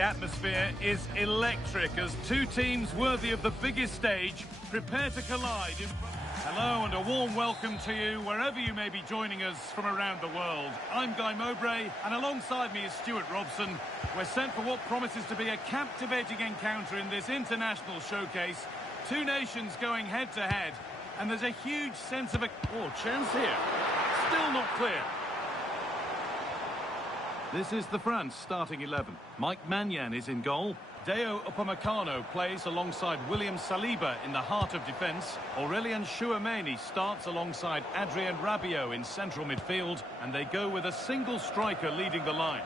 The atmosphere is electric as two teams worthy of the biggest stage prepare to collide. Hello and a warm welcome to you wherever you may be joining us from around the world. I'm Guy Mowbray and alongside me is Stuart Robson. We're set for what promises to be a captivating encounter in this international showcase. Two nations going head to head and there's a huge sense of a chance here. Still not clear. This is the France starting 11. Mike Maignan is in goal. Deo Upamecano plays alongside William Saliba in the heart of defence. Aurélien Tchouameni starts alongside Adrien Rabiot in central midfield. And they go with a single striker leading the line.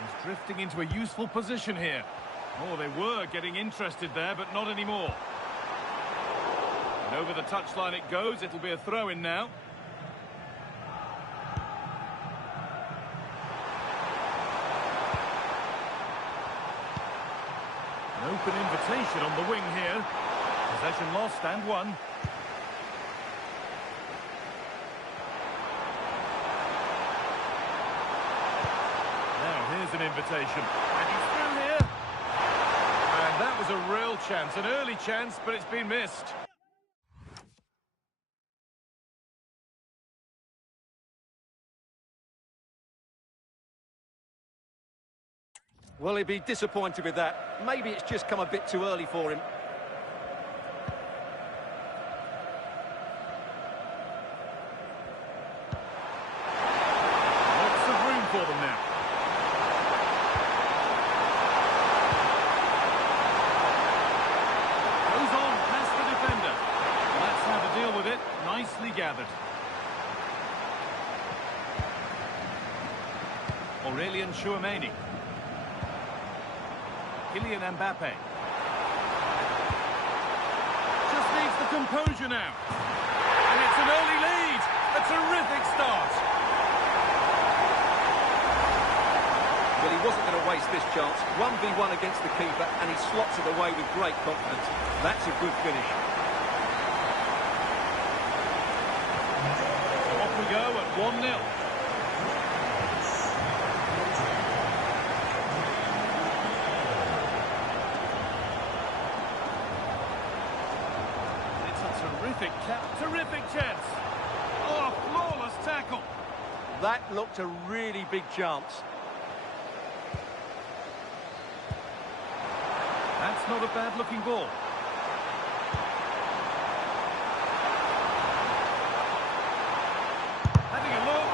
He's drifting into a useful position here. Oh, they were getting interested there, but not anymore. And over the touchline it goes. It'll be a throw-in now. An open invitation on the wing here. Possession lost and won. Now here's an invitation. And he's through here. And that was a real chance, an early chance, but it's been missed. Well, he'd be disappointed with that. Maybe it's just come a bit too early for him. Lots of room for them now. Goes on past the defender. Well, that's how to deal with it. Nicely gathered. Aurélien Tchouameni. Kylian Mbappe. Just needs the composure now. And it's an early lead. A terrific start. Well, he wasn't going to waste this chance. 1v1 against the keeper, and he slots it away with great confidence. That's a good finish. So off we go at 1-0. Terrific chance. Oh, flawless tackle. That looked a really big chance. That's not a bad-looking ball. Having a look.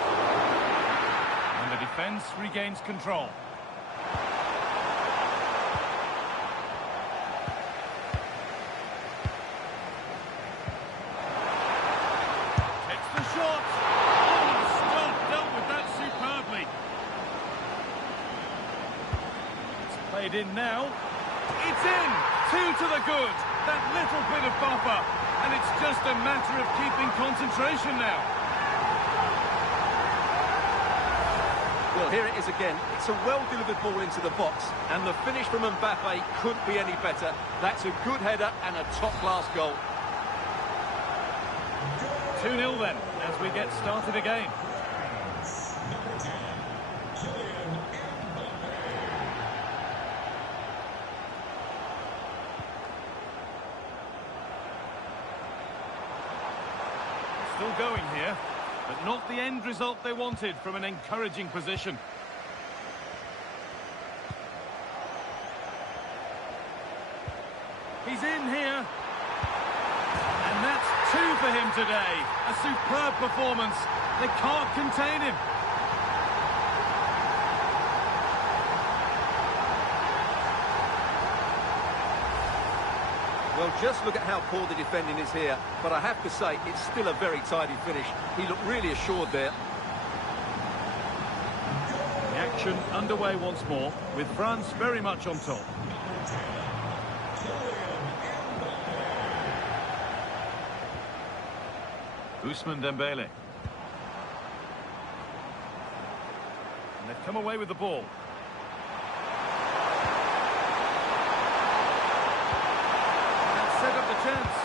And the defence regains control. In now, it's in, 2 to the good, that little bit of buffer, and it's just a matter of keeping concentration now. Well, here it is again. It's a well-delivered ball into the box, and the finish from Mbappe couldn't be any better. That's a good header and a top-class goal. 2-0 then, as we get started again. Still going here, but not the end result they wanted from an encouraging position. He's in here. And that's 2 for him today. A superb performance. They can't contain him. Well, just look at how poor the defending is here. But I have to say, it's still a very tidy finish. He looked really assured there. The action underway once more, with France very much on top. Ousmane Dembele. And they've come away with the ball. Set up the chance.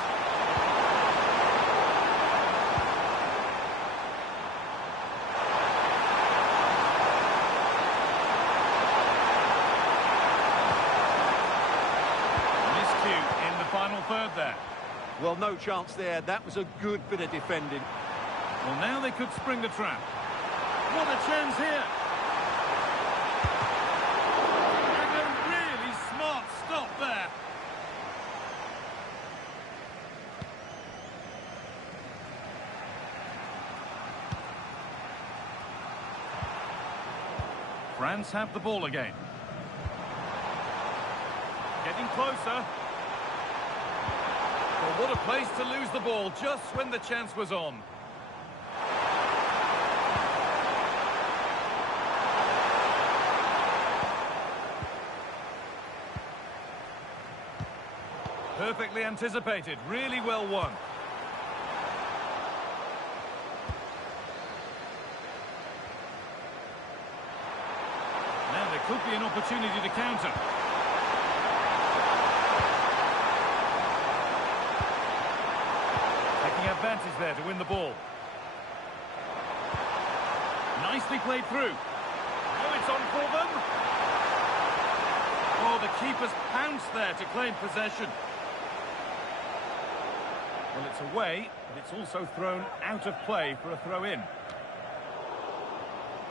Well, no chance there. That was a good bit of defending. Well, now they could spring the trap. What a chance here! And a really smart stop there. France have the ball again. Getting closer. Well, what a place to lose the ball just when the chance was on. Perfectly anticipated, really well won. Now there could be an opportunity to counter. Taking advantage there to win the ball. Nicely played through. Oh, it's on for them. Oh, the keeper's pounced there to claim possession. Well, it's away, but it's also thrown out of play for a throw-in.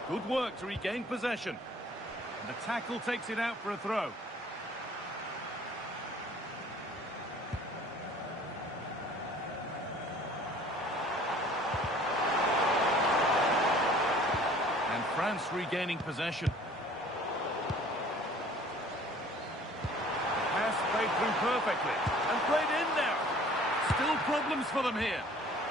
Good work to regain possession. And the tackle takes it out for a throw. And France regaining possession. Pass played through perfectly. And played in now. Still problems for them here.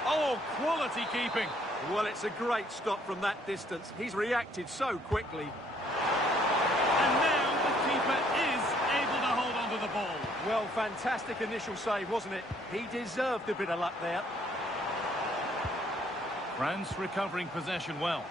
Oh, quality keeping. Well, it's a great stop from that distance. He's reacted so quickly. And now the keeper is able to hold on to the ball. Well, fantastic initial save, wasn't it? He deserved a bit of luck there. France recovering possession well.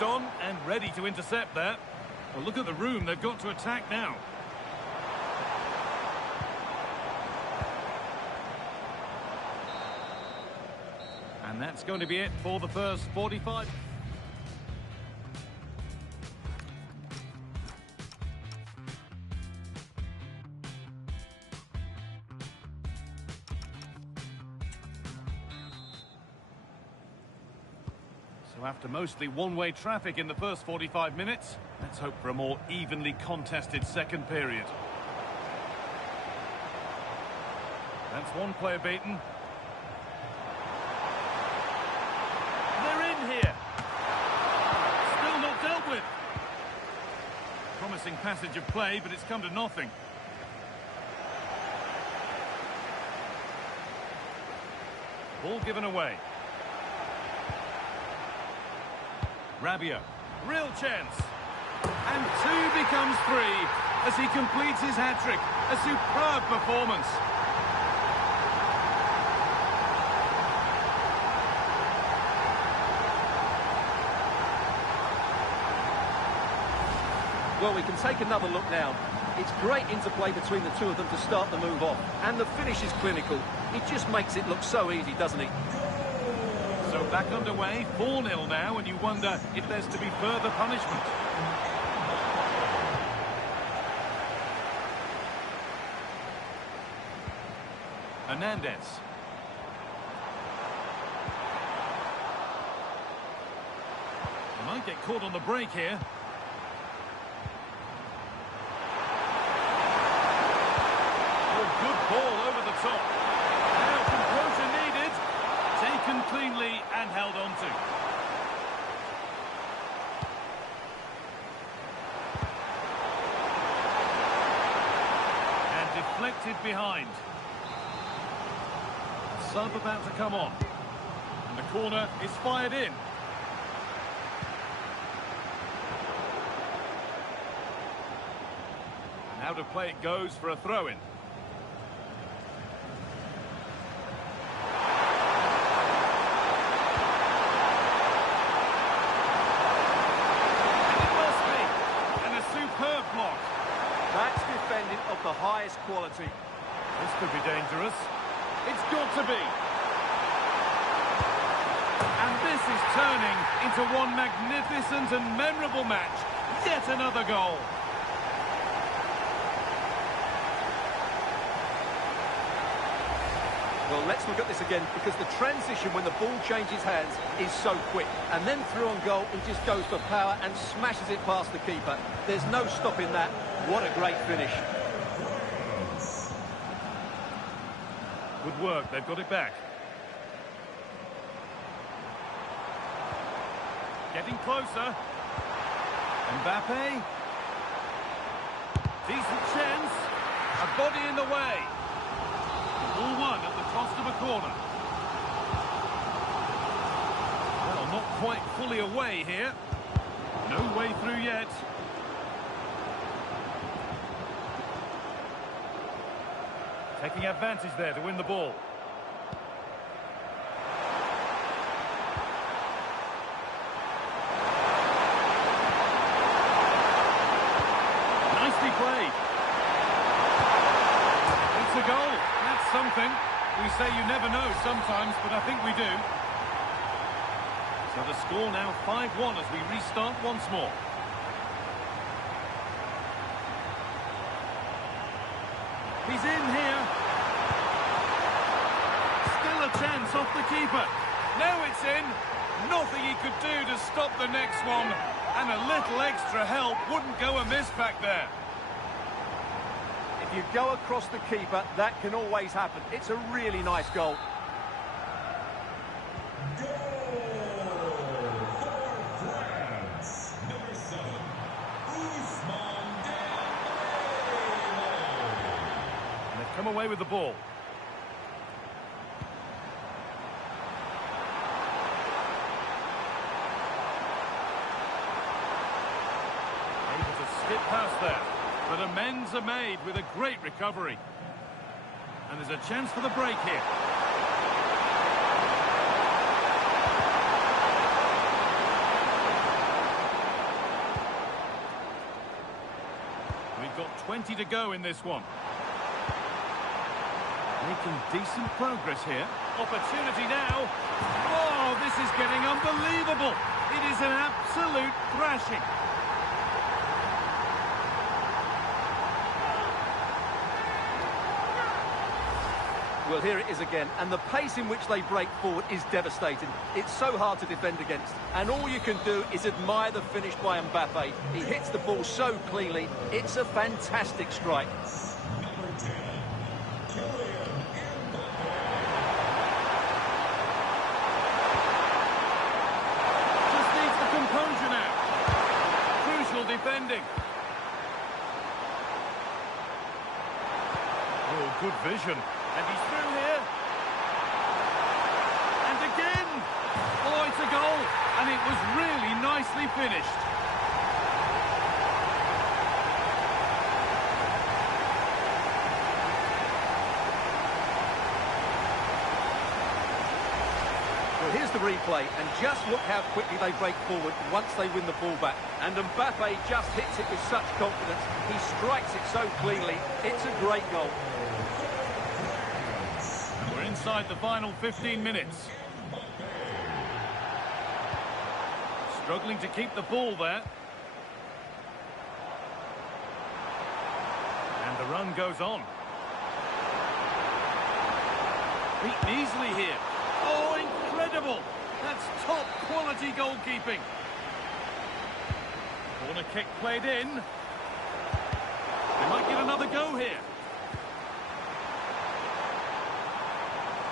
On and ready to intercept there. Well, look at the room they've got to attack now. And that's going to be it for the first 45. So after mostly one-way traffic in the first 45 minutes, let's hope for a more evenly contested second period. That's one player beaten. They're in here. Still not dealt with. Promising passage of play, but it's come to nothing. Ball given away. Rabiot, real chance. And two becomes three as he completes his hat-trick. A superb performance. Well, we can take another look now. It's great interplay between the two of them to start the move off. And the finish is clinical. It just makes it look so easy, doesn't it? So back underway, 4-0 now, and you wonder if there's to be further punishment. Hernandez. They might get caught on the break here. Oh, good ball over the top. Now composure needed. Taken cleanly and held on to. And deflected behind. A sub about to come on. And the corner is fired in. And out of play it goes for a throw-in. That's defending of the highest quality. This could be dangerous. It's got to be. And this is turning into one magnificent and memorable match. Yet another goal. Well, let's look at this again, because the transition when the ball changes hands is so quick. And then through on goal, he just goes for power and smashes it past the keeper. There's no stopping that. What a great finish. Good work, they've got it back. Getting closer. Mbappe. Decent chance. A body in the way. Ball one at the cost of a corner. Well, not quite fully away here. No way through yet. Taking advantage there to win the ball. Nicely played. It's a goal. That's something. We say you never know sometimes, but I think we do. So the score now 5-1 as we restart once more. He's in here. Still a chance off the keeper. Now it's in. Nothing he could do to stop the next one. And a little extra help wouldn't go amiss back there. If you go across the keeper, that can always happen. It's a really nice goal. Come away with the ball. Able to skip past there. But amends are made with a great recovery. And there's a chance for the break here. We've got 20 to go in this one. Making decent progress here. Opportunity now. Oh, this is getting unbelievable. It is an absolute thrashing. Well, here it is again, and the pace in which they break forward is devastating. It's so hard to defend against, and all you can do is admire the finish by Mbappe. He hits the ball so cleanly. It's a fantastic strike. Defending. Oh, good vision. And he's through here. And again. Oh, it's a goal. And it was really nicely finished. Well, here's the replay, and just look how quickly they break forward once they win the ball back. And Mbappe just hits it with such confidence. He strikes it so cleanly. It's a great goal. And we're inside the final 15 minutes. Struggling to keep the ball there. And the run goes on. Beaten easily here. Oh, incredible! That's top quality goalkeeping. Corner kick played in. They might get another go here.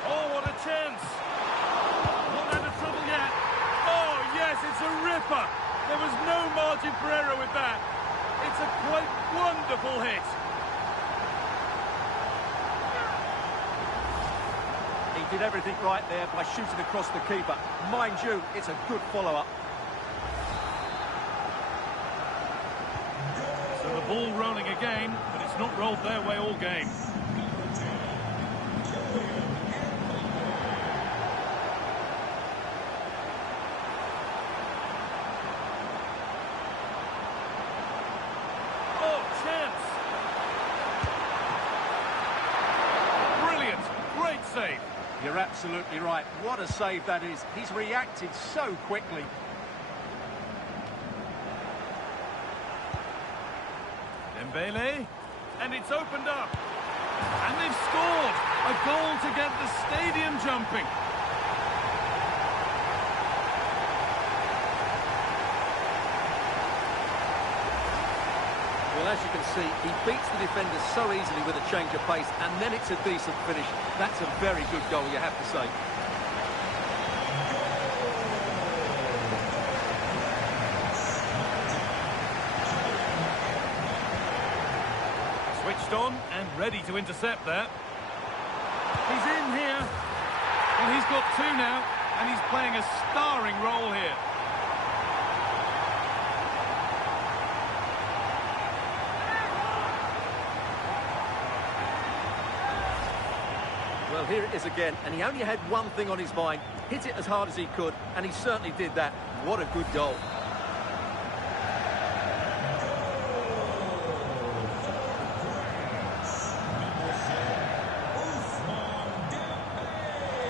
Oh, what a chance! Not out of trouble yet. Oh, yes, it's a ripper. There was no margin for error with that. It's a quite wonderful hit. He did everything right there by shooting across the keeper. Mind you, it's a good follow-up. So the ball rolling again, but it's not rolled their way all game. Oh, chance! You're absolutely right. What a save that is. He's reacted so quickly. Dembele, and it's opened up. And they've scored. A goal to get the stadium jumping. Well, as you can see, he beats the defender so easily with a change of pace, and then it's a decent finish. That's a very good goal, you have to say. Switched on and ready to intercept there. He's in here. Well, he's got two now, and he's playing a starring role here. Well, here it is again, and he only had one thing on his mind. Hit it as hard as he could, and he certainly did that. What a good goal.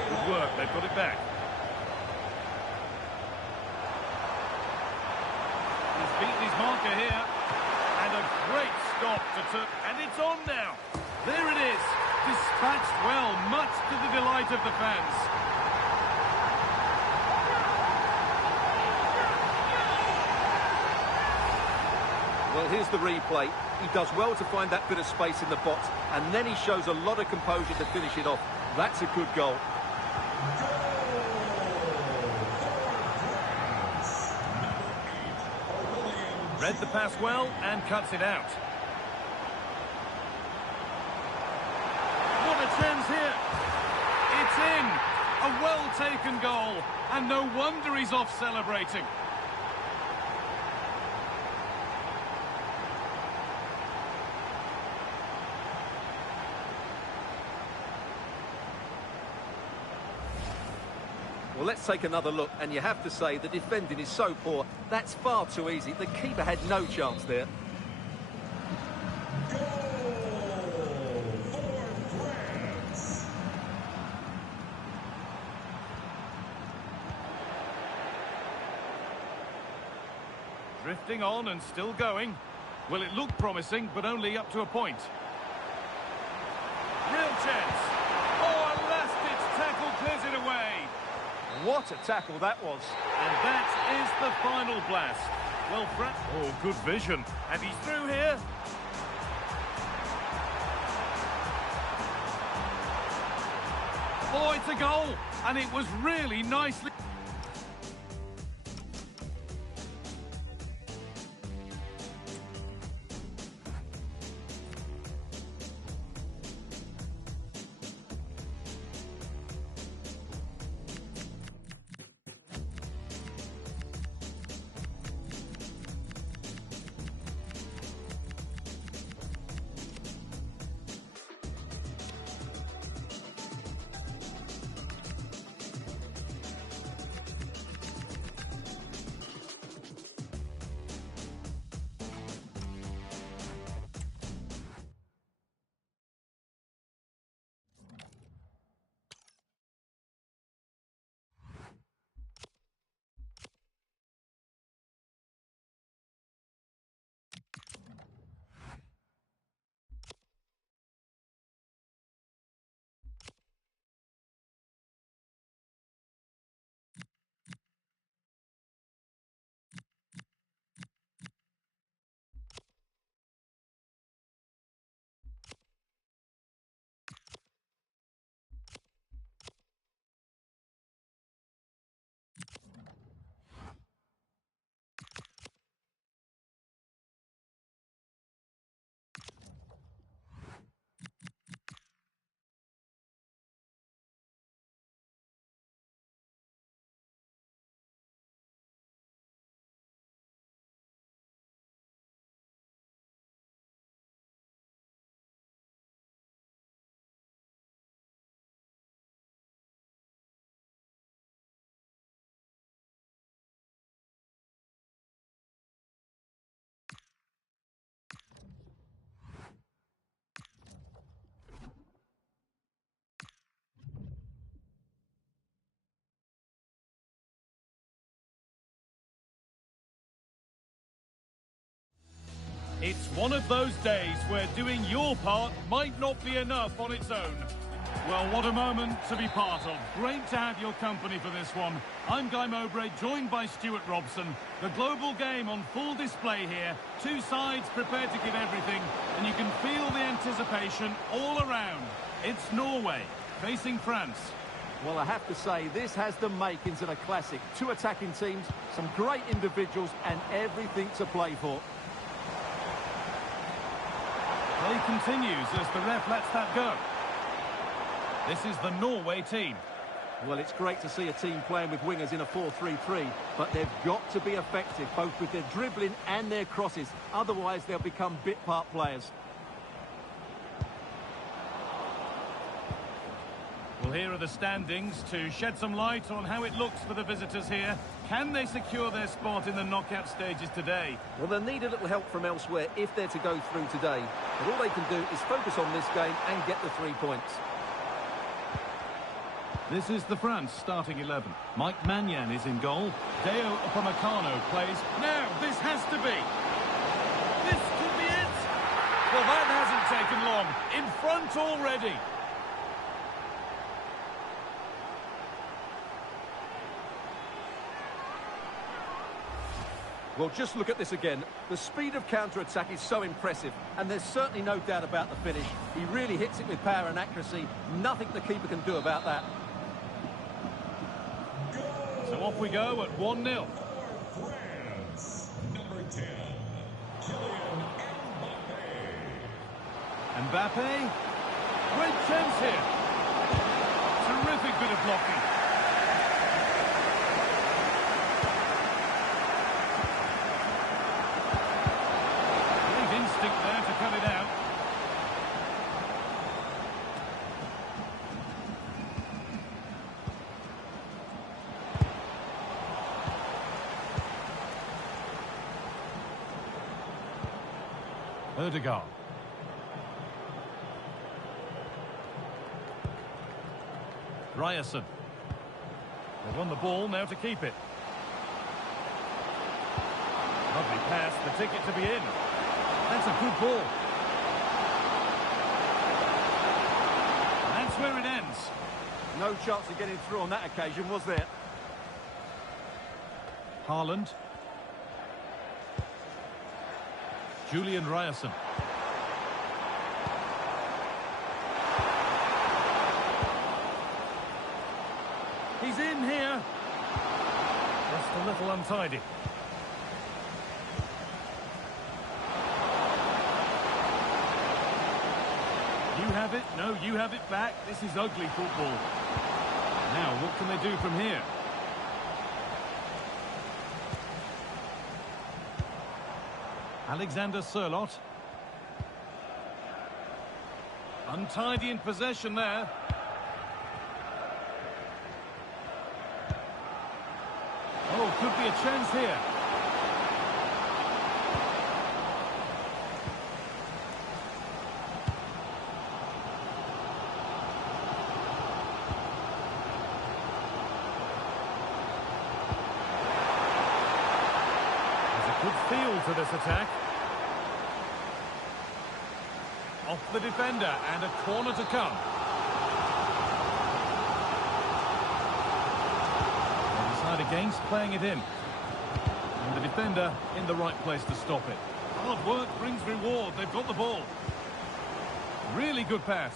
Good work, they've got it back. He's beaten his marker here. And a great stop to took, and it's on now. There it is. Dispatched well, much to the delight of the fans. Well, here's the replay. He does well to find that bit of space in the box, and then he shows a lot of composure to finish it off. That's a good goal. Read the pass well and cuts it out. What a chance here. It's in. A well-taken goal. And no wonder he's off celebrating. Well, let's take another look, and you have to say the defending is so poor. That's far too easy. The keeper had no chance there. Drifting on and still going. Well, it looked promising, but only up to a point. Real chance. Oh, a last-ditch tackle clears it away. What a tackle that was. And that is the final blast. Well, oh, good vision. And he's through here. Oh, it's a goal. And it was really nicely... It's one of those days where doing your part might not be enough on its own. Well, what a moment to be part of. Great to have your company for this one. I'm Guy Mowbray, joined by Stuart Robson. The global game on full display here. Two sides prepared to give everything, and you can feel the anticipation all around. It's Norway facing France. Well, I have to say, this has the makings of a classic. Two attacking teams, some great individuals, and everything to play for. Play continues as the ref lets that go. This is the Norway team. Well, it's great to see a team playing with wingers in a 4-3-3, but they've got to be effective, both with their dribbling and their crosses. Otherwise, they'll become bit-part players. Well, here are the standings to shed some light on how it looks for the visitors here. Can they secure their spot in the knockout stages today? Well, they'll need a little help from elsewhere if they're to go through today. But all they can do is focus on this game and get the 3 points. This is the France starting 11. Mike Maignan is in goal. Deo Upamecano plays. Now, this has to be. This could be it. Well, that hasn't taken long. In front already. Well, just look at this again. The speed of counter-attack is so impressive, and there's certainly no doubt about the finish. He really hits it with power and accuracy. Nothing the keeper can do about that. So off we go at 1-0. France, number 10, Kylian Mbappe. Mbappe. Great chance here. Terrific bit of blocking. Great instinct there to cut it out. Odegaard. Ryerson. They've won the ball, now to keep it. Lovely pass, the ticket to be in. That's a good ball. And that's where it ends. No chance of getting through on that occasion, was there? Haaland. Julian Ryerson. He's in here. Just a little untidy. You have it. No, you have it back. This is ugly football. Now, what can they do from here? Alexander Sørloth. Untidy in possession there. Oh, could be a chance here. There's a good feel to this attack. Off the defender and a corner to come. They decide against playing it in. And the defender in the right place to stop it. Hard work brings reward. They've got the ball. Really good pass.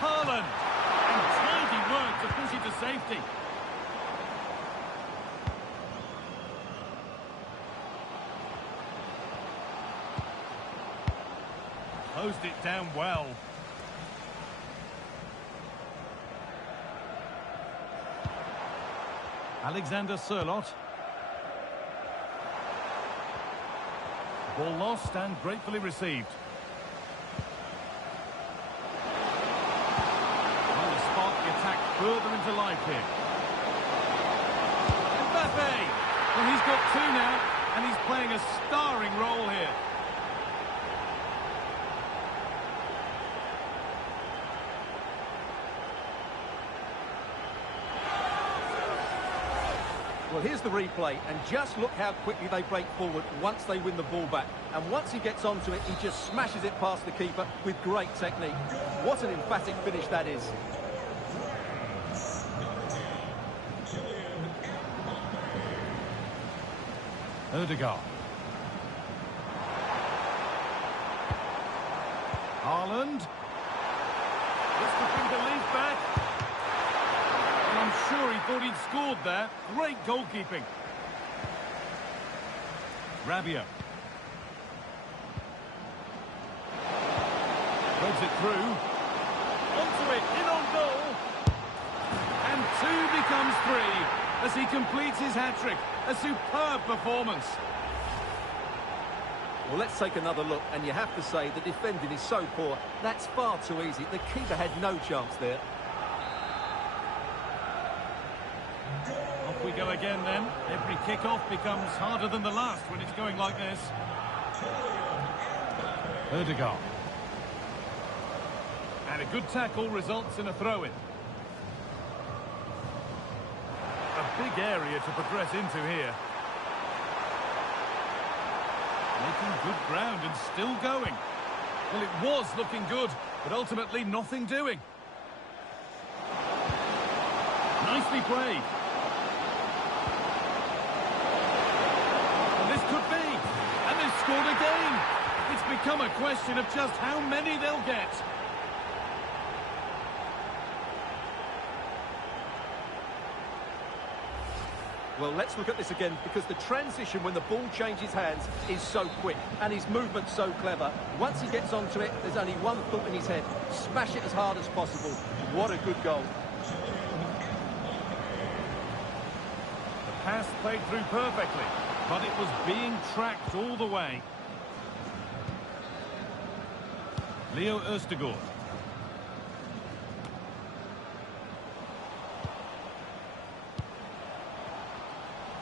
Haaland. And tidy work to push it to safety. Closed it down well. Alexander Sørloth. Ball lost and gratefully received. Well, to spark the attack further into life here. Mbappe! Well, he's got two now, and he's playing a starring role here. Well, here's the replay, and just look how quickly they break forward once they win the ball back. And once he gets onto it, he just smashes it past the keeper with great technique. What an emphatic finish that is. Ødegaard. Haaland. Just looking to lead back. And I'm sure he thought he'd scored there. Great goalkeeping. Rabiot. Threads it through. Onto it, in on goal. And 2 becomes 3 as he completes his hat-trick. A superb performance. Well, let's take another look, and you have to say the defending is so poor. That's far too easy. The keeper had no chance there. Off we go again then. Every kick-off becomes harder than the last when it's going like this. Ødegaard. And a good tackle results in a throw-in. A big area to progress into here. Making good ground and still going. Well, it was looking good, but ultimately nothing doing. Nicely played. And this could be. And they've scored again. It's become a question of just how many they'll get. Well, let's look at this again, because the transition when the ball changes hands is so quick, and his movement's so clever. Once he gets onto it, there's only one thought in his head: smash it as hard as possible. What a good goal. The pass played through perfectly, but it was being tracked all the way. Leo Østegård.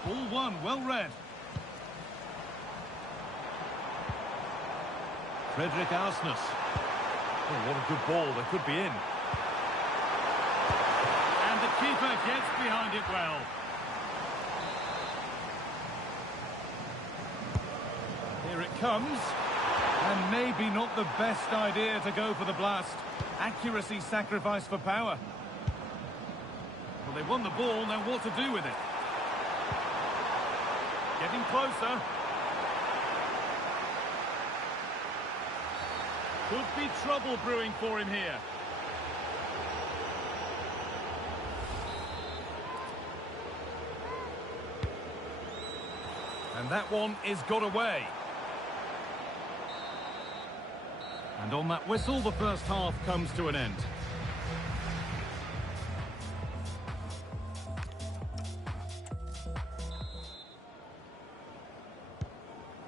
Ball one, well read. Fredrik Arsnes. Oh, what a good ball, they could be in. And the keeper gets behind it well. Here it comes. And maybe not the best idea to go for the blast. Accuracy sacrificed for power. Well, they won the ball, now what to do with it? Getting closer. Could be trouble brewing for him here. And that one is got away. And on that whistle, the first half comes to an end.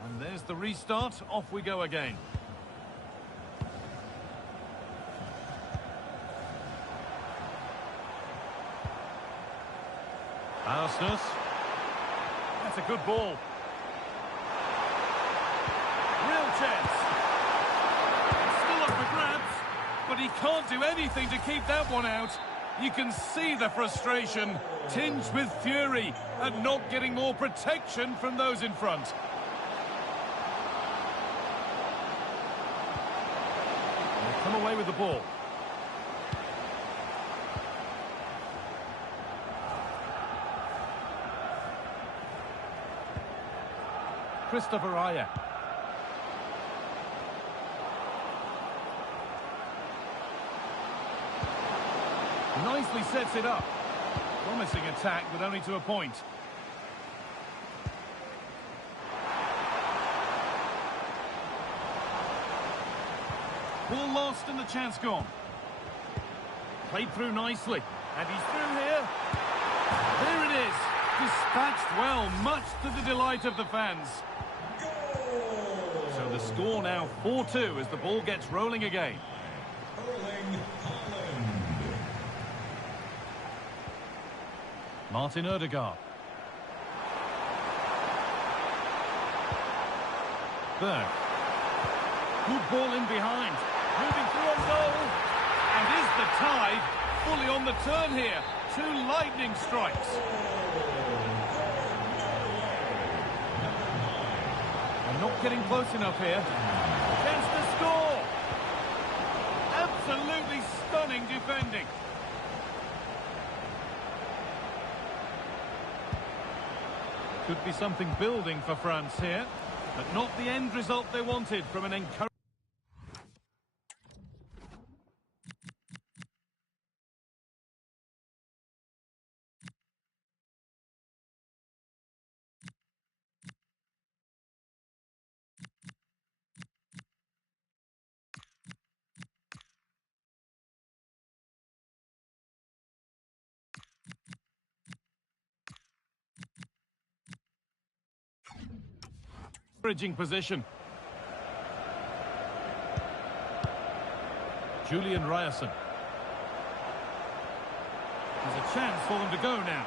And there's the restart. Off we go again. Arsnes. That's a good ball. Real chance. It's still up for grabs, but he can't do anything to keep that one out. You can see the frustration, tinged with fury, at not getting more protection from those in front. And they come away with the ball. Christopher Ayer. Nicely sets it up. Promising attack, but only to a point. Ball lost and the chance gone. Played through nicely. And he's through here. There it is. Dispatched well, much to the delight of the fans. So the score now 4-2 as the ball gets rolling again. Martin Ødegaard. Berg. Good ball in behind. Moving through on goal. And is the tide fully on the turn here? Two lightning strikes. Not getting close enough here. Chance to score! Absolutely stunning defending. Could be something building for France here, but not the end result they wanted from an encouraging... position. Julian Ryerson. There's a chance for them to go now.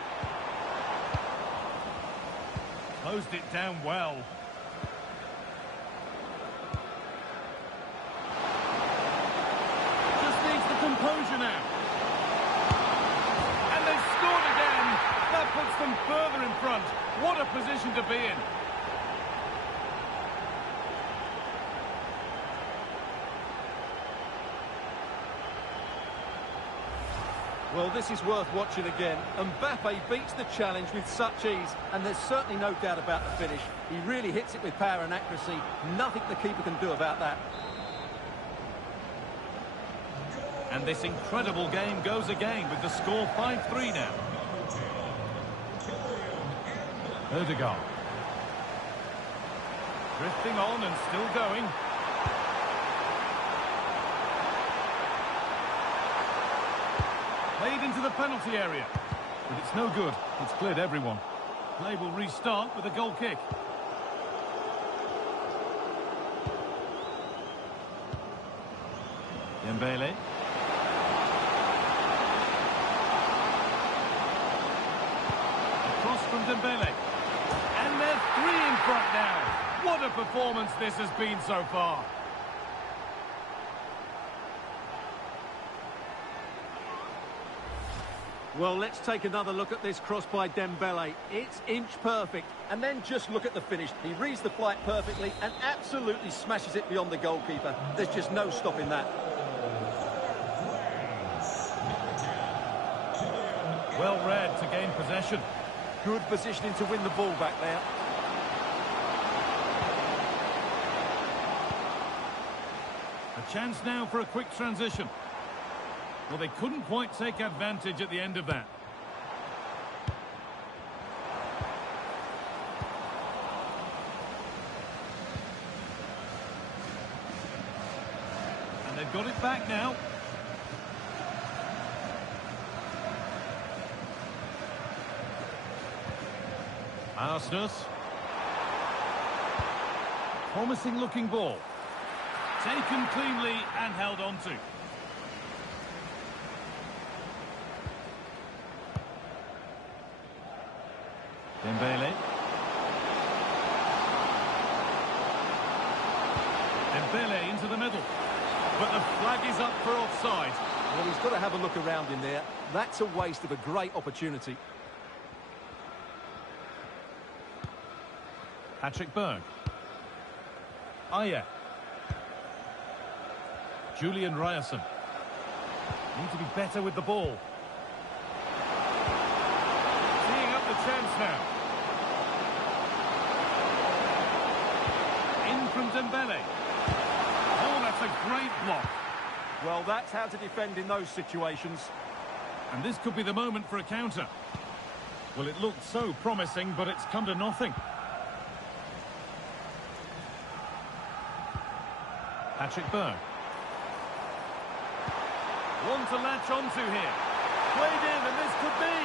Closed it down well. Just needs the composure now. And they've scored again. That puts them further in front. What a position to be in. Well, this is worth watching again. Mbappe beats the challenge with such ease, and there's certainly no doubt about the finish. He really hits it with power and accuracy. Nothing the keeper can do about that. And this incredible game goes again with the score 5-3 now. Odegaard. Drifting on and still going. Played into the penalty area. But it's no good. It's cleared everyone. Play will restart with a goal kick. Dembele. Across from Dembele. And they're 3 in front now. What a performance this has been so far. Well, let's take another look at this cross by Dembele. It's inch perfect. And then just look at the finish. He reads the flight perfectly and absolutely smashes it beyond the goalkeeper. There's just no stopping that. Well read to gain possession. Good positioning to win the ball back there. A chance now for a quick transition. Well, they couldn't quite take advantage at the end of that. And they've got it back now. Arsenal. Promising looking ball. Taken cleanly and held on to. Dembele. Dembele into the middle. But the flag is up for offside. Well, he's got to have a look around in there. That's a waste of a great opportunity. Patrick Berg. Ayer. Julian Ryerson. Need to be better with the ball. Teeing up the chance now. In from Dembele. Oh, that's a great block. Well, that's how to defend in those situations. And this could be the moment for a counter. Well, it looked so promising, but it's come to nothing. Patrick Berg. One to latch onto here. Played in, and this could be.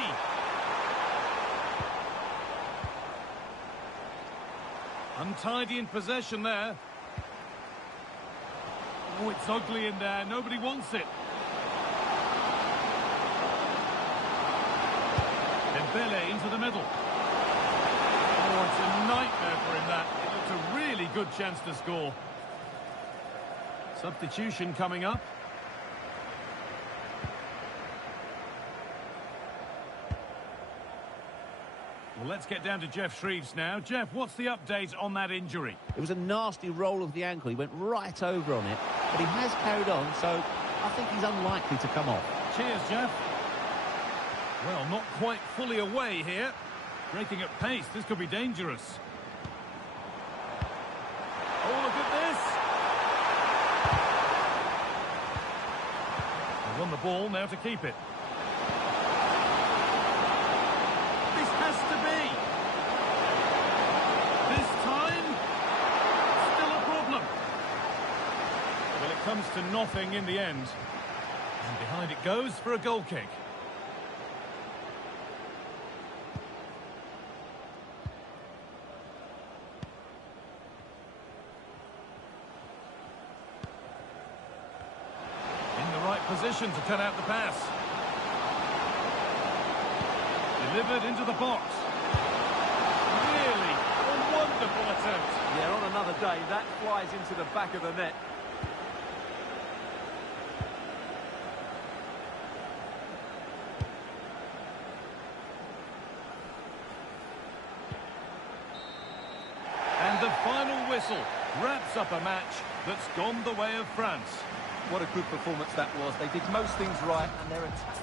Untidy in possession there. Oh, it's ugly in there. Nobody wants it. Dembele into the middle. Oh, it's a nightmare for him, that. It looked a really good chance to score. Substitution coming up. Well, let's get down to Jeff Shreves now. Jeff, what's the update on that injury? It was a nasty roll of the ankle. He went right over on it, but he has carried on, so I think he's unlikely to come off. Cheers, Jeff. Well, not quite fully away here. Breaking at pace, this could be dangerous. Oh, look at this! They won the ball, now to keep it. This has to be! This time, still a problem. Well, it comes to nothing in the end. And behind it goes for a goal kick. Position to cut out the pass. Delivered into the box. Really a wonderful attempt. Yeah, on another day, that flies into the back of the net. And the final whistle wraps up a match that's gone the way of France. What a good performance that was. They did most things right, and their attack...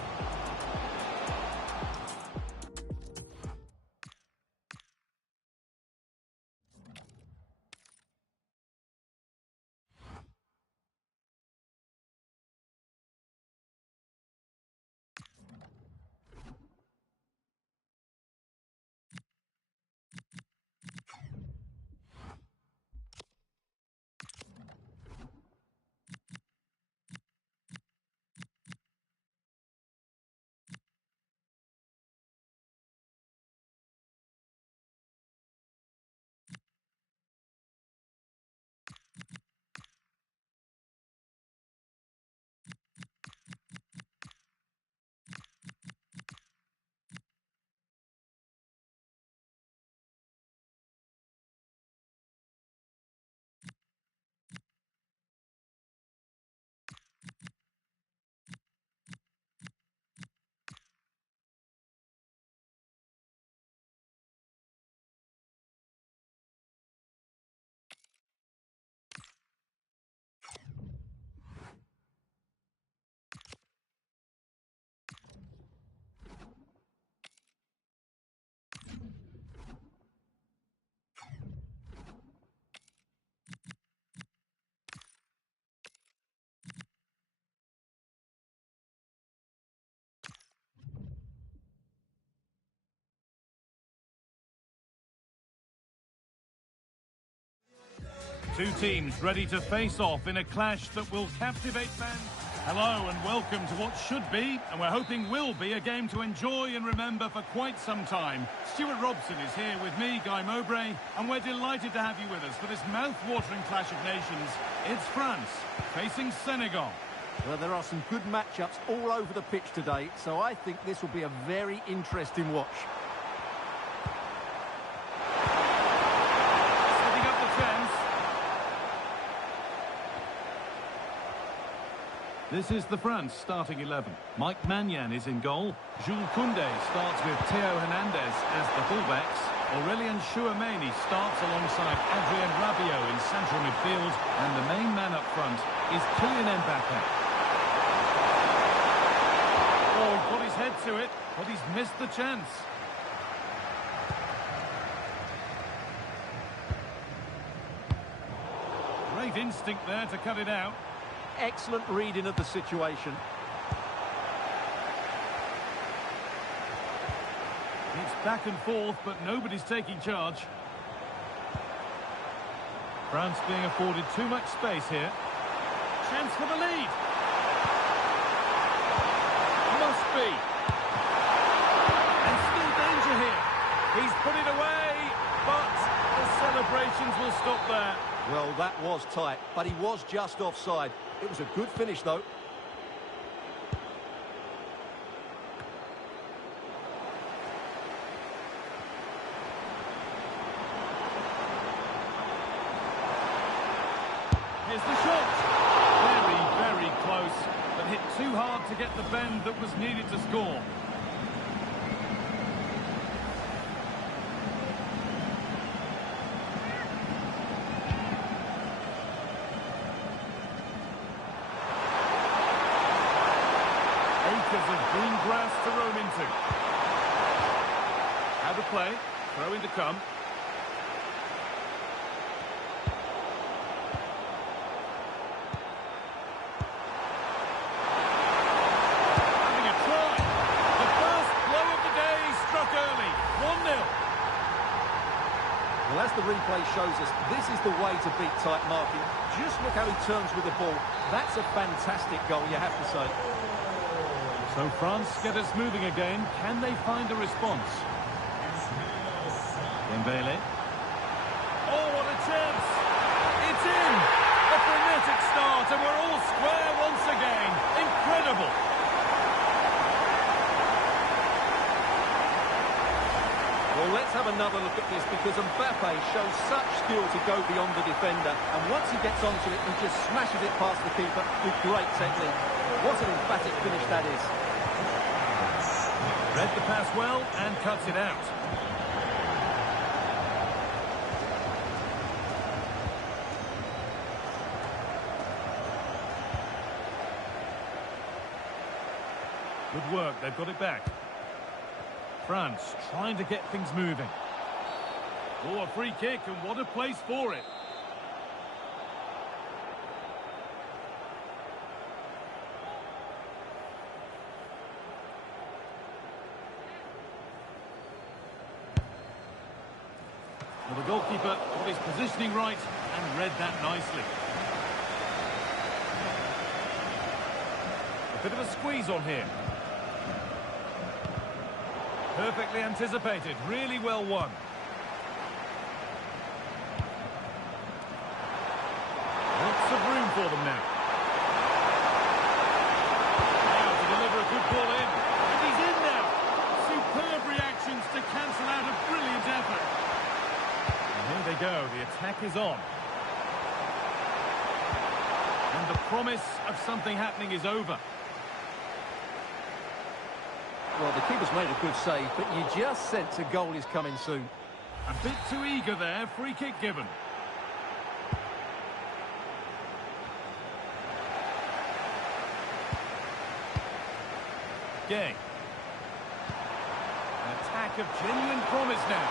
Two teams ready to face off in a clash that will captivate fans. Hello and welcome to what should be, and we're hoping will be, a game to enjoy and remember for quite some time. Stuart Robson is here with me, Guy Mowbray, and we're delighted to have you with us for this mouth-watering clash of nations. It's France facing Senegal. Well, there are some good matchups all over the pitch today, so I think this will be a very interesting watch. Setting up the chance. This is the France starting 11. Mike Maignan is in goal. Jules Koundé starts with Theo Hernandez as the fullbacks. Aurélien Chouameni starts alongside Adrien Rabiot in central midfield. And the main man up front is Kylian Mbappé. Oh, he put his head to it, but he's missed the chance. Great instinct there to cut it out. Excellent reading of the situation. It's back and forth, but nobody's taking charge. France being afforded too much space here. Chance for the lead. Must be. And still danger here. He's put it away, but the celebrations will stop there. Well, that was tight, but he was just offside. It was a good finish, though. Here's the shot. Very, very close, but hit too hard to get the bend that was needed to score. acres of green grass to roam into. How to play, throw in to come. Having a try. The first blow of the day struck early. 1-0. Well, as the replay shows us, this is the way to beat tight marking. Just look how he turns with the ball. That's a fantastic goal, you have to say. So France get us moving again. Can they find a response? Dembele. Oh, what a chance! It's in! A frenetic start, and we're all square once again. Incredible! Well, let's have another look at this, because Mbappe shows such skill to go beyond the defender, and once he gets onto it, he just smashes it past the keeper with great technique. What an emphatic finish that is. Read the pass well and cuts it out. Good work, they've got it back. France trying to get things moving. Oh, a free kick, and what a place for it. Well, the goalkeeper got his positioning right and read that nicely. A bit of a squeeze on here. Perfectly anticipated, really well won. Lots of room for them now. Now to deliver a good ball in. And he's in now. Superb reactions to cancel out a brilliant effort. And here they go, the attack is on. And the promise of something happening is over. Well, the keeper's made a good save, but you just sense a goal is coming soon. A bit too eager there, free kick given. Gay. An attack of genuine promise now.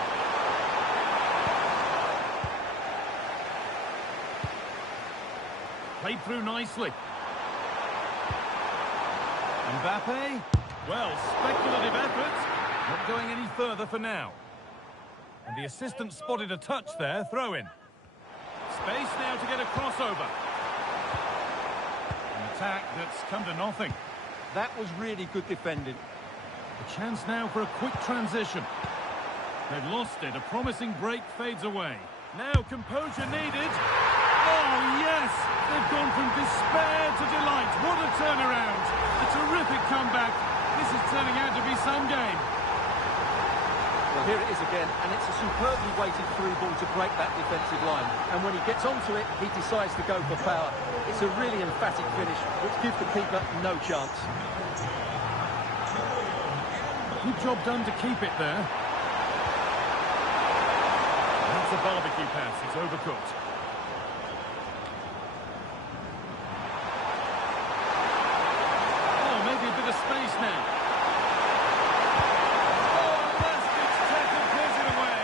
Played through nicely. Mbappe. Well, speculative effort. Not going any further for now. And the assistant spotted a touch there, throw in. Space now to get a crossover. An attack that's come to nothing. That was really good defending. A chance now for a quick transition. They've lost it, a promising break fades away. Now composure needed. Oh yes, they've gone from despair to delight. What a turnaround. A terrific comeback. This is turning out to be some game. Well, here it is again, and it's a superbly weighted through ball to break that defensive line. And when he gets onto it, he decides to go for power. It's a really emphatic finish, which gives the keeper no chance. Good job done to keep it there. That's a barbecue pass, it's overcooked. Oh, maybe a bit of space now. Oh, last ditch tackle clears it away.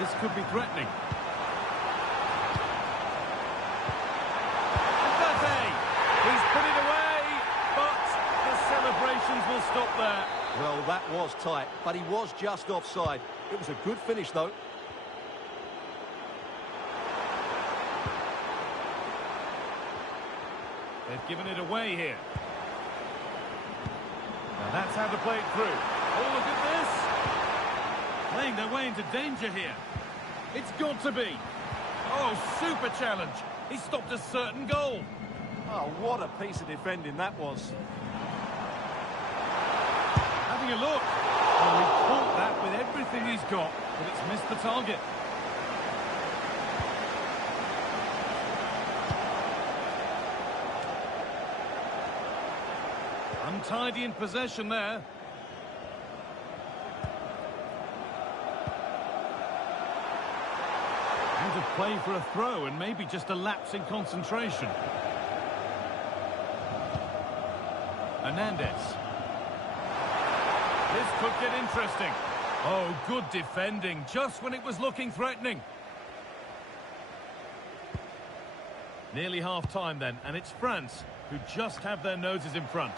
This could be threatening. He's put it away, but the celebrations will stop there. Well, that was tight, but he was just offside. It was a good finish, though. They've given it away here. Now that's how to play it through. Oh, look at this. Playing their way into danger here. It's got to be. Oh, super challenge. He stopped a certain goal. Oh, what a piece of defending that was. Having a look. Well, he caught that with everything he's got, but it's missed the target. Untidy in possession there. Out of play for a throw and maybe just a lapse in concentration. Hernandez. This could get interesting. Oh, good defending, just when it was looking threatening. Nearly half-time then, and it's France who just have their noses in front.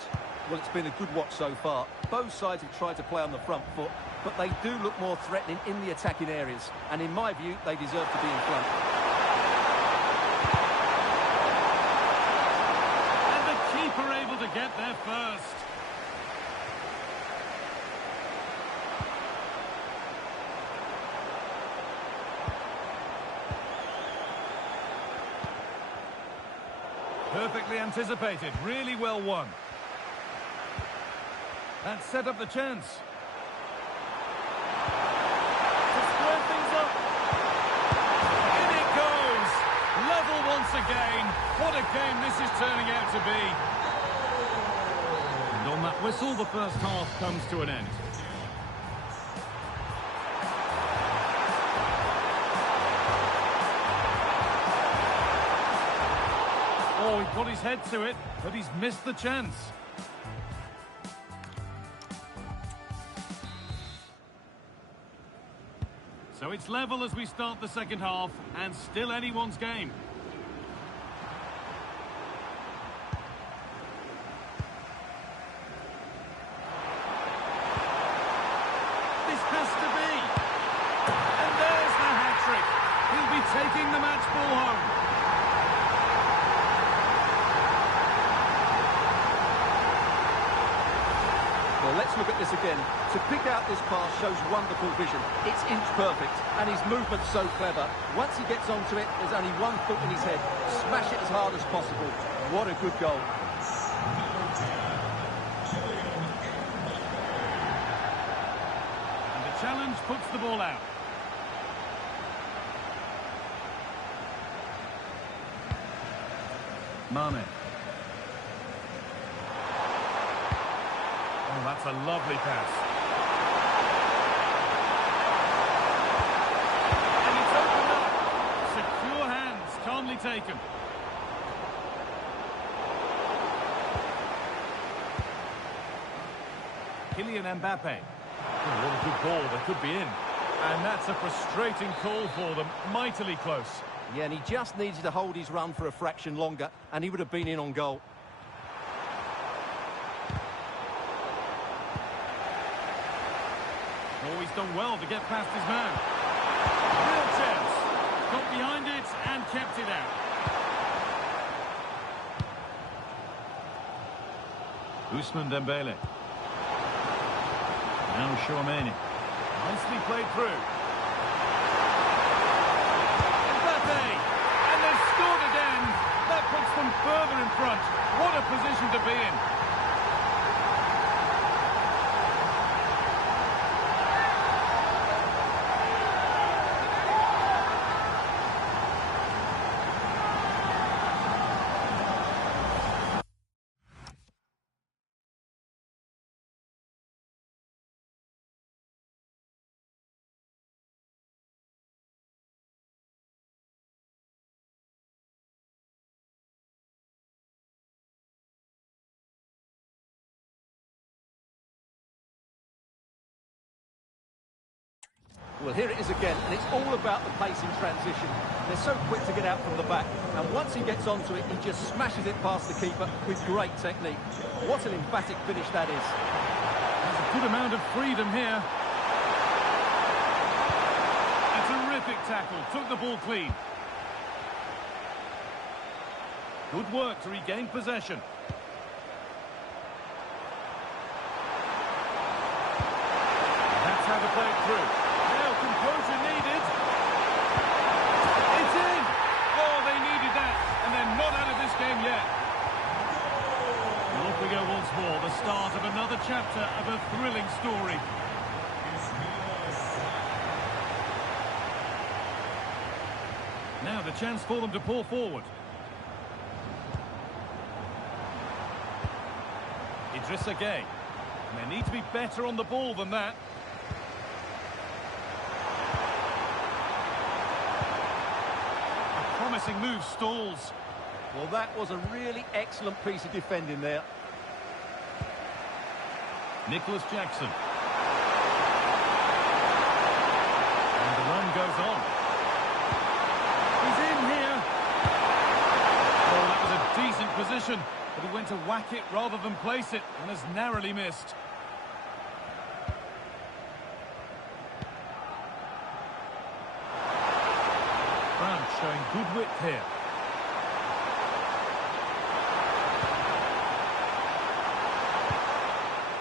Well, it's been a good watch so far. Both sides have tried to play on the front foot, but they do look more threatening in the attacking areas. And in my view, they deserve to be in front. And the keeper able to get there first. Perfectly anticipated, really well won. That set up the chance. To square things up. In it goes. Level once again. What a game this is turning out to be. And on that whistle, the first half comes to an end. Oh, he put his head to it, but he's missed the chance. So it's level as we start the second half, and still anyone's game. This has to be. And there's the hat-trick. He'll be taking the match ball home. Well, let's look at this again. To pick out this pass shows wonderful vision. It's inch perfect, and his movement's so clever. Once he gets onto it, there's only one foot in his head. Smash it as hard as possible. What a good goal. And the challenge puts the ball out. Mane. Oh, that's a lovely pass. And it's opened up. Secure hands, calmly taken. Kylian Mbappe. Oh, what a good ball, that could be in. And that's a frustrating call for them, mightily close. Yeah, and he just needed to hold his run for a fraction longer, and he would have been in on goal. Oh, he's done well to get past his man. Real chance. Got behind it and kept it out. Ousmane Dembele. Now Chouameni. Nicely played through. Mbappe. And they've scored again. That puts them further in front. What a position to be in. Well, here it is again, and it's all about the pace in transition. They're so quick to get out from the back, and once he gets onto it, he just smashes it past the keeper with great technique. What an emphatic finish that is. There's a good amount of freedom here. A terrific tackle, took the ball clean. Good work to regain possession. That's how to play it through. Now composure needed. It's in! Oh, they needed that, and they're not out of this game yet. Well, off we go once more, the start of another chapter of a thrilling story. Now the chance for them to pour forward. Idrissa Gueye. And they need to be better on the ball than that. promising move stalls. Well, that was a really excellent piece of defending there. Nicholas Jackson. And the run goes on. He's in here. Oh, that was a decent position, but he went to whack it rather than place it, and has narrowly missed. France showing good width here.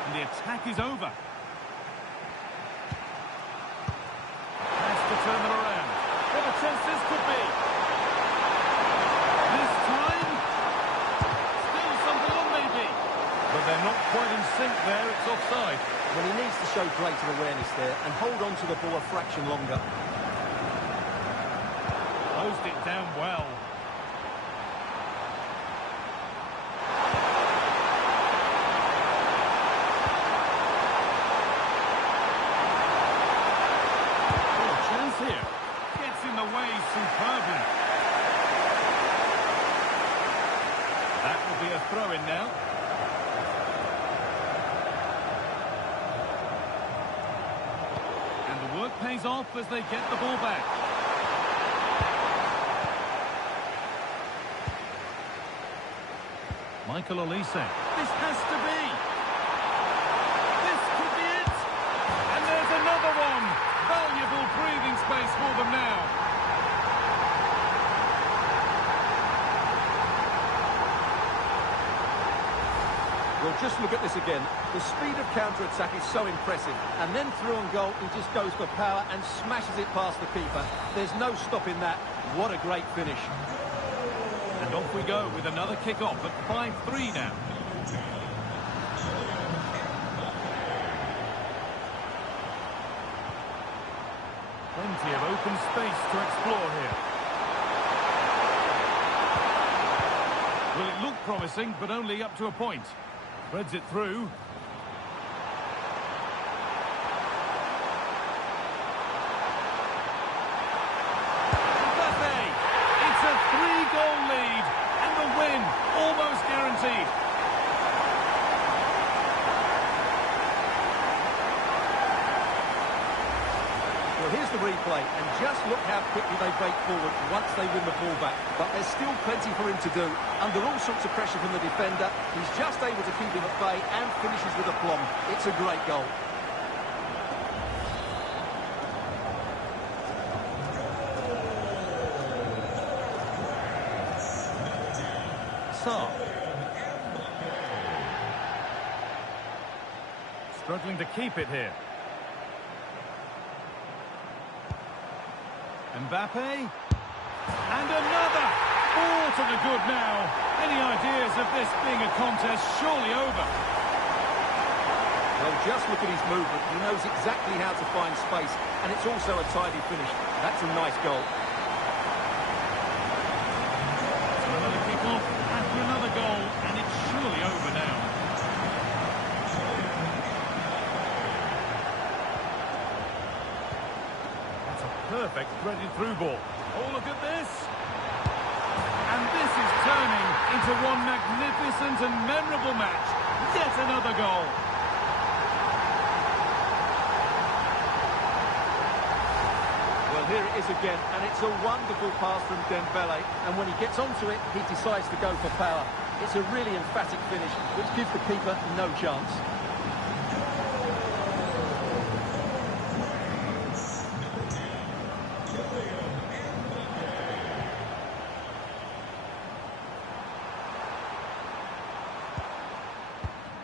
And the attack is over. Has to turn them around. What a chance this could be. This time, still something on maybe. But they're not quite in sync there, it's offside. Well, he needs to show greater awareness there and hold on to the ball a fraction longer. Closed it down well. Oh, a chance here. Gets in the way superbly. That will be a throw-in now. And the work pays off as they get the ball back. Michael Olise. This has to be. This could be it. And there's another one. Valuable breathing space for them now. Well, just look at this again. The speed of counter-attack is so impressive. And then through on goal, he just goes for power and smashes it past the keeper. There's no stopping that. What a great finish. And off we go with another kick-off at 5-3 now. Plenty of open space to explore here. Well, it looked promising, but only up to a point. Threads it through. It's a 3-goal lead, and the win almost guaranteed. Well, here's the replay, and just look how quickly they break forward once they win the ball back. But there's still plenty for him to do. Under all sorts of pressure from the defender, he's just able to keep him at bay and finishes with aplomb. It's a great goal. Struggling to keep it here. Mbappe. And another! All to the good now. Any ideas of this being a contest surely over? Well, just look at his movement. He knows exactly how to find space, and it's also a tidy finish. That's a nice goal. Another kick-off after another goal, and it's surely over now. That's a perfect threaded through ball. Oh, look at this. And this is turning into one magnificent and memorable match. Yet another goal. Well, here it is again, and it's a wonderful pass from Dembele, and when he gets onto it, he decides to go for power. It's a really emphatic finish, which gives the keeper no chance.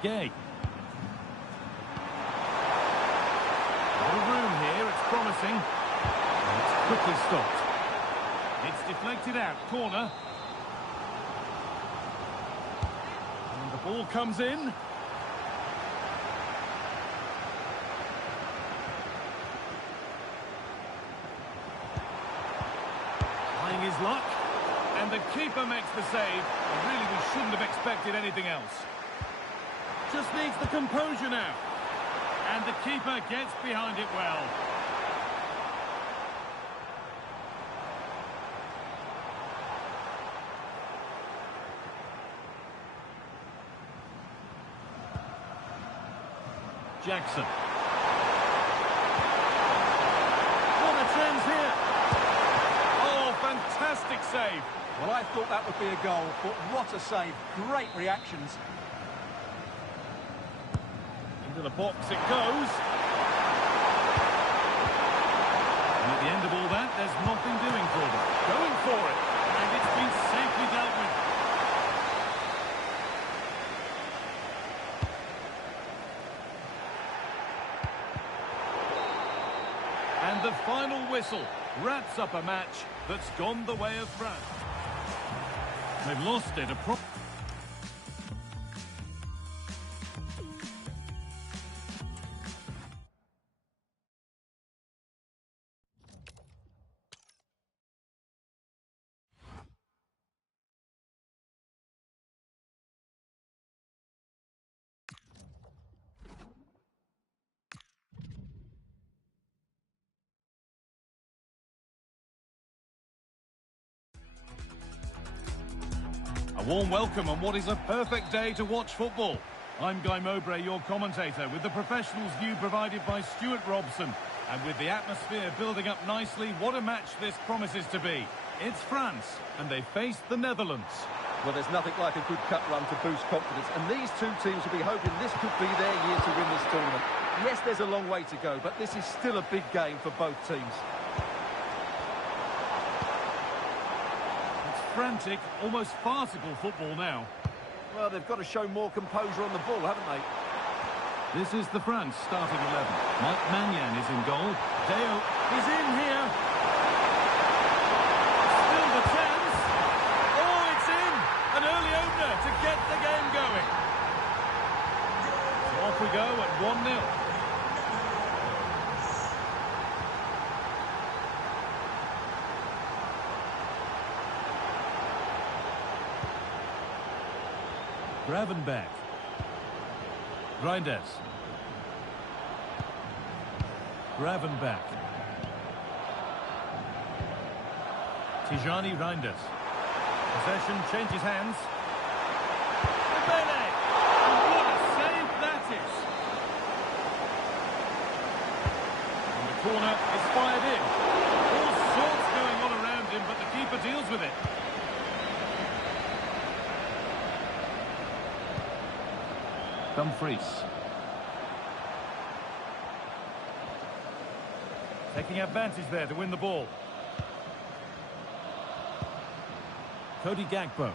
Gay. No room here, it's promising. And it's quickly stopped. It's deflected out, corner. And the ball comes in. Trying his luck. And the keeper makes the save. And really, we shouldn't have expected anything else. Just needs the composure now. And the keeper gets behind it well. Jackson. What a chance here. Oh, fantastic save. Well, I thought that would be a goal, but what a save. Great reactions. Into the box it goes. And at the end of all that, there's nothing doing for them. Going for it. And it's been safely dealt with. And the final whistle wraps up a match that's gone the way of France. They've lost it. A warm welcome on what is a perfect day to watch football. I'm Guy Mowbray, your commentator, with the professionals' view provided by Stuart Robson. And with the atmosphere building up nicely, what a match this promises to be. It's France, and they face the Netherlands. Well, there's nothing like a good cut run to boost confidence, and these two teams will be hoping this could be their year to win this tournament. Yes, there's a long way to go, but this is still a big game for both teams. Frantic, almost farcical football now. Well, they've got to show more composure on the ball, haven't they? This is the France starting 11. Mike Maignan is in goal. Deo is in here. Still the chance. Oh, it's in. An early opener to get the game going. So off we go at 1-0. Gravenberch. Reinders. Gravenberch. Tijani Reinders. Possession changes hands. Dembele! What a save that is! And the corner is fired in. All sorts going on around him, but the keeper deals with it. Dumfries. Taking advantage there to win the ball. Cody Gakpo.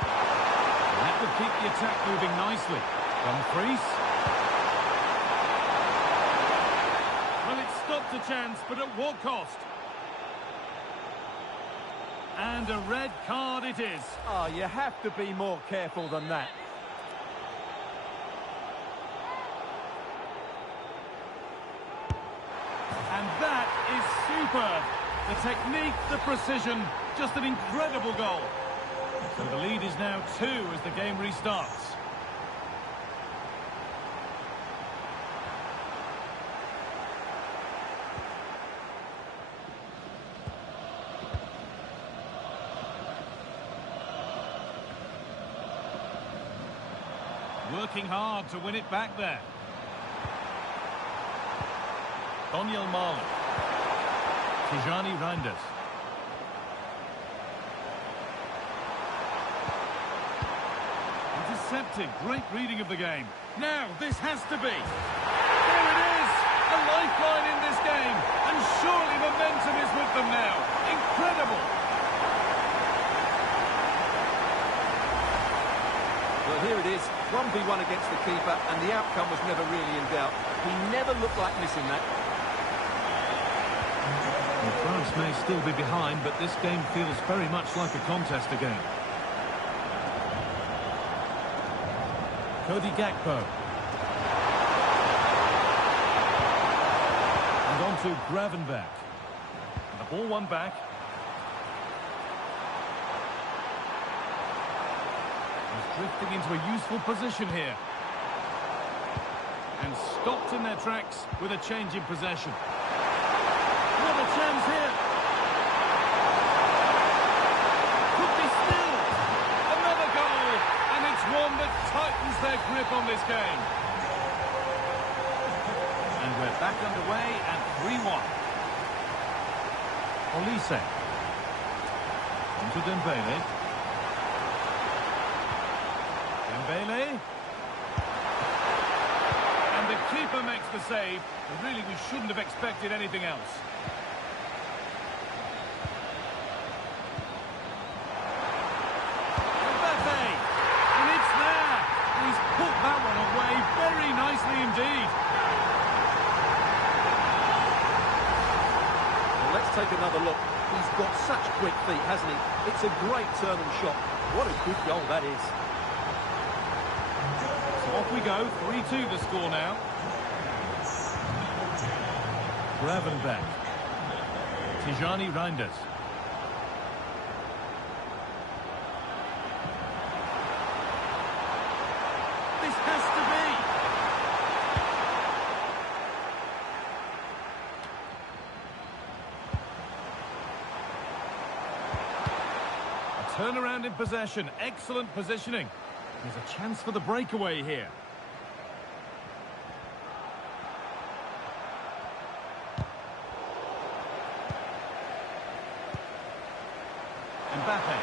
That would keep the attack moving nicely. Dumfries. Well, it stopped a chance, but at what cost? And a red card it is. Oh, you have to be more careful than that. And that is superb. The technique, the precision, just an incredible goal. So the lead is now 2 as the game restarts. Working hard to win it back there. Daniel Marley. Tijani Reinders. Intercepted. Great reading of the game. Now, this has to be. There it is! A lifeline in this game. And surely momentum is with them now. Incredible! Well, here it is. 1v1 against the keeper, and the outcome was never really in doubt. He never looked like missing that. Well, France may still be behind, but this game feels very much like a contest again. Cody Gakpo. And on to Gravenberch. And the ball won back. He's drifting into a useful position here. And stopped in their tracks with a change in possession. What a chance here. Could be still. Another goal. And it's one that tightens their grip on this game. Back underway and 3-1. Olise. On to Dembele. Dembele. And the keeper makes the save. But really, we shouldn't have expected anything else. Mbappe. And it's there. He's put that one away very nicely indeed. Well, let's take another look. He's got such quick feet, hasn't he? It's a great turn and shot. What a good goal that is. So off we go. 3-2 the score now. Gravenberch. Tijani Reinders. This has to be. A turnaround in possession. Excellent positioning. There's a chance for the breakaway here. Mbappe.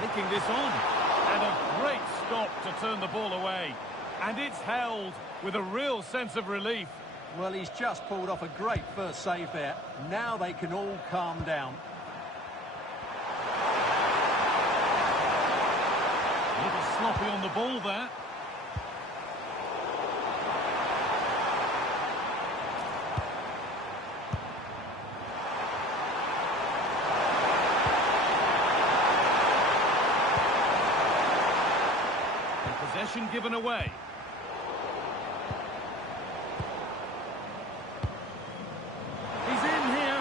Taking this on. And a great stop to turn the ball away. And it's held with a real sense of relief. Well, he's just pulled off a great first save there. Now they can all calm down. A little sloppy on the ball there. Possession given away. He's in here.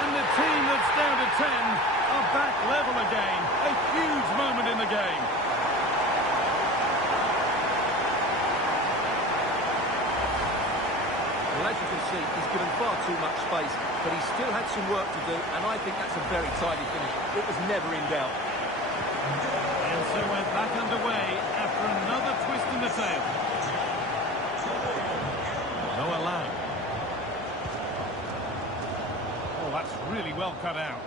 And the team that's down to 10 are back level again. A huge moment in the game. Well, as you can see, he's given far too much space, but he still had some work to do, and I think that's a very tidy finish. It was never in doubt. And so we're back underway after another twist in the tail. No allowed. Oh, that's really well cut out.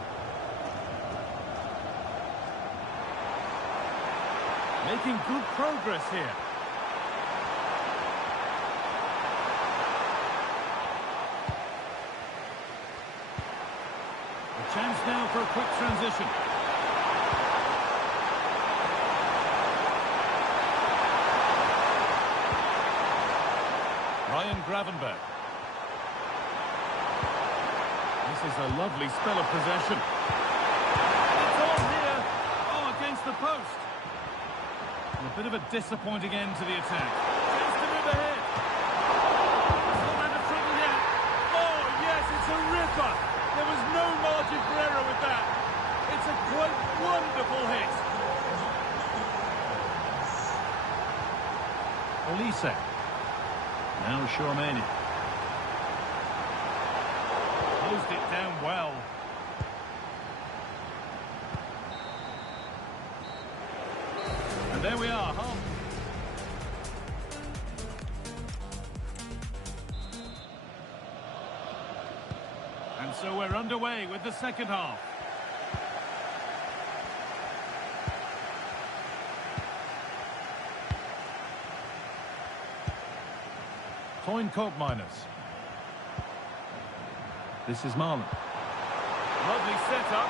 Making good progress here. A chance now for a quick transition. Gravenberch. This is a lovely spell of possession. It's on here. Oh, against the post. And a bit of a disappointing end to the attack. Chance to move ahead. It's not out of trouble yet. Oh, yes, it's a ripper. There was no margin for error with that. It's a quite wonderful hit. Olise. Now Chouameni. Closed it down well. And there we are, half. And so we're underway with the second half. Toyn Koopmeiners. This is Marlon. Lovely setup.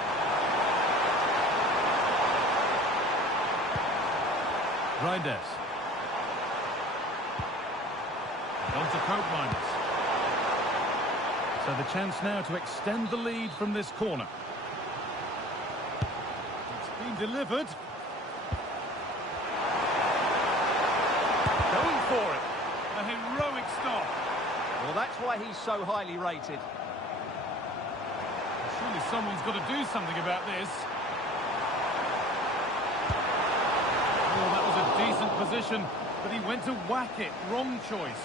Reinders. On to Koopmeiners. So the chance now to extend the lead from this corner. It's been delivered. Going for it. A heroic stop. Well, that's why he's so highly rated. Surely someone's got to do something about this. Oh, that was a decent position, but he went to whack it. Wrong choice.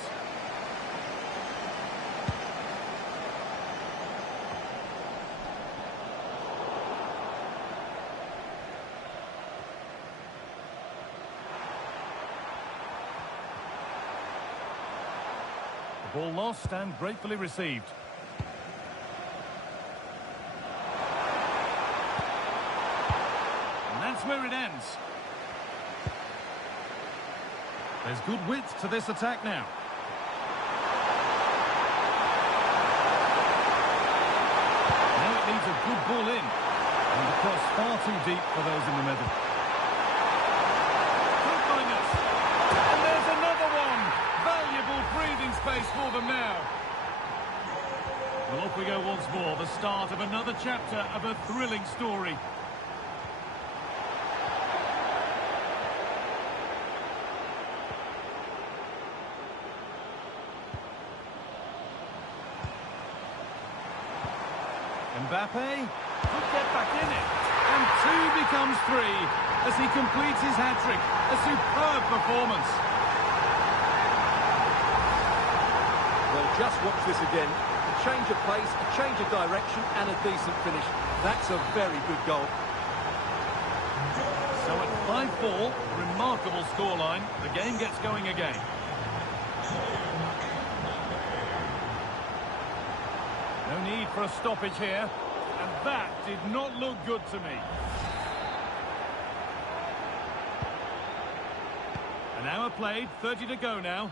The ball lost and gratefully received. And that's where it ends. There's good width to this attack now. Now it needs a good ball in. And the cross far too deep for those in the middle. Quick-finess. And there's another one. Valuable breathing space for them now. Well, off we go once more. The start of another chapter of a thrilling story. Mbappe could get back in it, and 2 becomes 3 as he completes his hat-trick. A superb performance. Well, just watch this again. A change of pace, a change of direction, and a decent finish. That's a very good goal. So at 5-4, remarkable scoreline. The game gets going again. No need for a stoppage here, and that did not look good to me. An hour played, 30 to go now.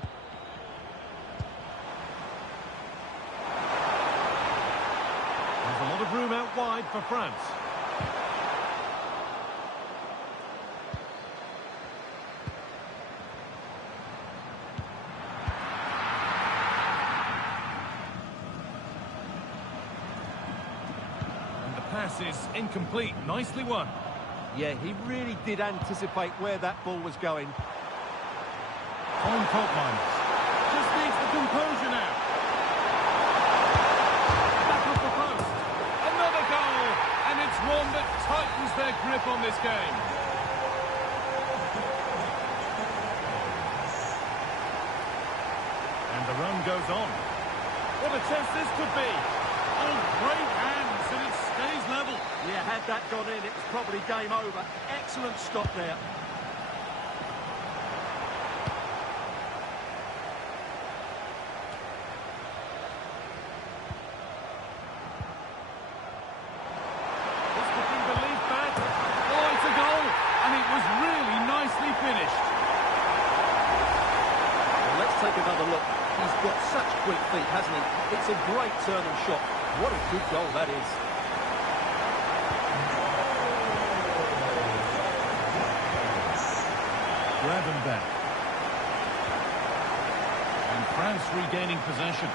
There's a lot of room out wide for France. Pass is incomplete. Nicely won. Yeah, he really did anticipate where that ball was going. Fine fault lines. Just needs the composure now. Back off the post. Another goal. And it's one that tightens their grip on this game. And the run goes on. What a chance this could be. Oh, great hands, and it stays level. Yeah, had that gone in, it was probably game over. Excellent stop there. This could be belief back. Oh, it's a goal, and it was really nicely finished. Well, let's take another look. He's got such quick feet, hasn't he? It's a great turn and shot. What a good goal that is. Gravenberch. And France regaining possession.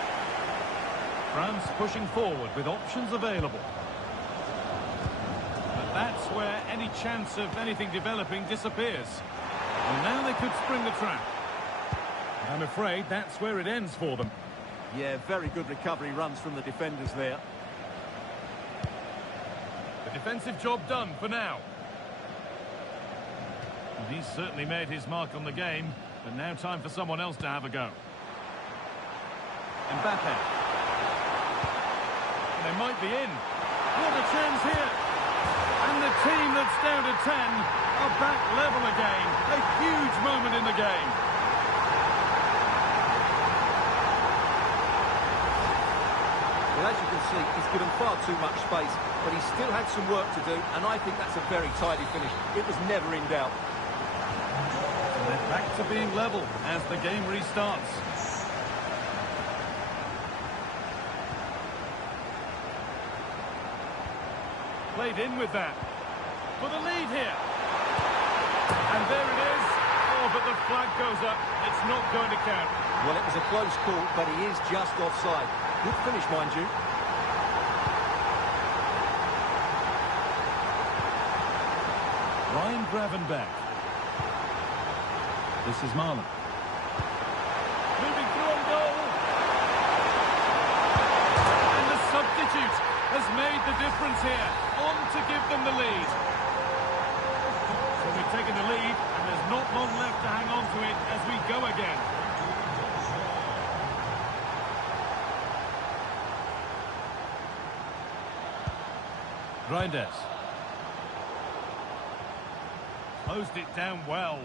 France pushing forward with options available. But that's where any chance of anything developing disappears. And now they could spring the trap. I'm afraid that's where it ends for them. Yeah, very good recovery runs from the defenders there. The defensive job done for now. And he's certainly made his mark on the game, but now time for someone else to have a go. Mbappe. They might be in. What a chance here. And the team that's down to 10 are back level again. A huge moment in the game. Well, as you can see, he's given far too much space, but he still had some work to do, and I think that's a very tidy finish. It was never in doubt. And they're back to being level as the game restarts. Played in with that. For the lead here. And there it is. Oh, but the flag goes up. It's not going to count. Well, it was a close call, but he is just offside. Good finish, mind you. Ryan Gravenberch. This is Marlon. Moving through on goal. And the substitute has made the difference here. On to give them the lead. So we've taken the lead, and there's not long left to hang on to it as we go again. Reinders. Closed it down well.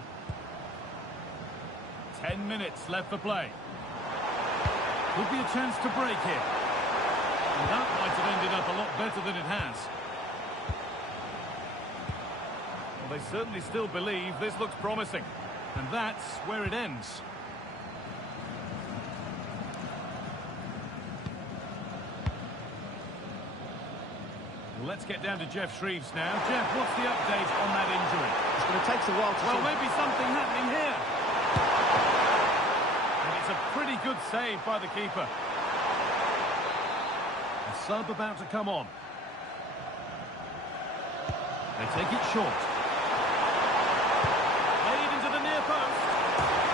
10 minutes left for play. Could be a chance to break here. And that might have ended up a lot better than it has. Well, they certainly still believe this looks promising. And that's where it ends. Let's get down to Jeff Shreves now. Jeff, what's the update on that injury? It's going to take a while to Well, maybe something happening here. And it's a pretty good save by the keeper. A sub about to come on. They take it short. Played into the near post.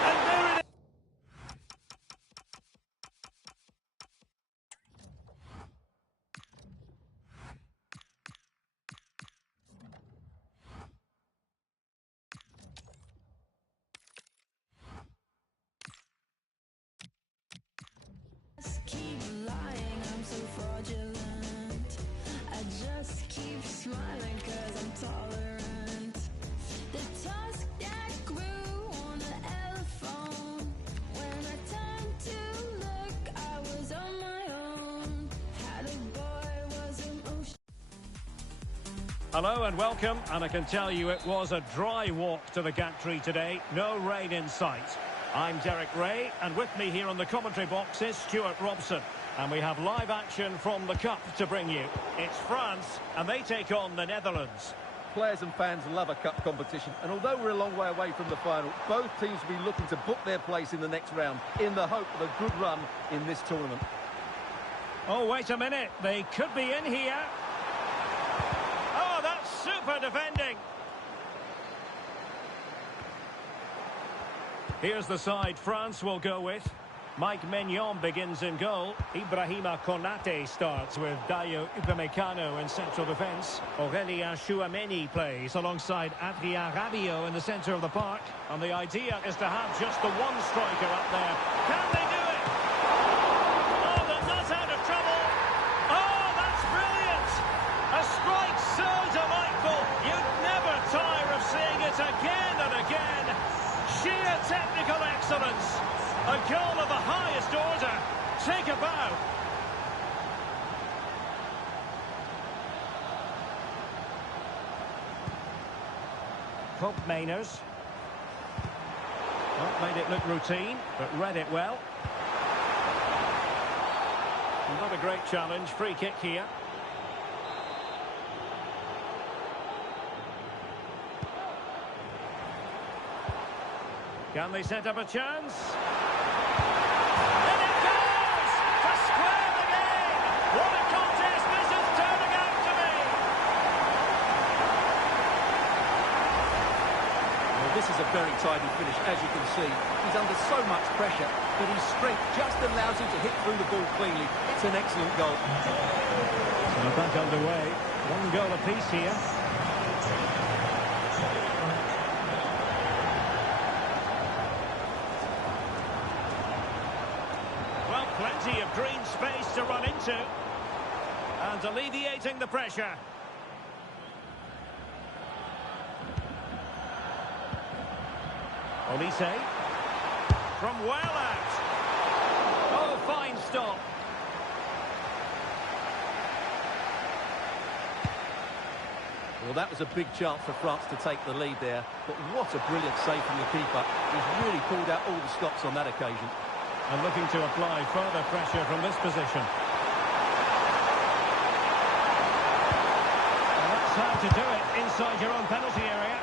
And there it is. Keep lying, I'm so fraudulent. I just keep smiling 'cause I'm tolerant. The tusk that grew on the elephant. When I turned to look, I was on my own. Had a boy, was emotional. Hello and welcome, and I can tell you it was a dry walk to the gantry today. No rain in sight. I'm Derek Ray, and with me here on the commentary box is Stuart Robson. And we have live action from the Cup to bring you. It's France, and they take on the Netherlands. Players and fans love a cup competition, and although we're a long way away from the final, both teams will be looking to book their place in the next round in the hope of a good run in this tournament. Oh, wait a minute. They could be in here. Oh, that's super defending. Here's the side France will go with. Mike Maignan begins in goal. Ibrahima Konate starts with Dayo Upamecano in central defence. Aurélien Chouameni plays alongside Adrien Rabiot in the centre of the park. And the idea is to have just the one striker up there. Can they do it? Oh, they're not out of trouble. Oh, that's brilliant. A strike so delightful. You'd never tire of seeing it again and again. Sheer technical excellence. A goal of the highest order. Take a bow. Pope Mainers. Not made it look routine, but read it well. Not a great challenge. Free kick here. Can they set up a chance? And it goes! To square the game! What a contest this is turning out to be! Well, this is a very tidy finish, as you can see. He's under so much pressure, but his strength just allows him to hit through the ball cleanly. It's an excellent goal. So back underway. One goal apiece here. Plenty of green space to run into. And alleviating the pressure. Olise. From well out. Oh, fine stop. Well, that was a big chance for France to take the lead there. But what a brilliant save from the keeper. He's really pulled out all the stops on that occasion. And looking to apply further pressure from this position. And that's how to do it inside your own penalty area.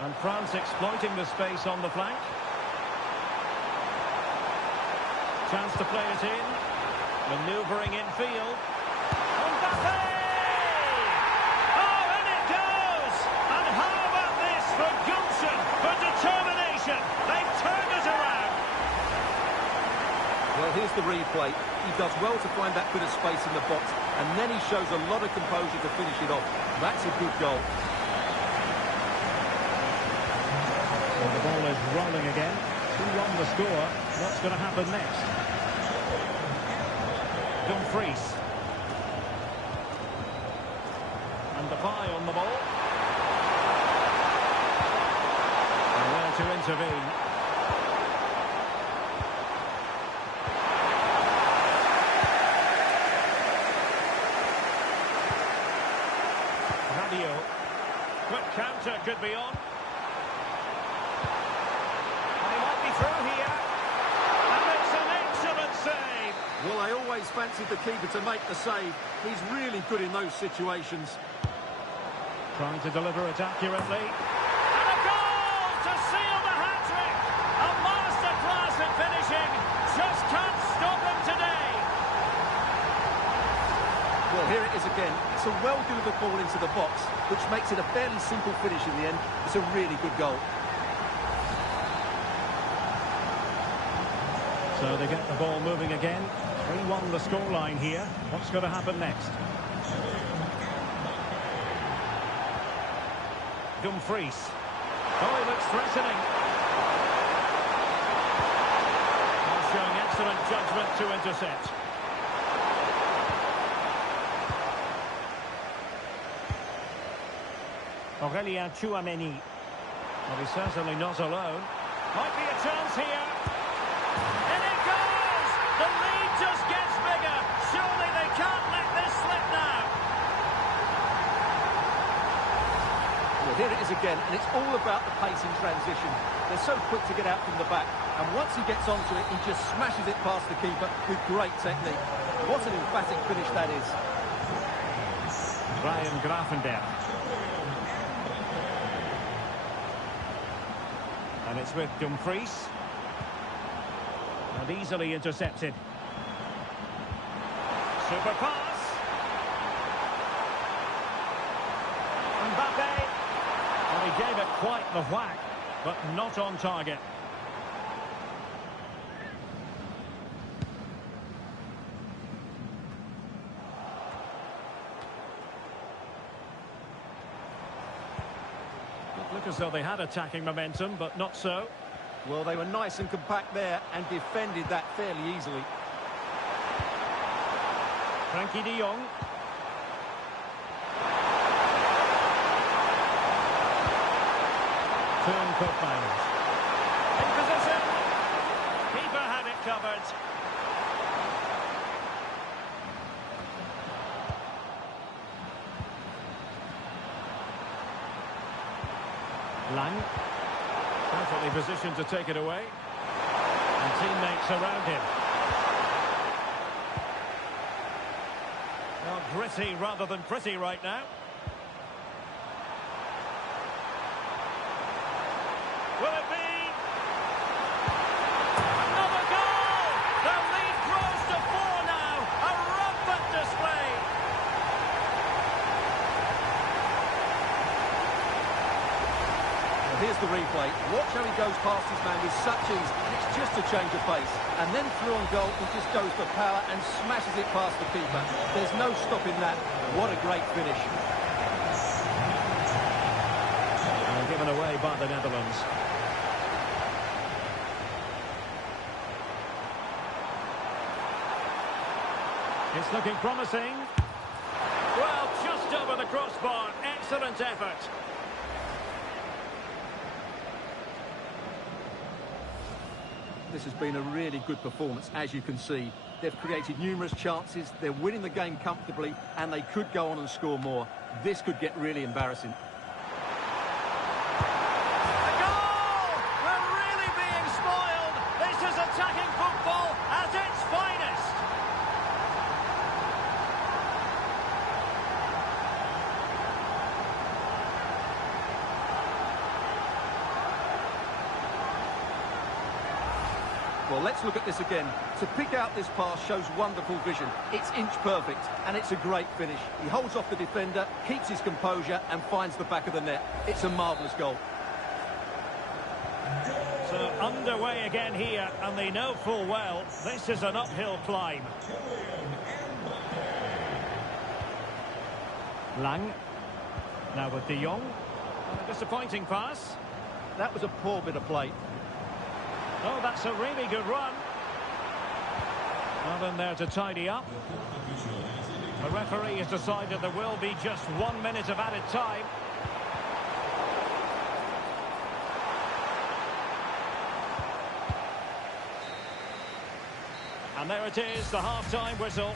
And France exploiting the space on the flank. Chance to play it in. Manoeuvring in field. Mbappe! Oh, and it goes! And how about this for gumption, for determination? They've turned it around. Well, here's the replay. He does well to find that bit of space in the box, and then he shows a lot of composure to finish it off. That's a good goal. Well, the ball is rolling again. 2-1 the score. What's going to happen next? Dumfries. And Depay on the ball. And where to intervene. Fabio. Quick counter could be on. And he might be through here. And it's an excellent save. Well, I always fancied the keeper to make the save. He's really good in those situations. Trying to deliver it accurately. And a goal to seal the hat-trick. A masterclass in finishing. Just can't stop him today. Well, here it is again. It's a well-delivered ball into the box, which makes it a fairly simple finish in the end. It's a really good goal. So they get the ball moving again. 3-1 the scoreline here. What's going to happen next? Dumfries. Oh, he looks threatening. Showing excellent judgment to intercept. Aurelien Tchouameni. Well, he's certainly not alone. Might be a chance here. And it goes! The lead just gets bigger. Surely they can't let this slip now. Well, here it is again, and it's all about the pace in transition. They're so quick to get out from the back, and once he gets onto it, he just smashes it past the keeper with great technique. What an emphatic finish that is. Ryan Gravenberch. And it's with Dumfries. And easily intercepted. Super pass. Mbappe. Well, he gave it quite the whack, but not on target. Look as though they had attacking momentum, but not so. Well, they were nice and compact there and defended that fairly easily. Frankie de Jong. Turn Koopmeiners. In position. Keeper had it covered. Lang. Perfectly positioned to take it away. And teammates around him. Well, gritty rather than pretty right now. Will it be? Another goal! The lead grows to 4 now. A rampant display. Here's the replay. Watch how he goes past his man with such ease. It's just a change of pace. And then through on goal, he just goes for power and smashes it past the keeper. There's no stopping that. What a great finish. And given away by the Netherlands. It's looking promising. Well, just over the crossbar. Excellent effort. This has been a really good performance, as you can see. They've created numerous chances, they're winning the game comfortably, and they could go on and score more. This could get really embarrassing. A goal! We're really being spoiled. This is attacking football at its finest. Well, let's look at this again. To pick out this pass shows wonderful vision. It's inch perfect, and it's a great finish. He holds off the defender, keeps his composure, and finds the back of the net. It's a marvellous goal. So underway again here, and they know full well this is an uphill climb. Lang. Now with de Jong. And a disappointing pass. That was a poor bit of play. Oh, that's a really good run. Well, in there to tidy up. The referee has decided there will be just 1 minute of added time. And there it is, the half-time whistle.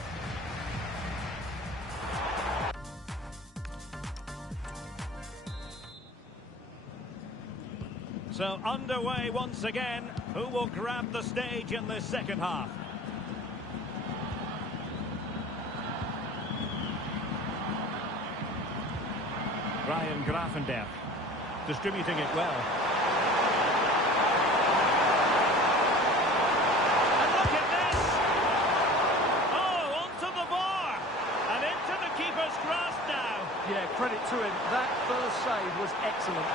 So underway once again. Who will grab the stage in this second half? Ryan Gravenberch distributing it well. And look at this! Oh, onto the bar! And into the keeper's grasp now. Yeah, credit to him. That first save was excellent.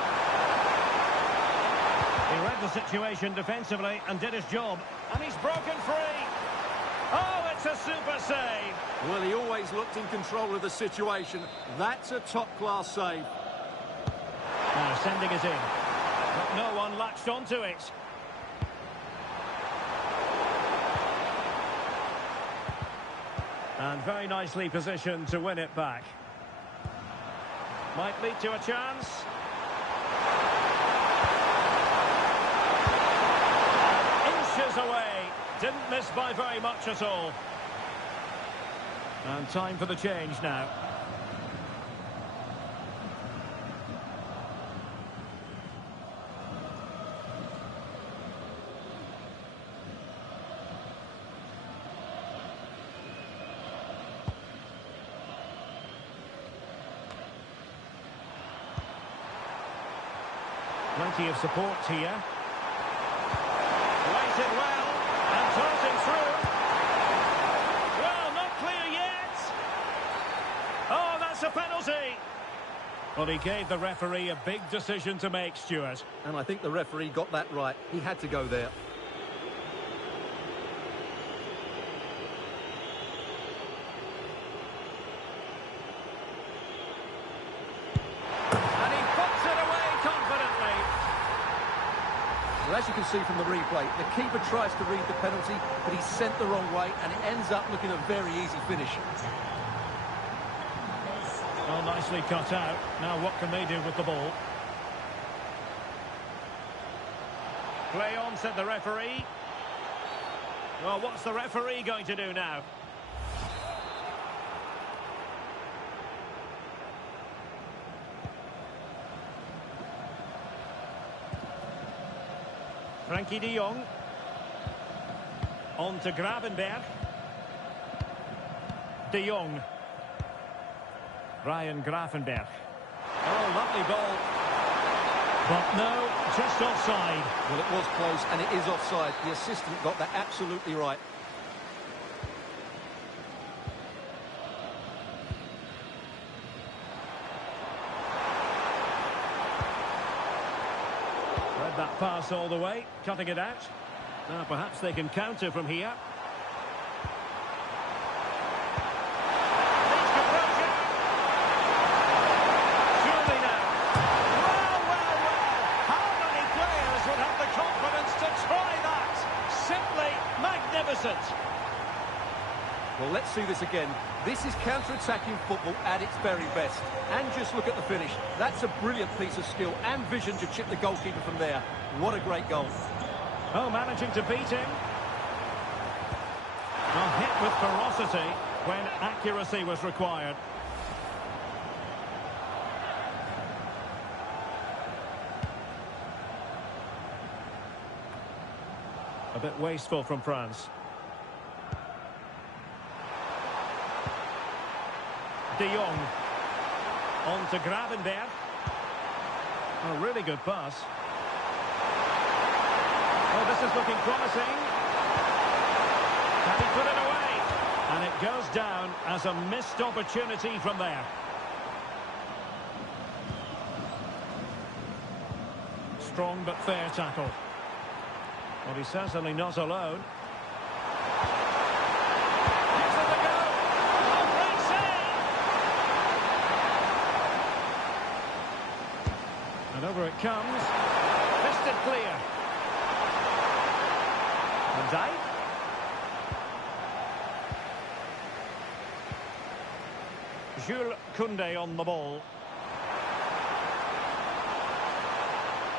He read the situation defensively and did his job. And he's broken free. Oh, it's a super save. Well, he always looked in control of the situation. That's a top-class save. Now sending it in. But no one latched onto it. And very nicely positioned to win it back. Might lead to a chance. Inches away. Didn't miss by very much at all. And time for the change now. Plenty of support here. Waited well and tossing through. Well, not clear yet. Oh, that's a penalty. Well, he gave the referee a big decision to make, Stuart. And I think the referee got that right. He had to go there. Well, as you can see from the replay, the keeper tries to read the penalty, but he's sent the wrong way, and it ends up looking a very easy finish. Well, nicely cut out. Now what can they do with the ball? Play on, said the referee. Well, what's the referee going to do now? Frankie de Jong. On to Gravenberch. De Jong. Ryan Gravenberch. Oh, lovely ball. But no, just offside. Well, it was close, and it is offside. The assistant got that absolutely right. Read that pass all the way, cutting it out. Now perhaps they can counter from here. Surely now. Well. How many players would have the confidence to try that? Simply magnificent. Well, let's see this again. This is counter-attacking football at its very best. And just look at the finish. That's a brilliant piece of skill and vision to chip the goalkeeper from there. What a great goal. Oh, managing to beat him. A hit with ferocity when accuracy was required. A bit wasteful from France. De Jong. On to Gravenberch. A really good pass. Oh, this is looking promising. Can he put it away? And it goes down as a missed opportunity from there. Strong but fair tackle. Well, he's certainly not alone. Gives it a go. Oh, great save! And over it comes. Fisted clear. Van Dijk. Jules Koundé on the ball.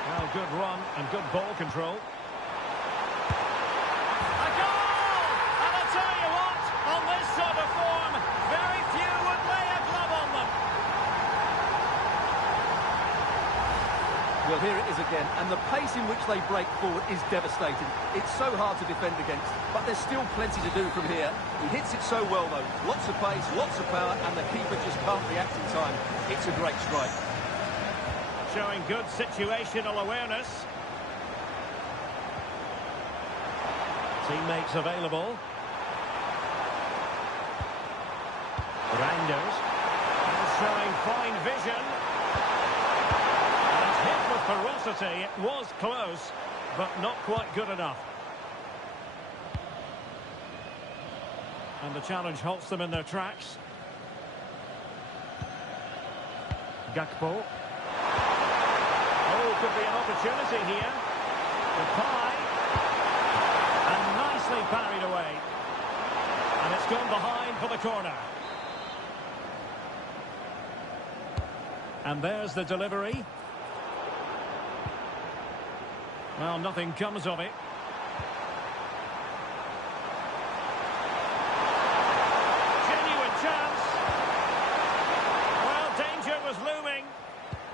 Well, good run and good ball control. A goal! And I tell you what, on this sort of form, very few would lay a glove on them. Well, here it is again, and the pace in which they break forward is devastating. It's so hard to defend against, but there's still plenty to do from here. He hits it so well, though. Lots of pace, lots of power, and the keeper just can't react in time. It's a great strike. Showing good situational awareness. Teammates available. Reinders. Showing fine vision. And hit with ferocity. It was close, but not quite good enough. And the challenge halts them in their tracks. Gakpo. Oh, could be an opportunity here. Depay. And nicely parried away. And it's gone behind for the corner. And there's the delivery. Well, nothing comes of it. Genuine chance. Well, danger was looming.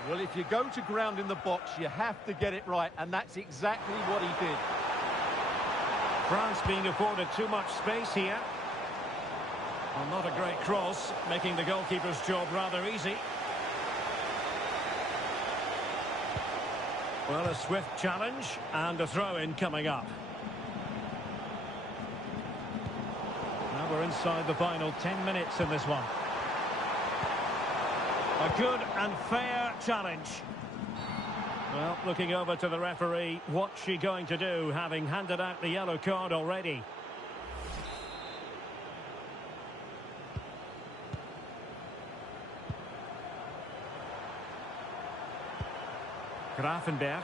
Well, if you go to ground in the box, you have to get it right, and that's exactly what he did. France being afforded too much space here. Well, not a great cross, making the goalkeeper's job rather easy. Well, a swift challenge and a throw-in coming up. Now we're inside the final 10 minutes in this one. A good and fair challenge. Well, looking over to the referee, what's she going to do, having handed out the yellow card already? Grafenberg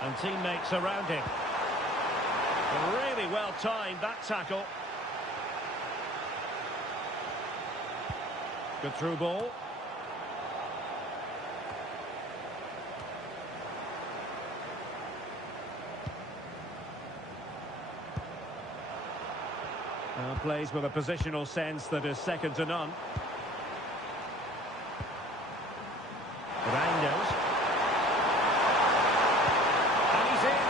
and teammates around him. Really well timed, that tackle. Good through ball. Plays with a positional sense that is second to none. Reinders. And he's in.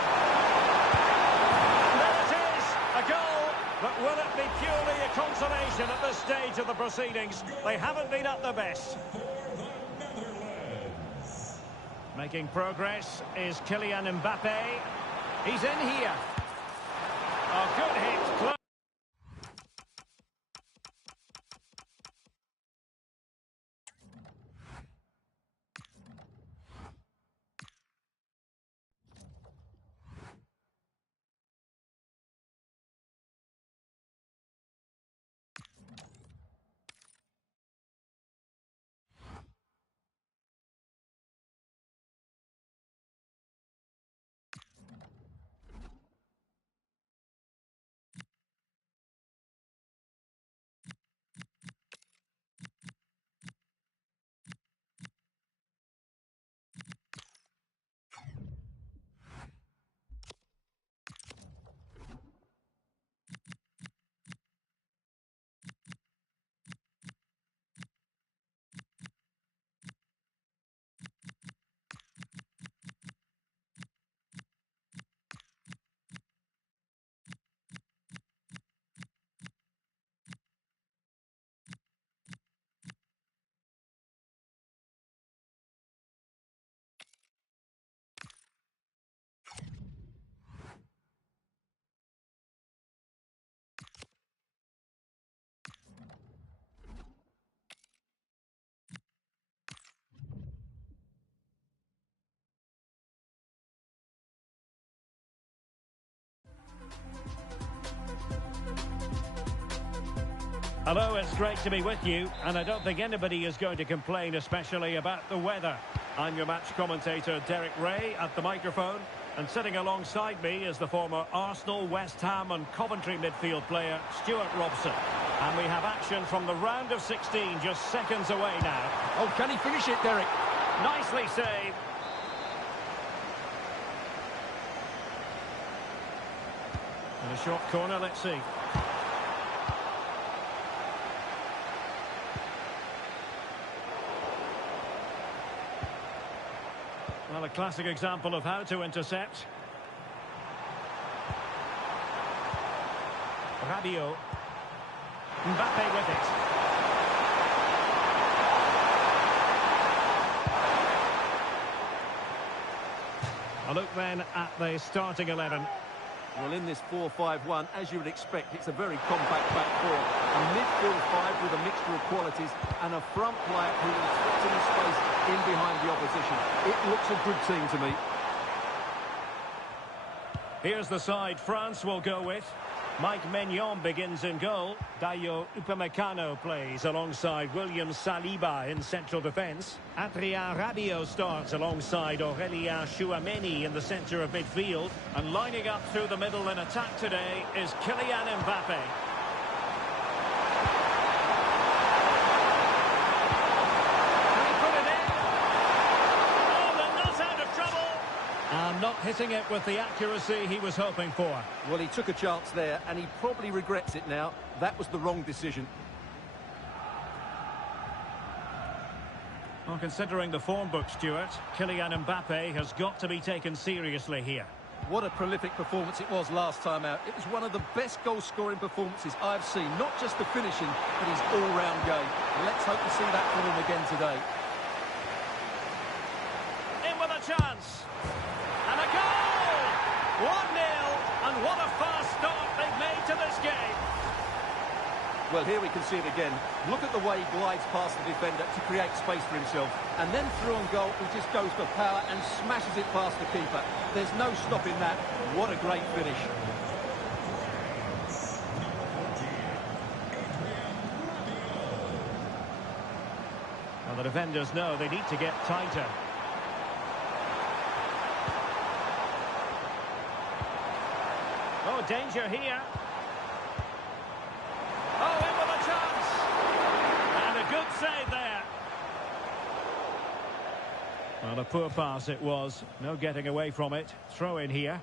And there it is, a goal. But will it be purely a consolation at this stage of the proceedings? They haven't been at their best. Making progress is Kylian Mbappe. He's in here. A good hit. Close. Hello, it's great to be with you, and I don't think anybody is going to complain, especially about the weather. I'm your match commentator, Derek Ray, at the microphone, and sitting alongside me is the former Arsenal, West Ham and Coventry midfield player, Stuart Robson. And we have action from the round of 16, just seconds away now. Oh, can he finish it, Derek? Nicely saved. And a short corner, let's see. Well, a classic example of how to intercept. Rabiot. Mbappe with it. A look then at the starting 11. Well, in this 4-5-1, as you would expect, it's a very compact back four. A midfield five with a mixture of qualities and a front player who will threaten the space in behind the opposition. It looks a good team to me. Here's the side France will go with. Mike Maignan begins in goal. Dayo Upamecano plays alongside William Saliba in central defence. Adrien Rabiot starts alongside Aurélien Tchouameni in the centre of midfield. And lining up through the middle in attack today is Kylian Mbappe. Can he put it in? Oh, they're not out of trouble! And not hitting it with the accuracy he was hoping for. Well, he took a chance there, and he probably regrets it now. That was the wrong decision. Well, considering the form book, Stuart, Kylian Mbappe has got to be taken seriously here. What a prolific performance it was last time out. It was one of the best goal-scoring performances I've seen. Not just the finishing, but his all-round game. Let's hope to see that from him again today. In with a chance. And a goal! 1-0, and what a fast start they've made to this game. Well, here we can see it again. Look at the way he glides past the defender to create space for himself. And then through on goal, he just goes for power and smashes it past the keeper. There's no stopping that. What a great finish. Well, the defenders know they need to get tighter. Oh, danger here. Oh, in with a chance. And a good save there. Well, a poor pass it was. No getting away from it. Throw in here.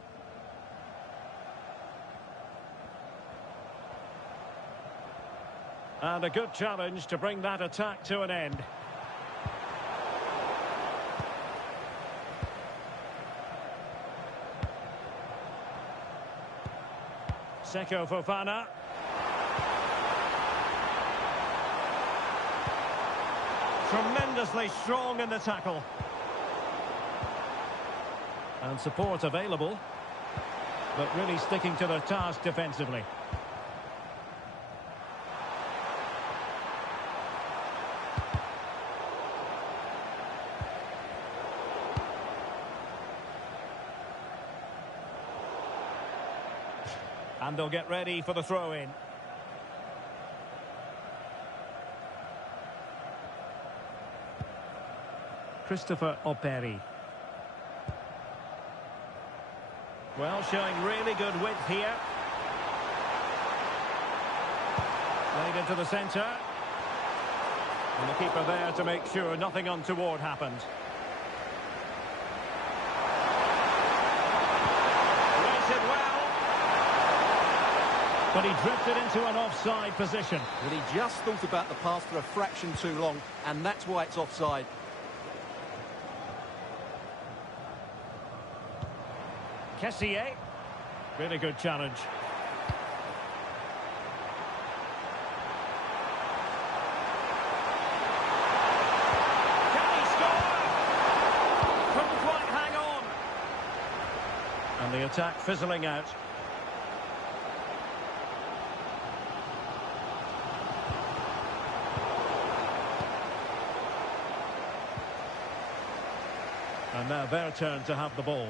And a good challenge to bring that attack to an end. Seko Fofana. Tremendously strong in the tackle. And support available. But really sticking to their task defensively. And they'll get ready for the throw-in. Christopher Operi. Well, showing really good width here. Played into the centre. And the keeper there to make sure nothing untoward happened. Waited well. But he drifted into an offside position. Well, he just thought about the pass for a fraction too long, and that's why it's offside. Kessié. Really good challenge. Can he score? Couldn't quite hang on. And the attack fizzling out. And now their turn to have the ball.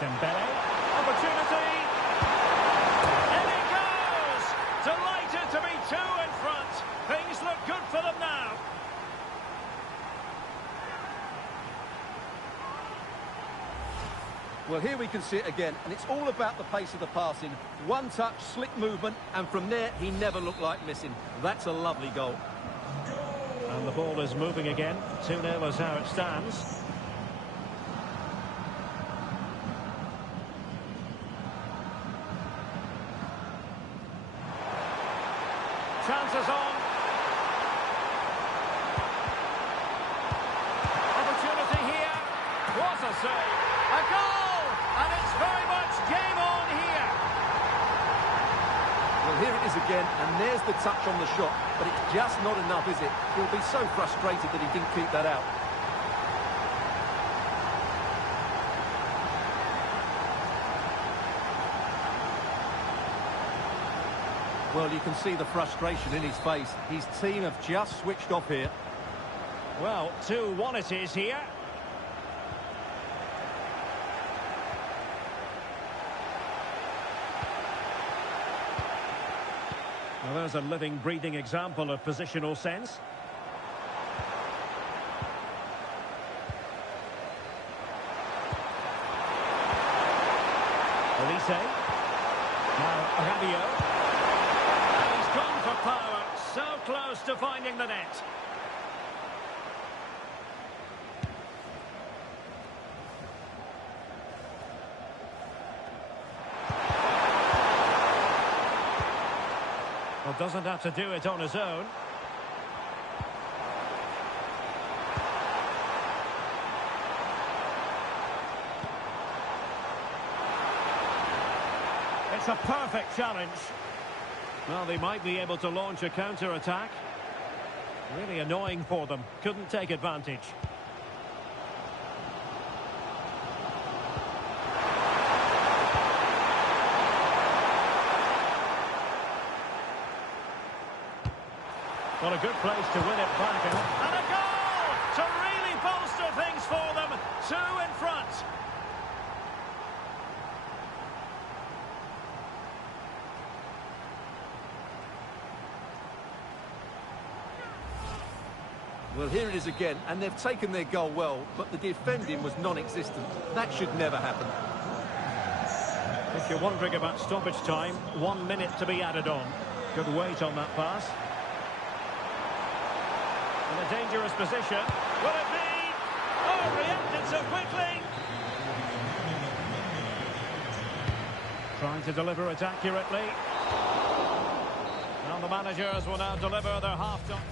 Dembele, opportunity, in it goes! Delighted to be two in front. Things look good for them now. Well, here we can see it again, and it's all about the pace of the passing. One touch, slick movement, and from there, he never looked like missing. That's a lovely goal. And the ball is moving again. 2-0 is how it stands. save. A goal! And it's very much game on here. Well, here it is again, and there's the touch on the shot, but it's just not enough, is it? He'll be so frustrated that he didn't keep that out. Well, you can see the frustration in his face. His team have just switched off here. Well, 2-1 it is here. Well, there's a living, breathing example of positional sense. Elise. Now, Rabiot. And he's gone for power. So close to finding the net. Well, doesn't have to do it on his own. It's a perfect challenge. Well, they might be able to launch a counter-attack. Really annoying for them. Couldn't take advantage. What a good place to win it back. And a goal to really bolster things for them. 2 in front. Well, here it is again, and they've taken their goal well, but the defending was non-existent. That should never happen. If you're wondering about stoppage time, 1 minute to be added on. Good weight on that pass. In a dangerous position. Will it be? Oh, reacted so quickly. Trying to deliver it accurately. Now the managers will now deliver their half-time.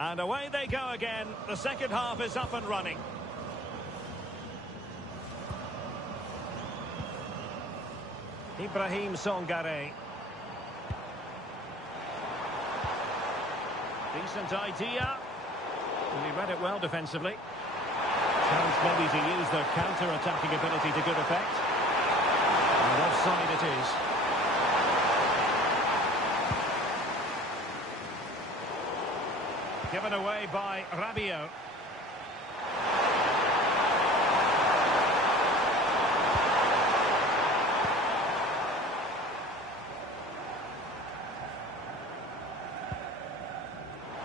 And away they go again. The second half is up and running. Ibrahim Songare. Decent idea. He read it well defensively. Chance maybe to use their counter-attacking ability to good effect. And offside it is. Given away by Rabiot.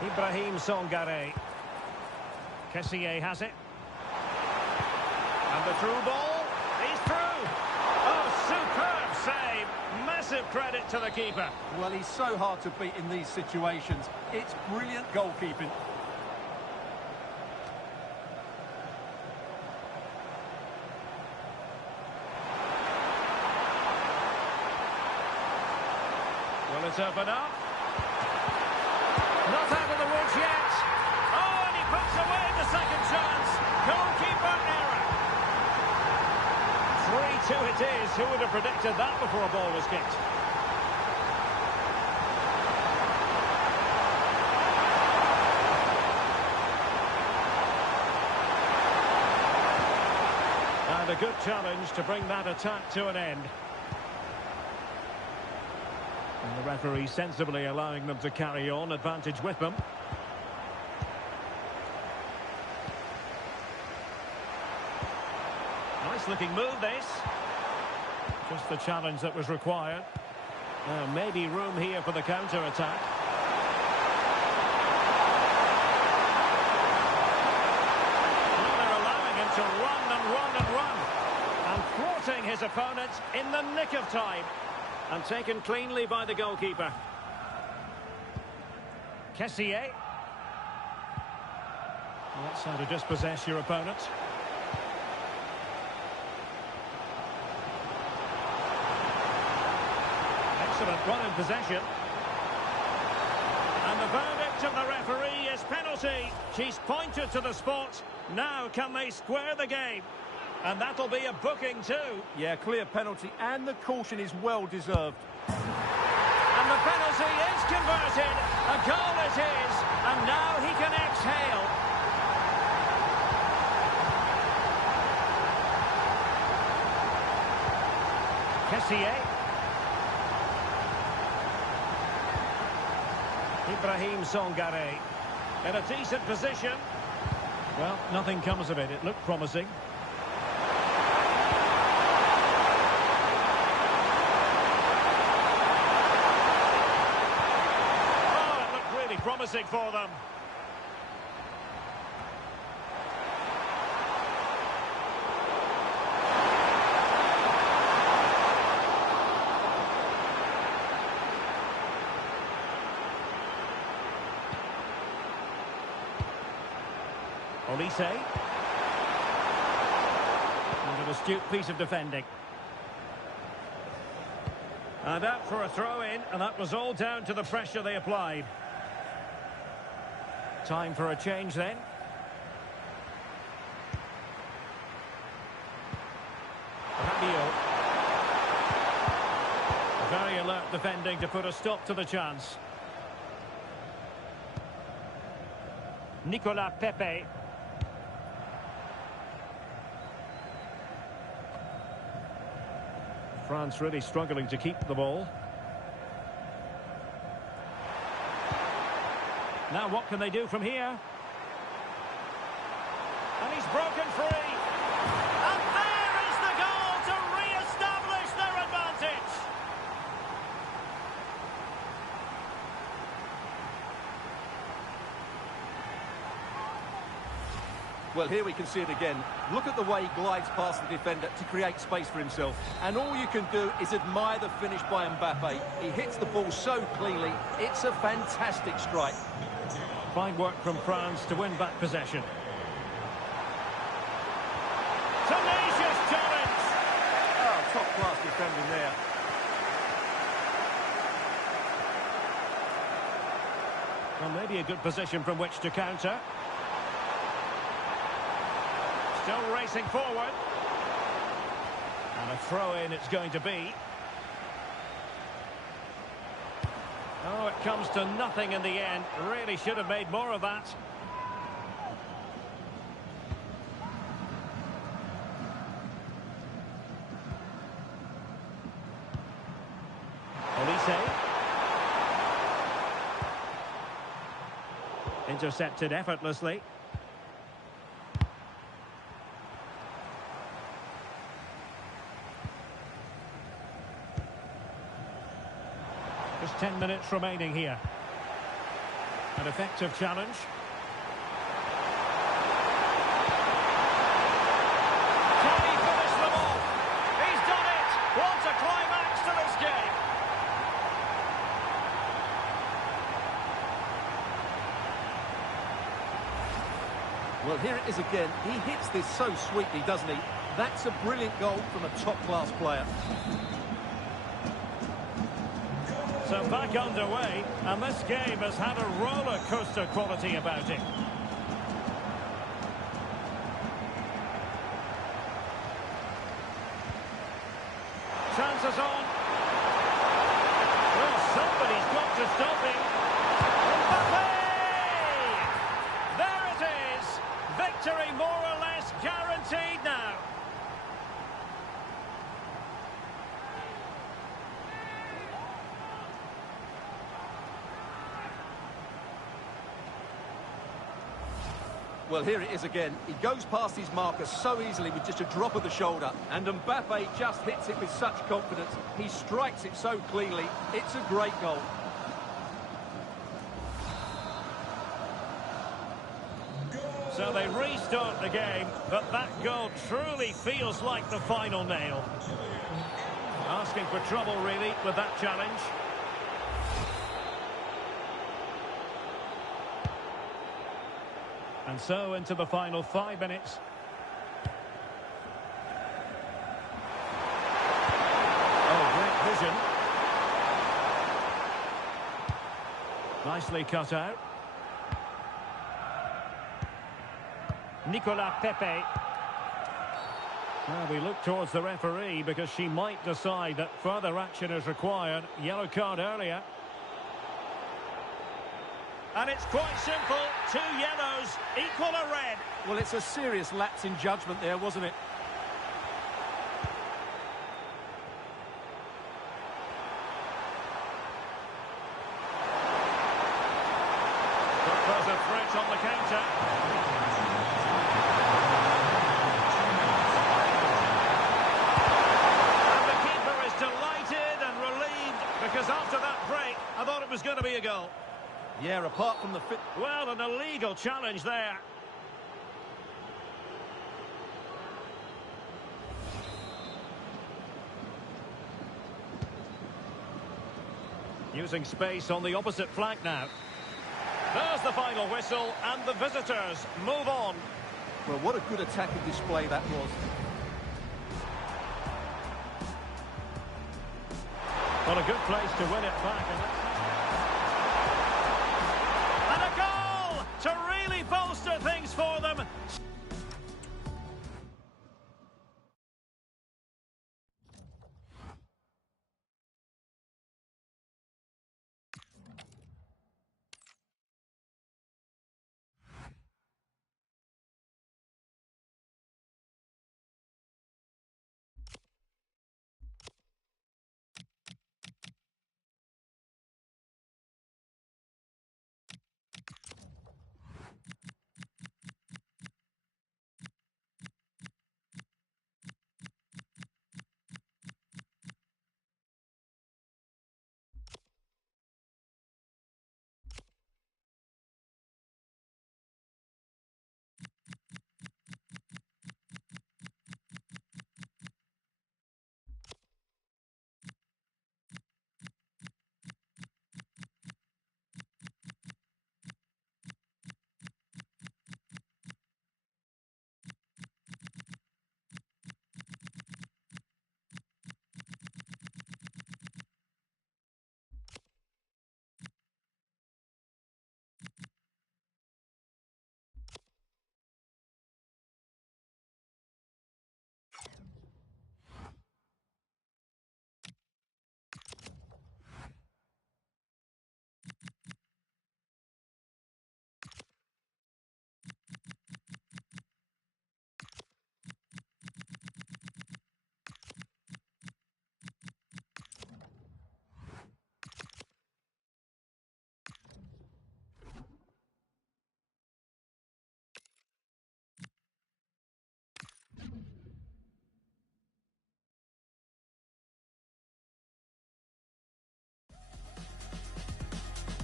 Ibrahim Songare. Kessié has it. And the through ball. He's through. Oh, superb save. Massive credit to the keeper. Well, he's so hard to beat in these situations. It's brilliant goalkeeping. Will it open up? Not out of the woods yet. Oh, and he puts away the second chance. Goalkeeper error. 3-2 it is. Who would have predicted that before a ball was kicked? And a good challenge to bring that attack to an end. And the referee sensibly allowing them to carry on, advantage with them. Nice looking move, this. Just the challenge that was required. Maybe room here for the counter-attack. Well, they're allowing him to run and run and run. And thwarting his opponent in the nick of time. And taken cleanly by the goalkeeper. Kessié. That's how to dispossess your opponent. Excellent run in possession. And the verdict of the referee is penalty. She's pointed to the spot. Now can they square the game? And that'll be a booking too. Yeah, clear penalty, and the caution is well deserved. And the penalty is converted. A goal it is. And now he can exhale. Kessié. Ibrahim Songare. In a decent position. Well, nothing comes of it. It looked promising. Promising for them. Olise. And an astute piece of defending. And out for a throw-in, and that was all down to the pressure they applied. Time for a change then. Rabiot. Very alert defending to put a stop to the chance. Nicolas Pepe. France really struggling to keep the ball. Now what can they do from here? And he's broken free. And there is the goal to re-establish their advantage. Well, here we can see it again. Look at the way he glides past the defender to create space for himself. And all you can do is admire the finish by Mbappe. He hits the ball so cleanly. It's a fantastic strike. Fine work from France to win back possession. Tenacious challenge! Oh, top-class defending there. Well, maybe a good position from which to counter. Still racing forward. And a throw-in it's going to be. Oh, it comes to nothing in the end. Really should have made more of that. Olise. Intercepted effortlessly. Just 10 minutes remaining here. An effective challenge. Can he finish them off? He's done it! What a climax to this game! Well, here it is again. He hits this so sweetly, doesn't he? That's a brilliant goal from a top-class player. So back underway, and this game has had a roller coaster quality about it. Chances on. Well, somebody's got to stop him. Mbappe! There it is. Victory more or less guaranteed now. Well, here it is again. He goes past his marker so easily with just a drop of the shoulder. And Mbappe just hits it with such confidence. He strikes it so cleanly. It's a great goal. So they restart the game, but that goal truly feels like the final nail. Asking for trouble, really, with that challenge. And so into the final 5 minutes. Oh, great vision. Nicely cut out. Nicolas Pepe. Well, we look towards the referee because she might decide that further action is required. Yellow card earlier. And it's quite simple. 2 yellows, equal a red. Well, it's a serious lapse in judgment there, wasn't it? There's a threat on the counter. And the keeper is delighted and relieved because after that break, I thought it was going to be a goal. Yeah, apart from the fit. Well, an illegal challenge there. Using space on the opposite flank now. There's the final whistle, and the visitors move on. Well, what a good attacking display that was. Well, a good place to win it back. And a goal to really bolster things for them.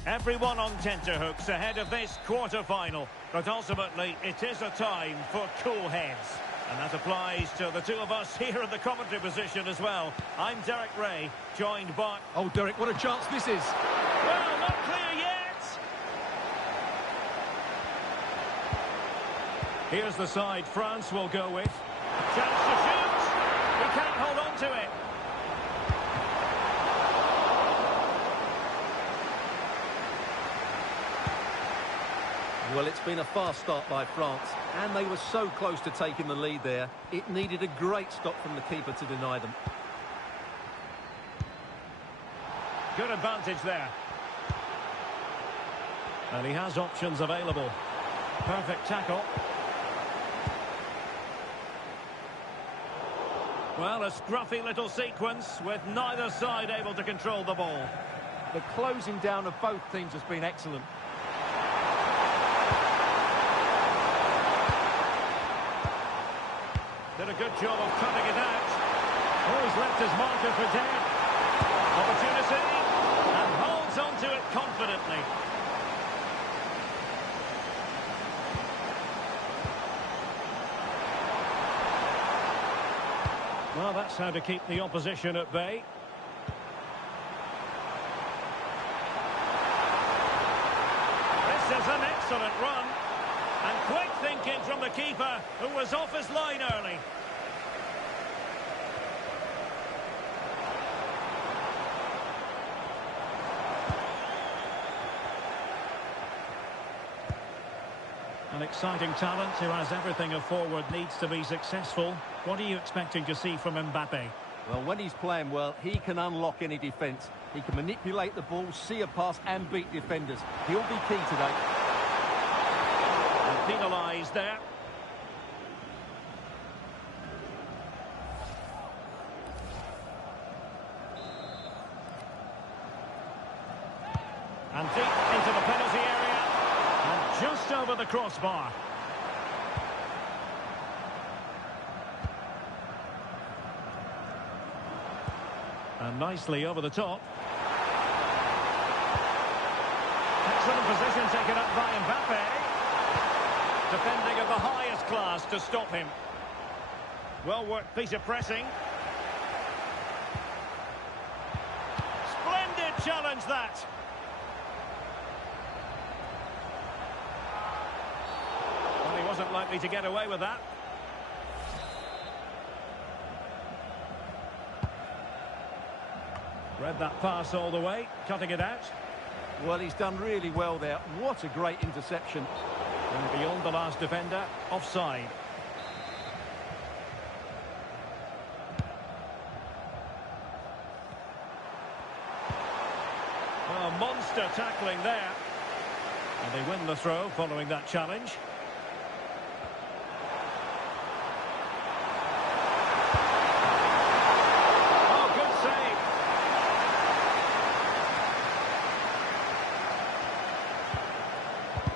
Everyone on tenterhooks ahead of this quarter-final. But ultimately, it is a time for cool heads. And that applies to the two of us here in the commentary position as well. I'm Derek Ray, joined by... Oh, Derek, what a chance this is. Well, not clear yet. Here's the side France will go with. Chance to shoot. He can't hold on to it. Well, it's been a fast start by France, and they were so close to taking the lead there. It needed a great stop from the keeper to deny them. Good advantage there. And he has options available. Perfect tackle. Well, a scruffy little sequence with neither side able to control the ball. The closing down of both teams has been excellent. Did a good job of cutting it out. Oh, he's left his marker for dead. Opportunity. And holds on to it confidently. Well, that's how to keep the opposition at bay. This is an excellent run. And quick thinking from the keeper, who was off his line early. An exciting talent who has everything a forward needs to be successful. What are you expecting to see from Mbappe? Well, when he's playing well, he can unlock any defence. He can manipulate the ball, see a pass and beat defenders. He'll be key today. And penalised there. And deep into the penalty area. And just over the crossbar. And nicely over the top. Excellent position taken up by Mbappe. Defending of the highest class to stop him. Well worked piece of pressing. Splendid challenge that. Well, he wasn't likely to get away with that. Read that pass all the way, cutting it out. Well, he's done really well there. What a great interception. And beyond the last defender, offside. Well, monster tackling there. And they win the throw following that challenge. Oh, good save.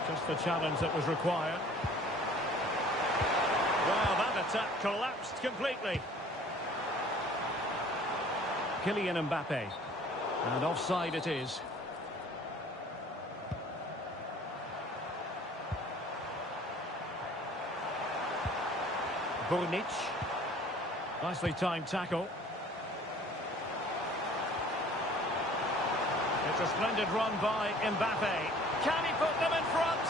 Just the challenge that was required. Well, that attack collapsed completely. Kylian Mbappe. And offside it is. Burnic. Nicely timed tackle. It's a splendid run by Mbappe. Can he put them in front?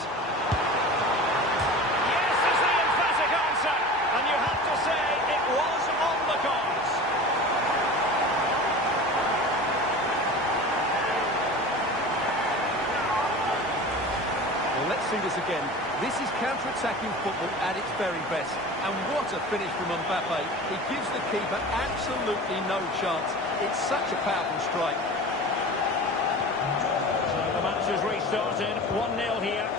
Yes is the emphatic answer. And you have to say it was on the cards. Well, let's see this again. This is counter-attacking football at its very best. And what a finish from Mbappe. He gives the keeper absolutely no chance. It's such a powerful strike. So the match has restarted. 1-0 here.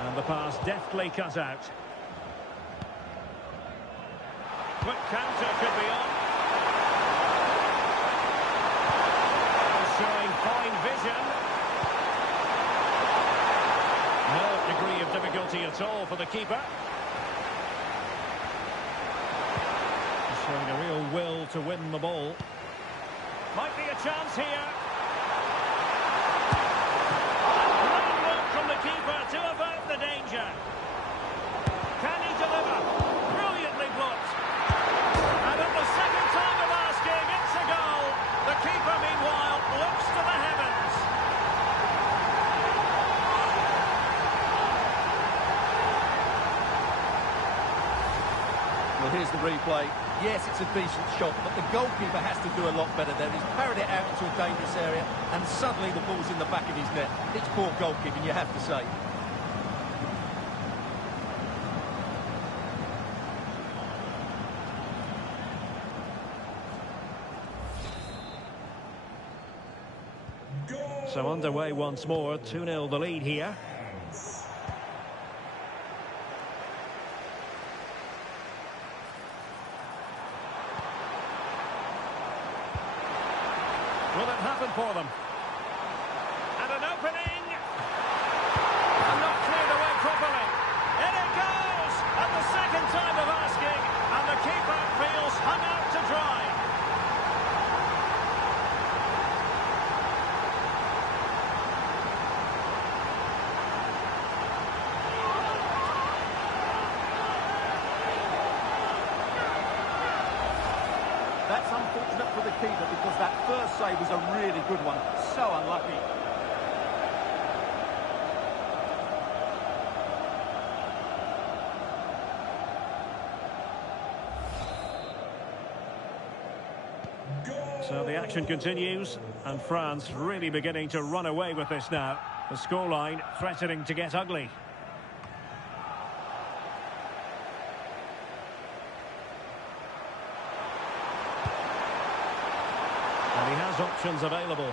And the pass deftly cut out. Quick counter could be on. Showing fine vision. No degree of difficulty at all for the keeper. Showing a real will to win the ball. Might be a chance here. Great look from the keeper to avert the danger. Can he deliver? Brilliantly blocked. And at the second time of asking, it's a goal. The keeper, meanwhile, looks to the heavens. Well, here's the replay. Yes, it's a decent shot, but the goalkeeper has to do a lot better there. He's parried it out into a dangerous area, and suddenly the ball's in the back of his net. It's poor goalkeeping, you have to say. So underway once more, 2-0 the lead here. Will it happen for them? an opening. And not cleared away properly. In it goes! At the second time of asking, and the keeper feels hung out to dry. That's unfortunate for the keeper because that first save was a really good one. So unlucky. So the action continues, and France really beginning to run away with this now. The scoreline threatening to get ugly. And he has options available.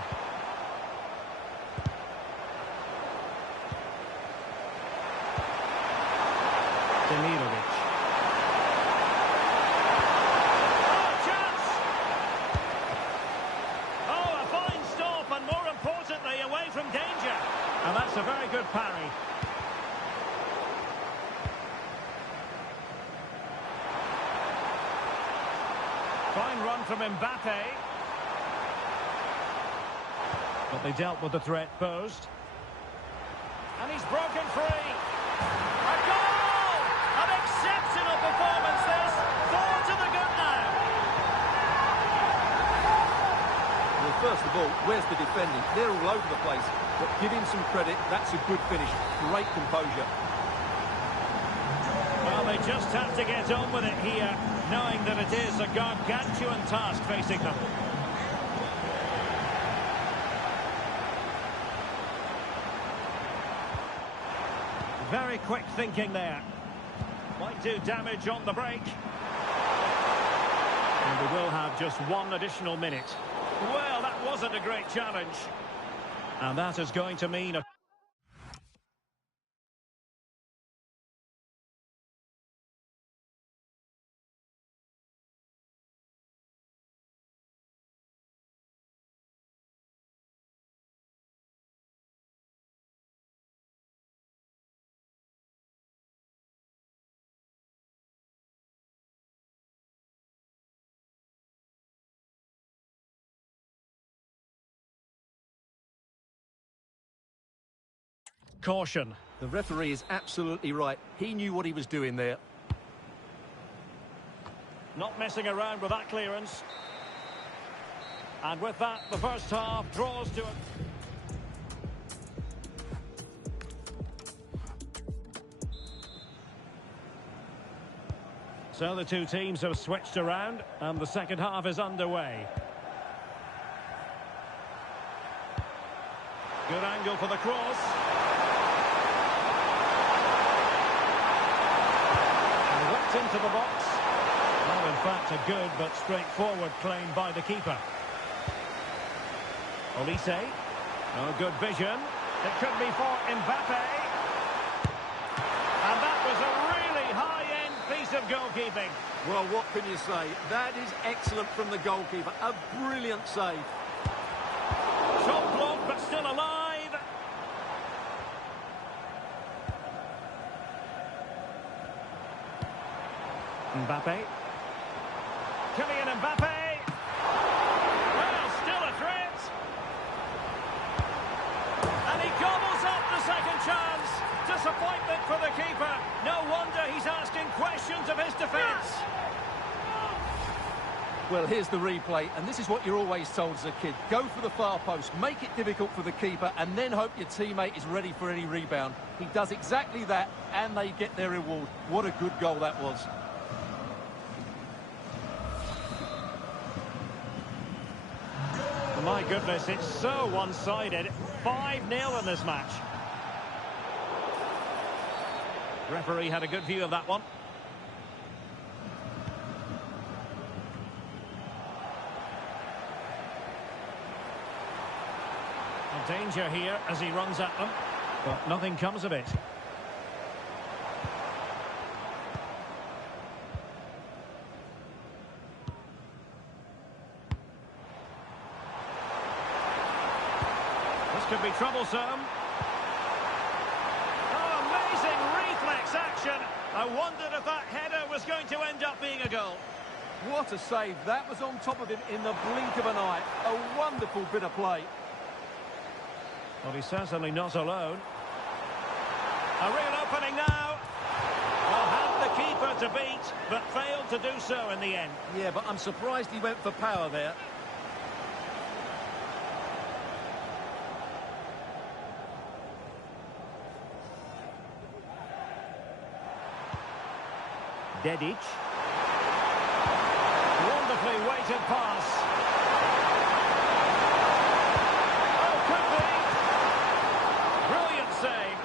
Demirovic. Oh, chance! Oh, a fine stop, and more importantly, away from danger. And that's a very good parry. Fine run from Mbappe. But they dealt with the threat posed. And he's broken free. A goal! An exceptional performance this. 4 to the good now. Well, first of all, where's the defending? They're all over the place. But give him some credit. That's a good finish. Great composure. Well, they just have to get on with it here, knowing that it is a gargantuan task facing them. Very quick thinking there. Might do damage on the break. And we will have just one additional minute. Well, that wasn't a great challenge. And that is going to mean a... Caution. The referee is absolutely right. He knew what he was doing there. Not messing around with that clearance. And with that, the first half draws to a... So the two teams have switched around, and the second half is underway. Good angle for the cross. Into the box. Well, in fact, a good but straightforward claim by the keeper. Olise. Oh, good vision. It could be for Mbappe. And that was a really high-end piece of goalkeeping. Well, what can you say? That is excellent from the goalkeeper. A brilliant save. Shot blocked, but still alive. Mbappe. Kylian Mbappe. Well, still a threat. And he gobbles up the second chance. Disappointment for the keeper. No wonder he's asking questions of his defence. Well, here's the replay, and this is what you're always told as a kid. Go for the far post, make it difficult for the keeper, and then hope your teammate is ready for any rebound. He does exactly that, and they get their reward. What a good goal that was. My goodness, it's so one-sided. 5-0 in this match. Referee had a good view of that one. A danger here as he runs at them, but nothing comes of it. could be troublesome. Oh, amazing reflex action. I wondered if that header was going to end up being a goal. What a save. That was on top of him in the blink of an eye. A wonderful bit of play. Well, he's certainly not alone. A real opening now. Well, had the keeper to beat, but failed to do so in the end. Yeah, but I'm surprised he went for power there. Dedic. Wonderfully weighted pass. Oh, could be. Brilliant save.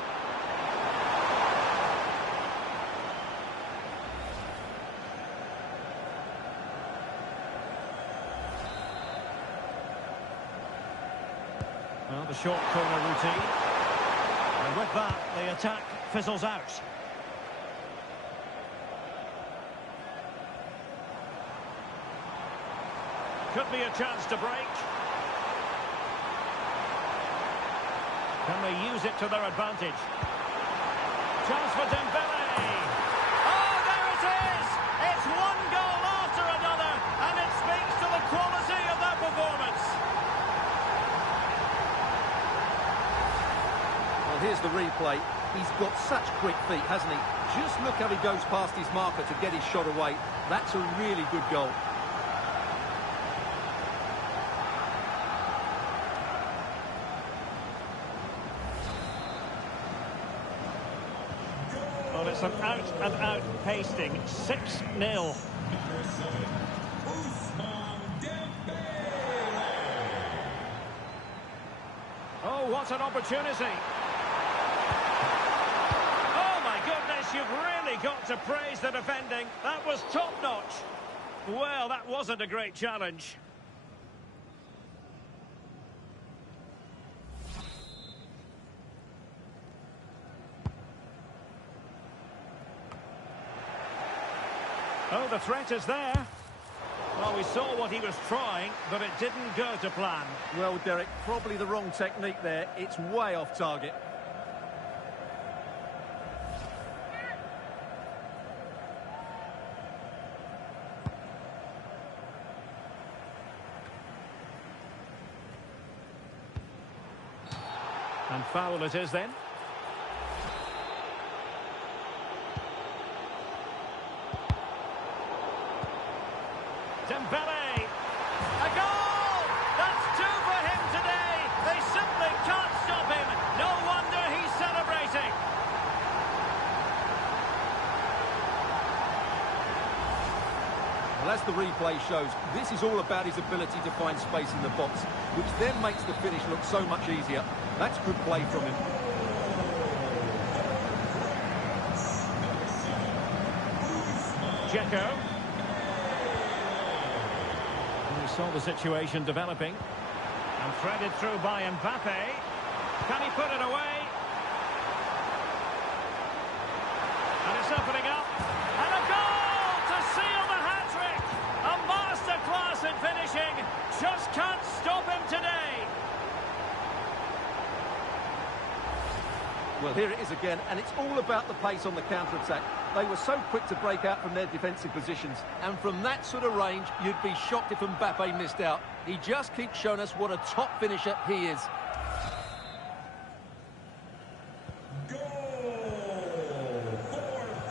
Well, the short corner routine. And with that, the attack fizzles out. Could be a chance to break. Can they use it to their advantage? Chance for Dembele. Oh, there it is! It's one goal after another, and it speaks to the quality of their performance. Well, here's the replay. He's got such quick feet, hasn't he? Just look how he goes past his marker to get his shot away. That's a really good goal. Well, it's an out-and-out pasting. 6-0. Oh, what an opportunity. Oh, my goodness, you've really got to praise the defending. That was top-notch. Well, that wasn't a great challenge. Oh, the threat is there. Well, we saw what he was trying, but it didn't go to plan. Well, Derek, probably the wrong technique there. It's way off target. And foul it is then. Dembele! A goal! That's two for him today! They simply can't stop him! No wonder he's celebrating! Well, as the replay shows, this is all about his ability to find space in the box, which then makes the finish look so much easier. That's good play from him. Dzeko. We saw the situation developing. And threaded through by Mbappe. Can he put it away? And it's opening up. And a goal to seal the hat-trick! A masterclass in finishing. Just can't stop him today. Well, here it is again, and it's all about the pace on the counter-attack. They were so quick to break out from their defensive positions, and from that sort of range, you'd be shocked if Mbappe missed out. He just keeps showing us what a top finisher he is. Goal for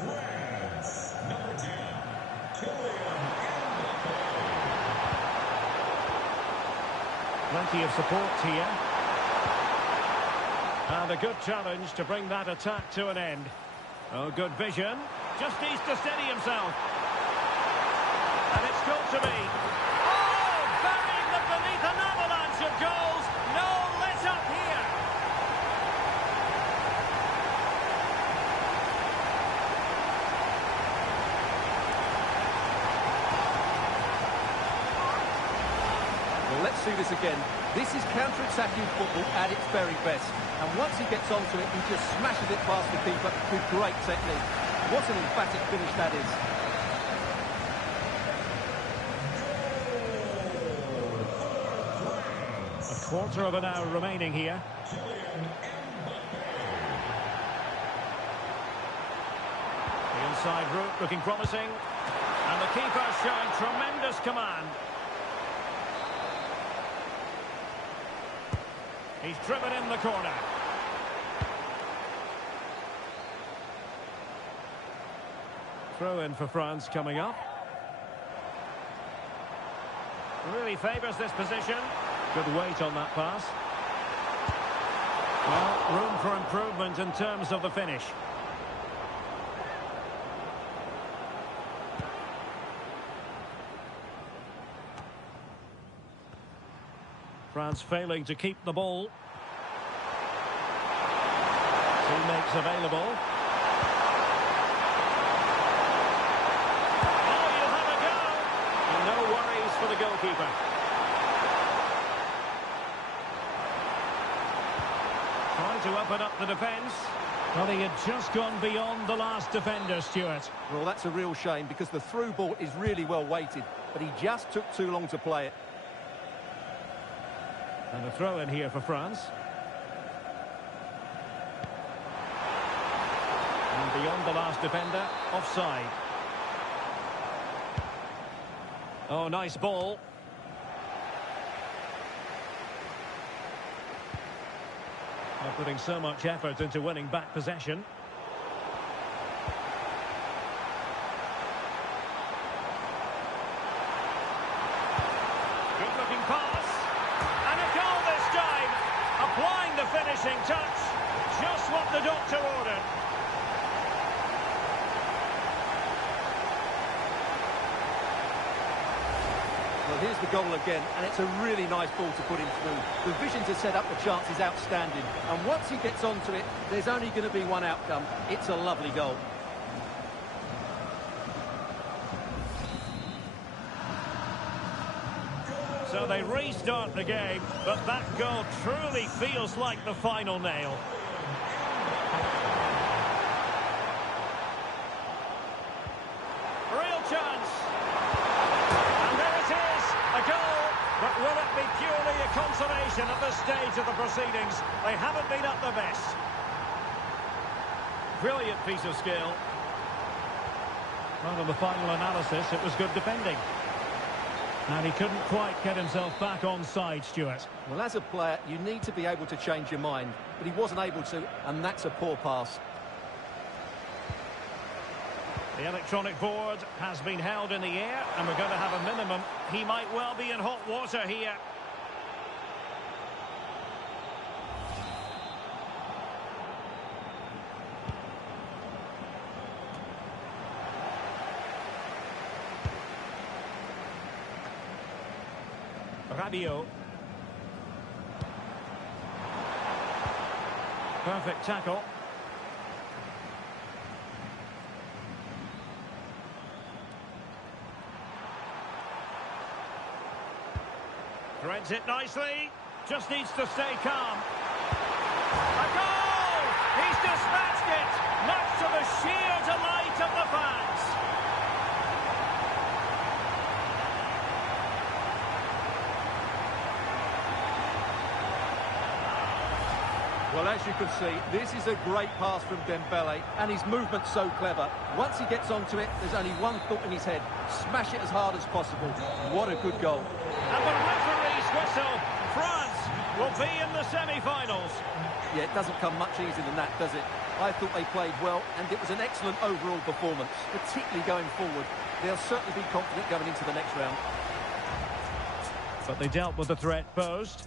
France. Number 10, Kylian Mbappe. Plenty of support here. And a good challenge to bring that attack to an end. Oh, good vision. Just needs to steady himself. And it's got to be. Oh, burying them beneath an avalanche of goals. No let-up here. Well, let's see this again. This is counter-attacking football at its very best. And once he gets onto it, he just smashes it past the keeper with great technique. What an emphatic finish that is. A quarter of an hour remaining here. Kylian Mbappe. The inside route looking promising. And the keeper showing tremendous command. He's driven in the corner. Throw in for France coming up. Really favours this position. Good weight on that pass. Well, room for improvement in terms of the finish. France failing to keep the ball. Teammates available. Oh, you have a go! And no worries for the goalkeeper. Trying to open up the defence. Well, he had just gone beyond the last defender, Stuart. Well, that's a real shame because the through ball is really well weighted, but he just took too long to play it. And a throw in here for France. And beyond the last defender, offside. Oh, nice ball. They're putting so much effort into winning back possession. Good-looking pass. And a goal this time. Applying the finishing touch. Just what the doctor ordered. Well, here's the goal again, and it's a really nice ball to put him through. The vision to set up the chance is outstanding, and once he gets onto it, there's only going to be one outcome. It's a lovely goal. So they restart the game, but that goal truly feels like the final nail. Real chance. And there it is, a goal. But will it be purely a consolation at this stage of the proceedings? They haven't been at their best. Brilliant piece of skill. Well, in the final analysis, it was good defending. And he couldn't quite get himself back on side, Stuart. Well, as a player, you need to be able to change your mind, but he wasn't able to, and that's a poor pass. The electronic board has been held in the air, and we're going to have a minimum. He might well be in hot water here. Rabiot. Perfect tackle. Threads it nicely. Just needs to stay calm. A goal! He's dispatched it, much to the sheer delight of the fans. Well, as you can see, this is a great pass from Dembele, and his movement's so clever. Once he gets onto it, there's only one thought in his head. Smash it as hard as possible. What a good goal. And the referee's whistle. France will be in the semi-finals. Yeah, it doesn't come much easier than that, does it? I thought they played well, and it was an excellent overall performance, particularly going forward. They'll certainly be confident going into the next round. But they dealt with the threat posed.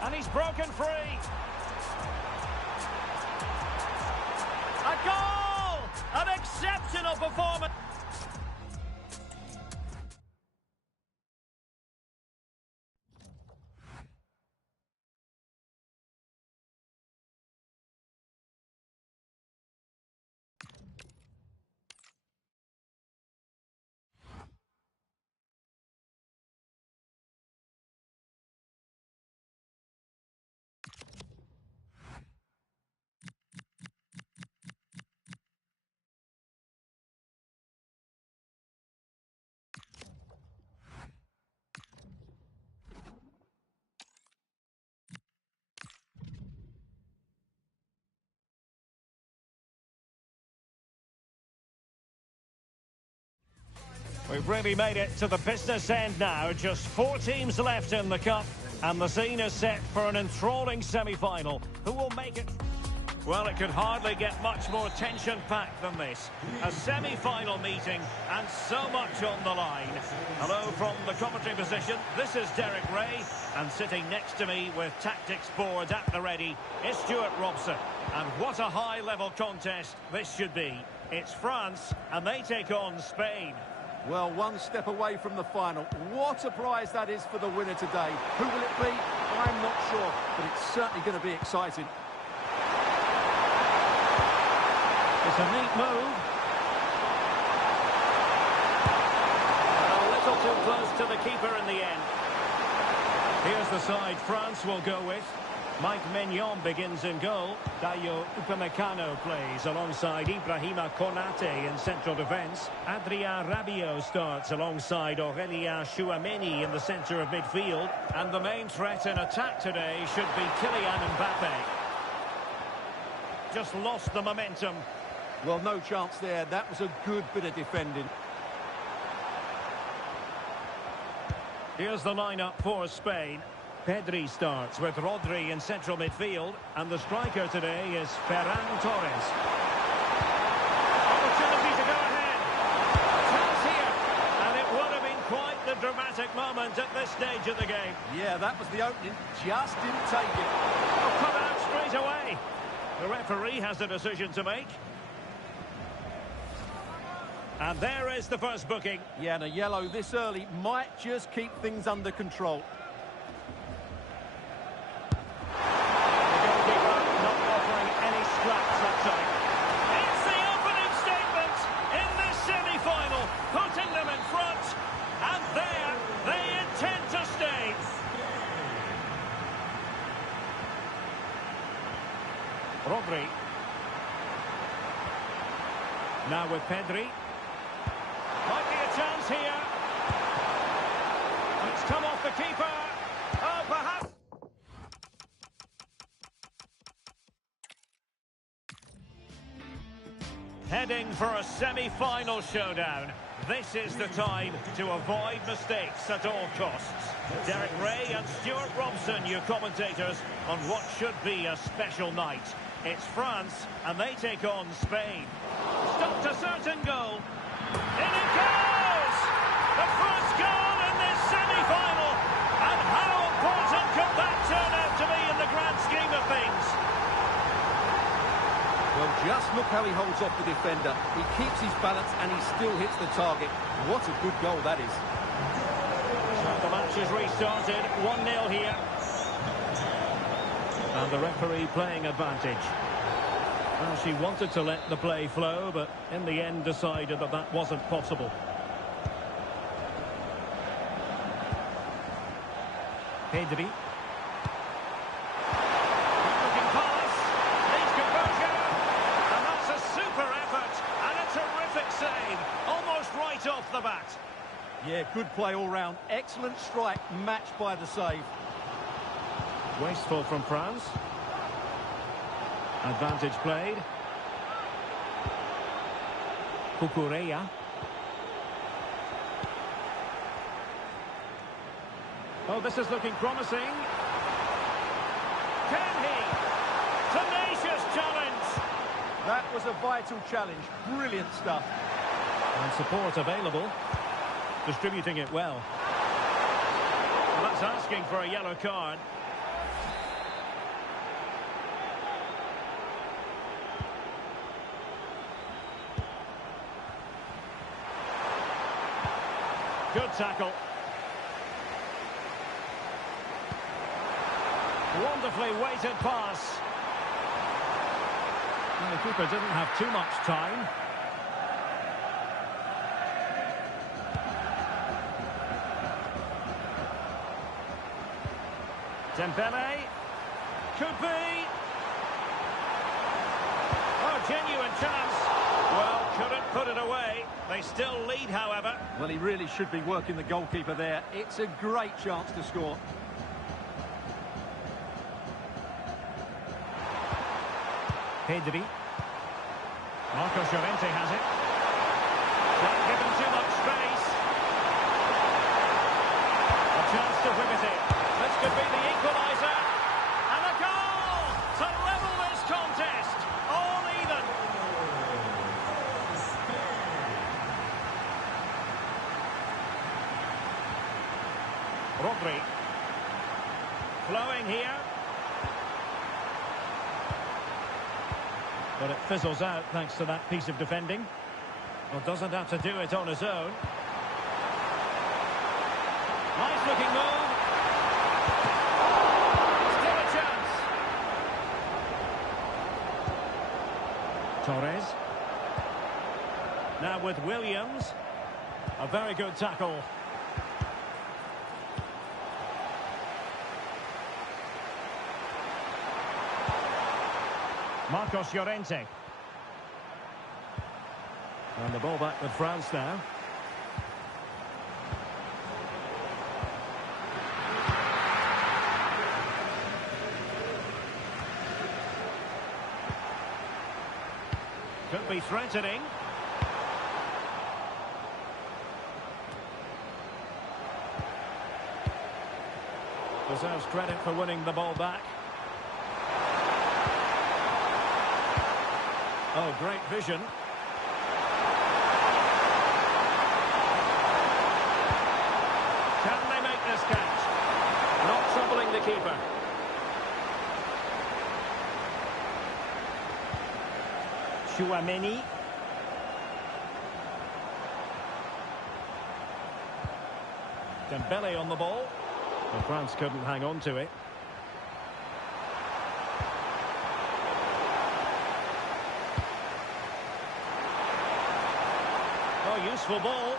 And he's broken free. A goal! An exceptional performance. We've really made it to the business end now. Just 4 teams left in the Cup. And the scene is set for an enthralling semi-final. Who will make it? Well, it could hardly get much more tension-packed than this. A semi-final meeting and so much on the line. Hello from the commentary position. This is Derek Ray. And sitting next to me with tactics board at the ready is Stuart Robson. And what a high-level contest this should be. It's France, and they take on Spain. Well, one step away from the final. What a prize that is for the winner today. Who will it be? I'm not sure, but it's certainly going to be exciting. It's a neat move. A little too close to the keeper in the end. Here's the side France will go with. Mike Maignan begins in goal. Dayo Upamecano plays alongside Ibrahima Konate in central defence. Adrien Rabiot starts alongside Aurélien Tchouameni in the centre of midfield. And the main threat in attack today should be Kylian Mbappe. Just lost the momentum. Well, no chance there. That was a good bit of defending. Here's the lineup for Spain. Pedri starts with Rodri in central midfield, and the striker today is Ferran Torres. Opportunity to go ahead. Chance here, and it would have been quite the dramatic moment at this stage of the game. Yeah, that was the opening. Just didn't take it. Oh, cut out straight away. The referee has a decision to make. And there is the first booking. Yeah, and a yellow this early might just keep things under control. It's the opening statement in this semi-final, putting them in front, and there they intend to stay. Rodri. Now with Pedri. Might be a chance here. And it's come off the keeper. Oh, perhaps. Heading for a semi-final showdown. This is the time to avoid mistakes at all costs. Derek Ray and Stuart Robson, your commentators, on what should be a special night. It's France, and they take on Spain. Stopped a certain goal. In it goes! The first goal in this semi-final. And how important could that turn out to be in the grand scheme of things? Well, just look how he holds off the defender. He keeps his balance and he still hits the target. What a good goal that is. So the match is restarted. 1-0 here. And the referee playing advantage. Well, she wanted to let the play flow, but in the end decided that that wasn't possible. Pedri. Looking pass. Needs composure. And that's a super effort. And a terrific save. Almost right off the bat. Yeah, good play all round. Excellent strike, matched by the save. Wasteful from France. Advantage played. Cucurella. Oh, this is looking promising. Can he? Tenacious challenge. That was a vital challenge. Brilliant stuff. And support available. Distributing it well. Well, that's asking for a yellow card. Good tackle. Wonderfully weighted pass. And the keeper didn't have too much time. Dembele. Could be. Oh, genuine chance. Well, couldn't put it away. They still lead, however. Well, he really should be working the goalkeeper there. It's a great chance to score. Pedri. Marco Llorente has it. Not given too much space. Rodri. Flowing here. But it fizzles out thanks to that piece of defending. Well, doesn't have to do it on his own. Nice looking move. Still a chance. Torres. Now with Williams. A very good tackle. Marcos Llorente. And the ball back with France now. Could be threatening. Deserves credit for winning the ball back. Oh, great vision. Can they make this catch? Not troubling the keeper. Chouameni. Dembele on the ball. Well, France couldn't hang on to it. Oh, useful ball.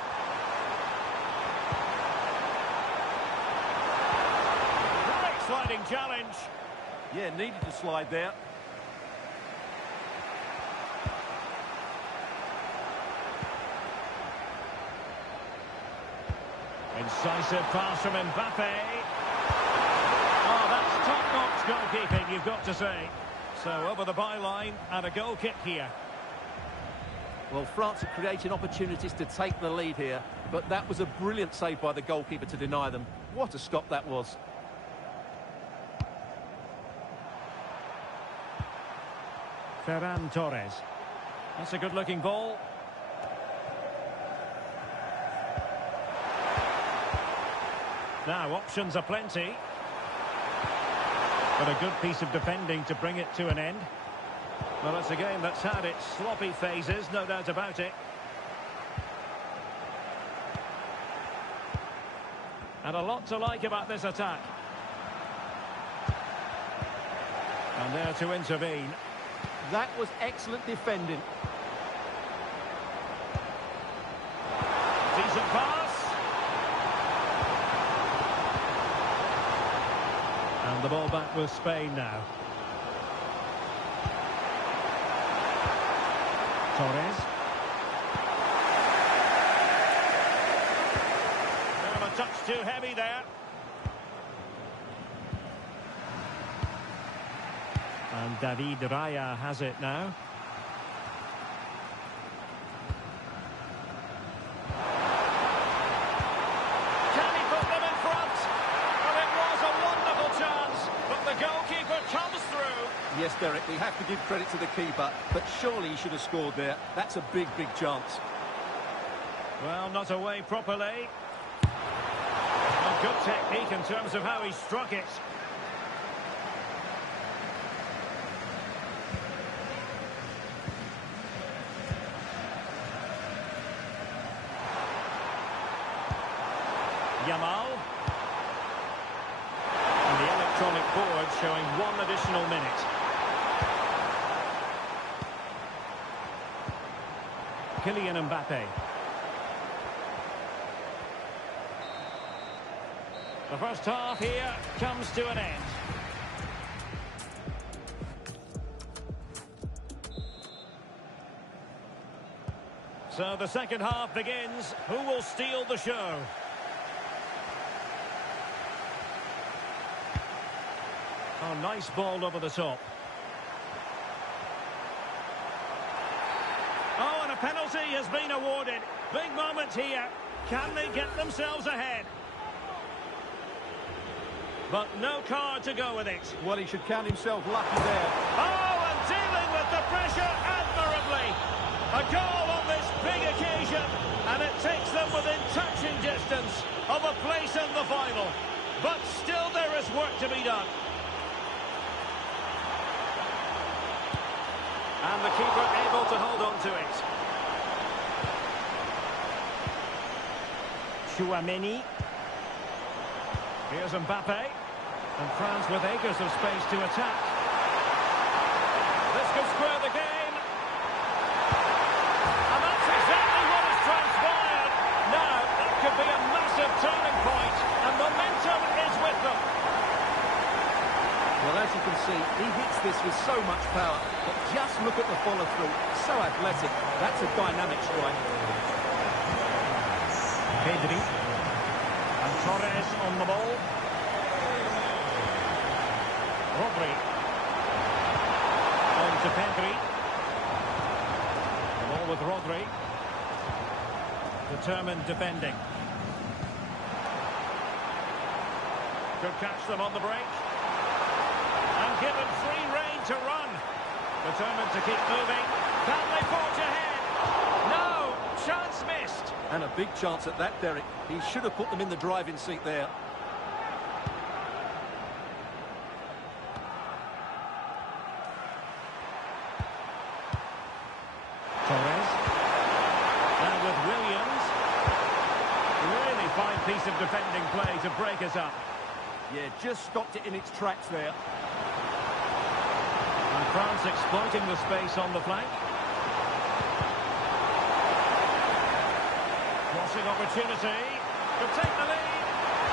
Great sliding challenge. Yeah, needed to slide there. Incisive pass from Mbappe. Oh, that's top-notch goalkeeping, you've got to say. So over the byline and a goal kick here. Well, France are creating opportunities to take the lead here, but that was a brilliant save by the goalkeeper to deny them. What a stop that was. Ferran Torres. That's a good-looking ball. Now, options are plenty. But a good piece of defending to bring it to an end. Well, it's a game that's had its sloppy phases, no doubt about it. And a lot to like about this attack. And there to intervene. That was excellent defending. Decent pass. And the ball back with Spain now. Torres. A touch too heavy there. And David Raya has it now. Can he put them in front? Well, it was a wonderful chance, but the goalkeeper comes through. Yes, Derek, we have to give credit to the keeper, but surely he should have scored there. That's a big, big chance. Well, not away properly. A good technique in terms of how he struck it. Yamal. And the electronic board showing 1 additional minute. Kylian Mbappe. The first half here comes to an end. So the second half begins. Who will steal the show? Oh, nice ball over the top. Oh, and a penalty has been awarded. Big moment here. Can they get themselves ahead? But no card to go with it. Well, he should count himself lucky there. Oh, and dealing with the pressure admirably. A goal on this big occasion, and it takes them within touching distance of a place in the final. much work to be done. And the keeper able to hold on to it. Chouameni. Here's Mbappe. And France with acres of space to attack. This could square the game. And that's exactly what has transpired. Now, that could be a massive turning point. And momentum is with them. Well, as you can see, he hits this with so much power. But just look at the follow-through. So athletic. That's a dynamic strike. Pedri. And Torres on the ball. Rodri. On to Pedri. The ball with Rodri. Determined defending. Could catch them on the break. And given free rein to run. Determined to keep moving. Can they forge ahead? No! Chance missed. And a big chance at that, Derek. He should have put them in the driving seat there. Torres. And with Williams. Really fine piece of defending play to break us up. Yeah, just stopped it in its tracks there. And France exploiting the space on the flank. Crossing opportunity. Could take the lead.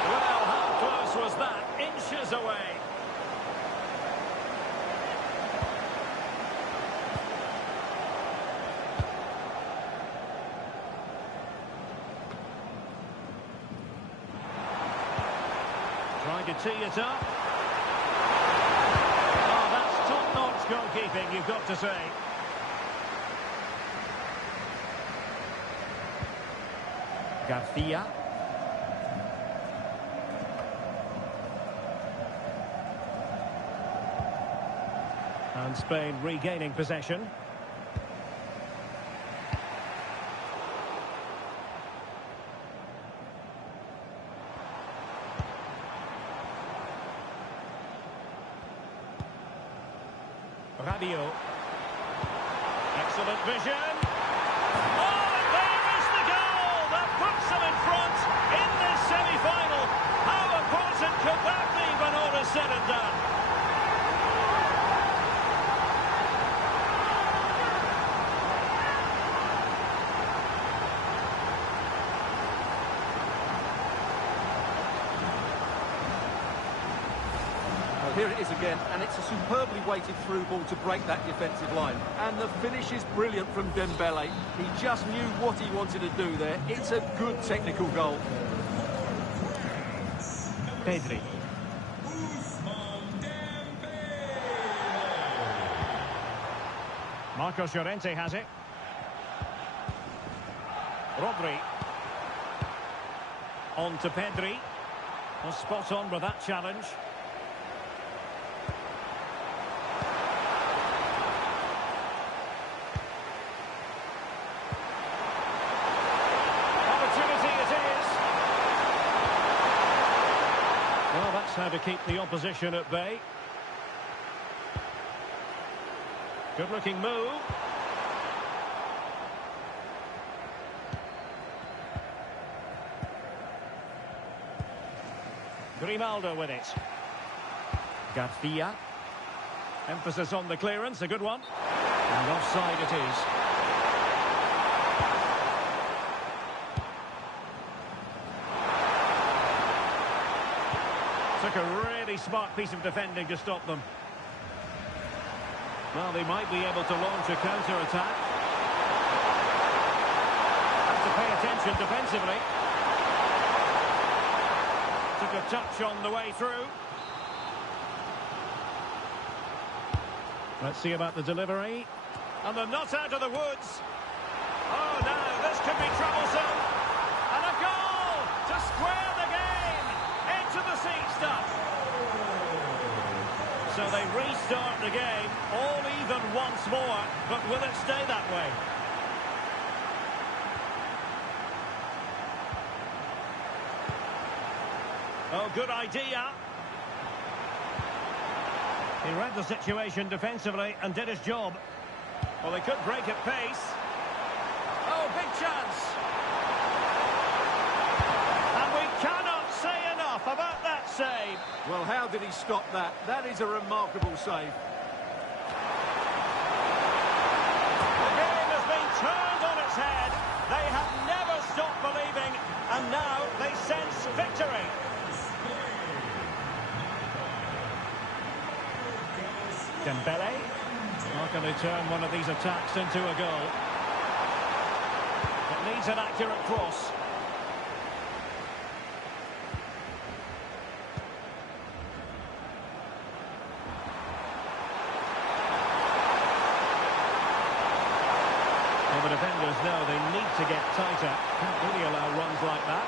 Well, how close was that? Inches away. Trying to tee it up. Oh, that's top-notch goalkeeping, you've got to say. Garcia. And Spain regaining possession. Rabiot. Excellent vision. Oh, and there is the goal that puts them in front in this semi-final. How important could that be when all is said and done? Here it is again, and it's a superbly weighted through ball to break that defensive line. And the finish is brilliant from Dembele. He just knew what he wanted to do there. It's a good technical goal. Pedri. Marcos Llorente has it. Rodri. On to Pedri. Was spot on with that challenge. Well, that's how to keep the opposition at bay. Good-looking move. Grimaldo with it. Garcia. Emphasis on the clearance, a good one. And offside it is. Took a really smart piece of defending to stop them. Well, they might be able to launch a counter-attack. Have to pay attention defensively. Took a touch on the way through. Let's see about the delivery. And they're not out of the woods. Oh, no, this could be troublesome. And a goal to square the game. Into the seat stuff. So they restart the game, all even once more, but will it stay that way? Oh, good idea. He read the situation defensively and did his job. Well, they could break at pace. Oh, big chance. And we cannot say enough about that save. Well, how did he stop that? That is a remarkable save. The game has been turned on its head. They have never stopped believing, and now they sense victory. Dembele not going to turn one of these attacks into a goal. It needs an accurate cross. Well, the defenders know they need to get tighter. Can't really allow runs like that.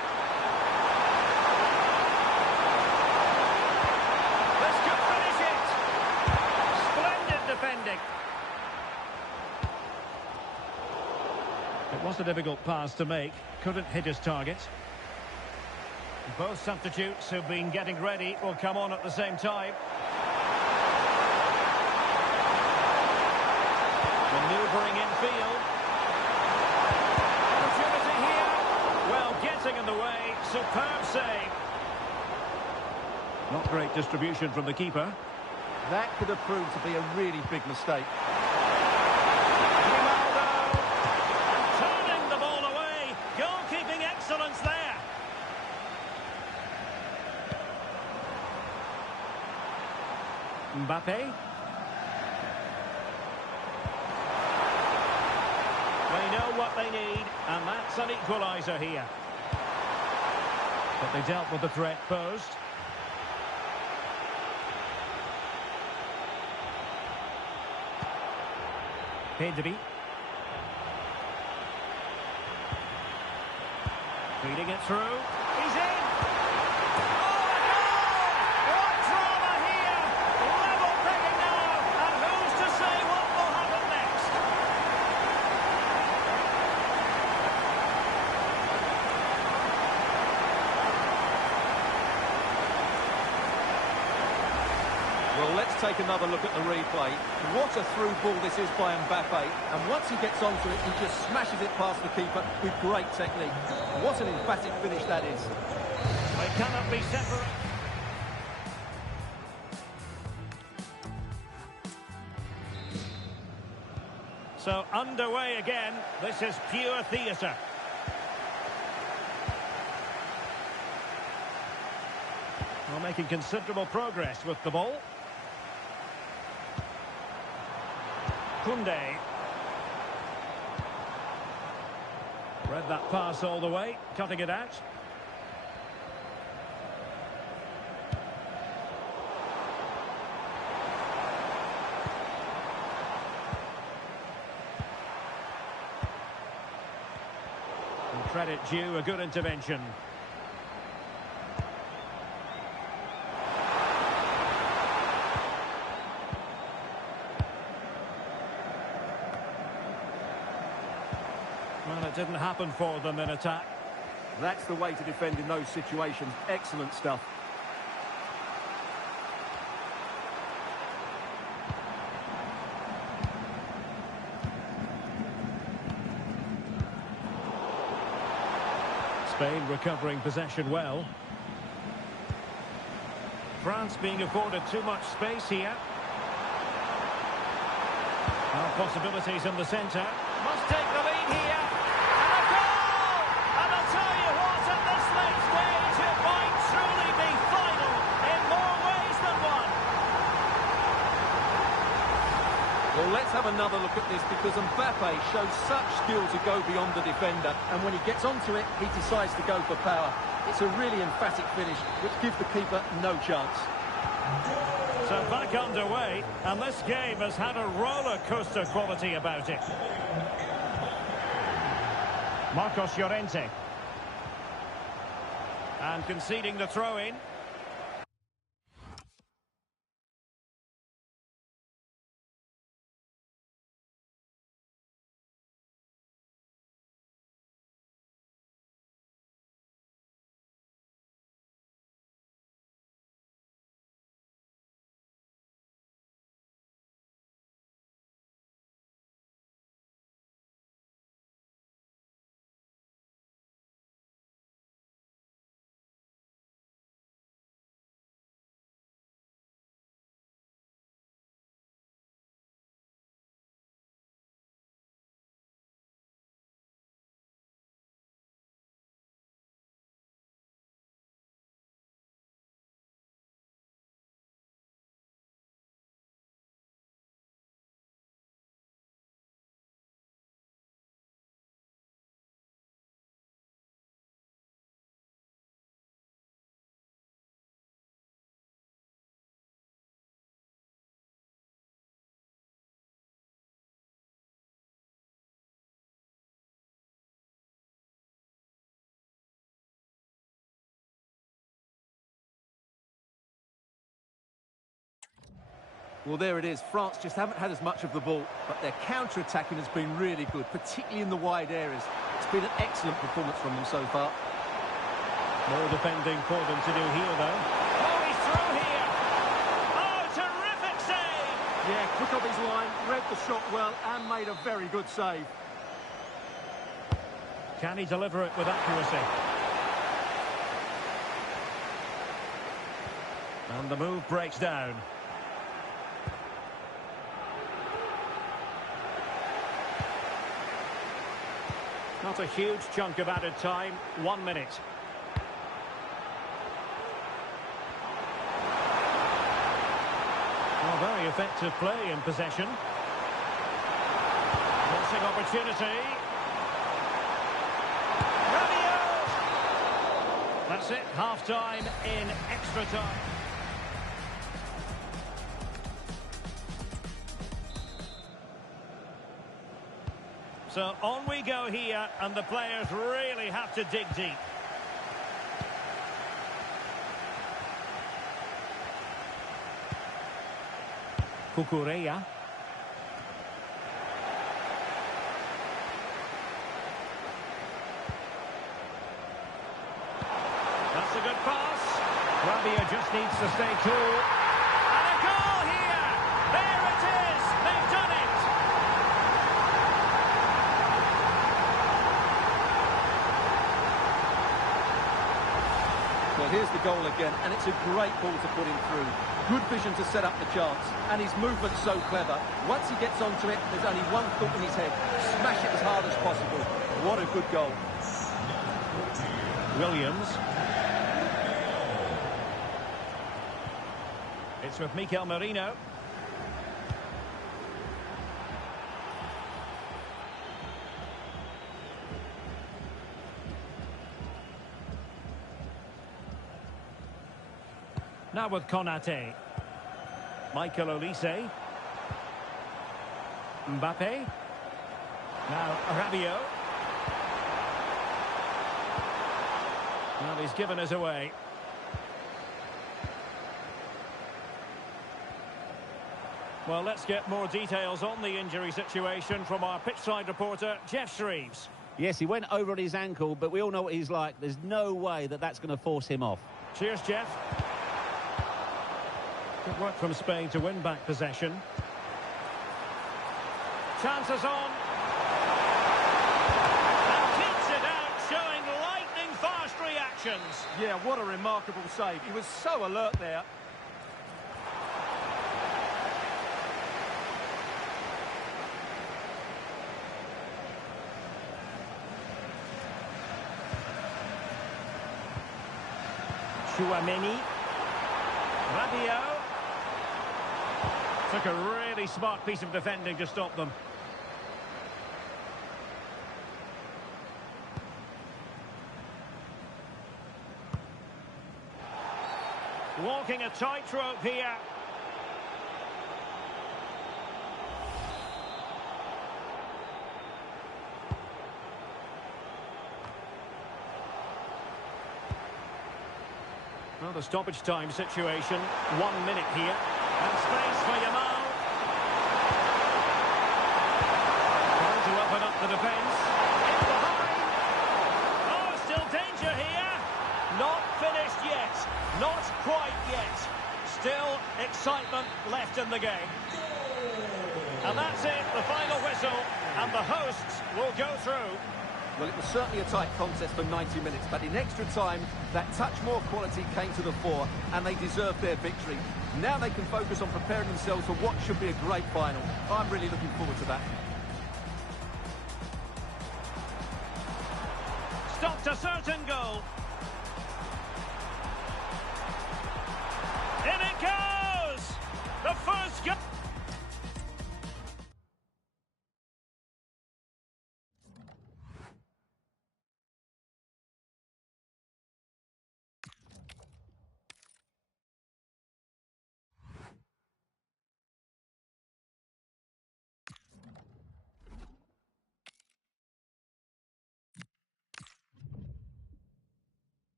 This could finish it. Splendid defending. It was a difficult pass to make. Couldn't hit his target. Both substitutes who've been getting ready will come on at the same time. Manoeuvring infield. Opportunity here. Well, getting in the way. Superb save. Not great distribution from the keeper. That could have proved to be a really big mistake. Ronaldo. Turning the ball away. Goalkeeping excellence there. Mbappe. They know what they need, and that's an equaliser here. But they dealt with the threat posed. Pedri. Feeding it through. He's in! Oh, a goal! What drama here! Level pegging now, and who's to say what will happen next? Well, let's take another look at the replay. What a through ball this is by Mbappe. And once he gets onto it, he just smashes it past the keeper with great technique. What an emphatic finish that is. They cannot be separate. So underway again. This is pure theatre. Well, making considerable progress with the ball. Koundé. Read that pass all the way, cutting it out. And credit due, a good intervention. Well, it didn't happen for them in attack. That's the way to defend in those situations. Excellent stuff. Spain recovering possession well. France being afforded too much space here. Now possibilities in the centre. Must take the lead here. And a goal! And I'll tell you what, at this late stage, it might truly be final in more ways than one. Well, let's have another look at this because Mbappe shows such skill to go beyond the defender. And when he gets onto it, he decides to go for power. It's a really emphatic finish, which gives the keeper no chance. So back underway, and this game has had a roller coaster quality about it. Marcos Llorente. And conceding the throw-in. Well, there it is. France just haven't had as much of the ball, but their counter-attacking has been really good, particularly in the wide areas. It's been an excellent performance from them so far. More defending for them to do here, though. Oh, he's through here! Oh, terrific save! Yeah, quick off his line, read the shot well, and made a very good save. Can he deliver it with accuracy? And the move breaks down. Not a huge chunk of added time, 1 minute. Well, very effective play in possession. Crossing opportunity. Rabiot! That's it, half-time in extra time. So on we go here, and the players really have to dig deep. Cucurella. That's a good pass. Rabiot just needs to stay cool. And a goal here! There it is! They've done it! Well, here's the goal again, and it's a great ball to put him through. Good vision to set up the chance, and his movement's so clever. Once he gets onto it, there's only one thought in his head. Smash it as hard as possible. What a good goal. Williams. It's with Mikel Merino. Now with Konate. Michael Olise. Mbappe. Now Rabiot. Well, he's given us away. Well, let's get more details on the injury situation from our pitchside reporter, Jeff Shreves. Yes, he went over on his ankle, but we all know what he's like. There's no way that that's going to force him off. Cheers, Jeff. Good work from Spain to win back possession. Chances on. And keeps it out, showing lightning-fast reactions. Yeah, what a remarkable save. He was so alert there. Chouameni. Rabiot. Took a really smart piece of defending to stop them. Walking a tightrope here. Well, the stoppage time situation, 1 minute here. And space for Yamal. Trying to open up the defence. In behind. Oh, still danger here. Not finished yet. Not quite yet. Still excitement left in the game. And that's it, the final whistle. And the hosts will go through. Well, it was certainly a tight contest for 90 minutes, but in extra time, that touch more quality came to the fore, and they deserved their victory. Now they can focus on preparing themselves for what should be a great final. I'm really looking forward to that. Stopped a certain goal. In it goes! The first goal!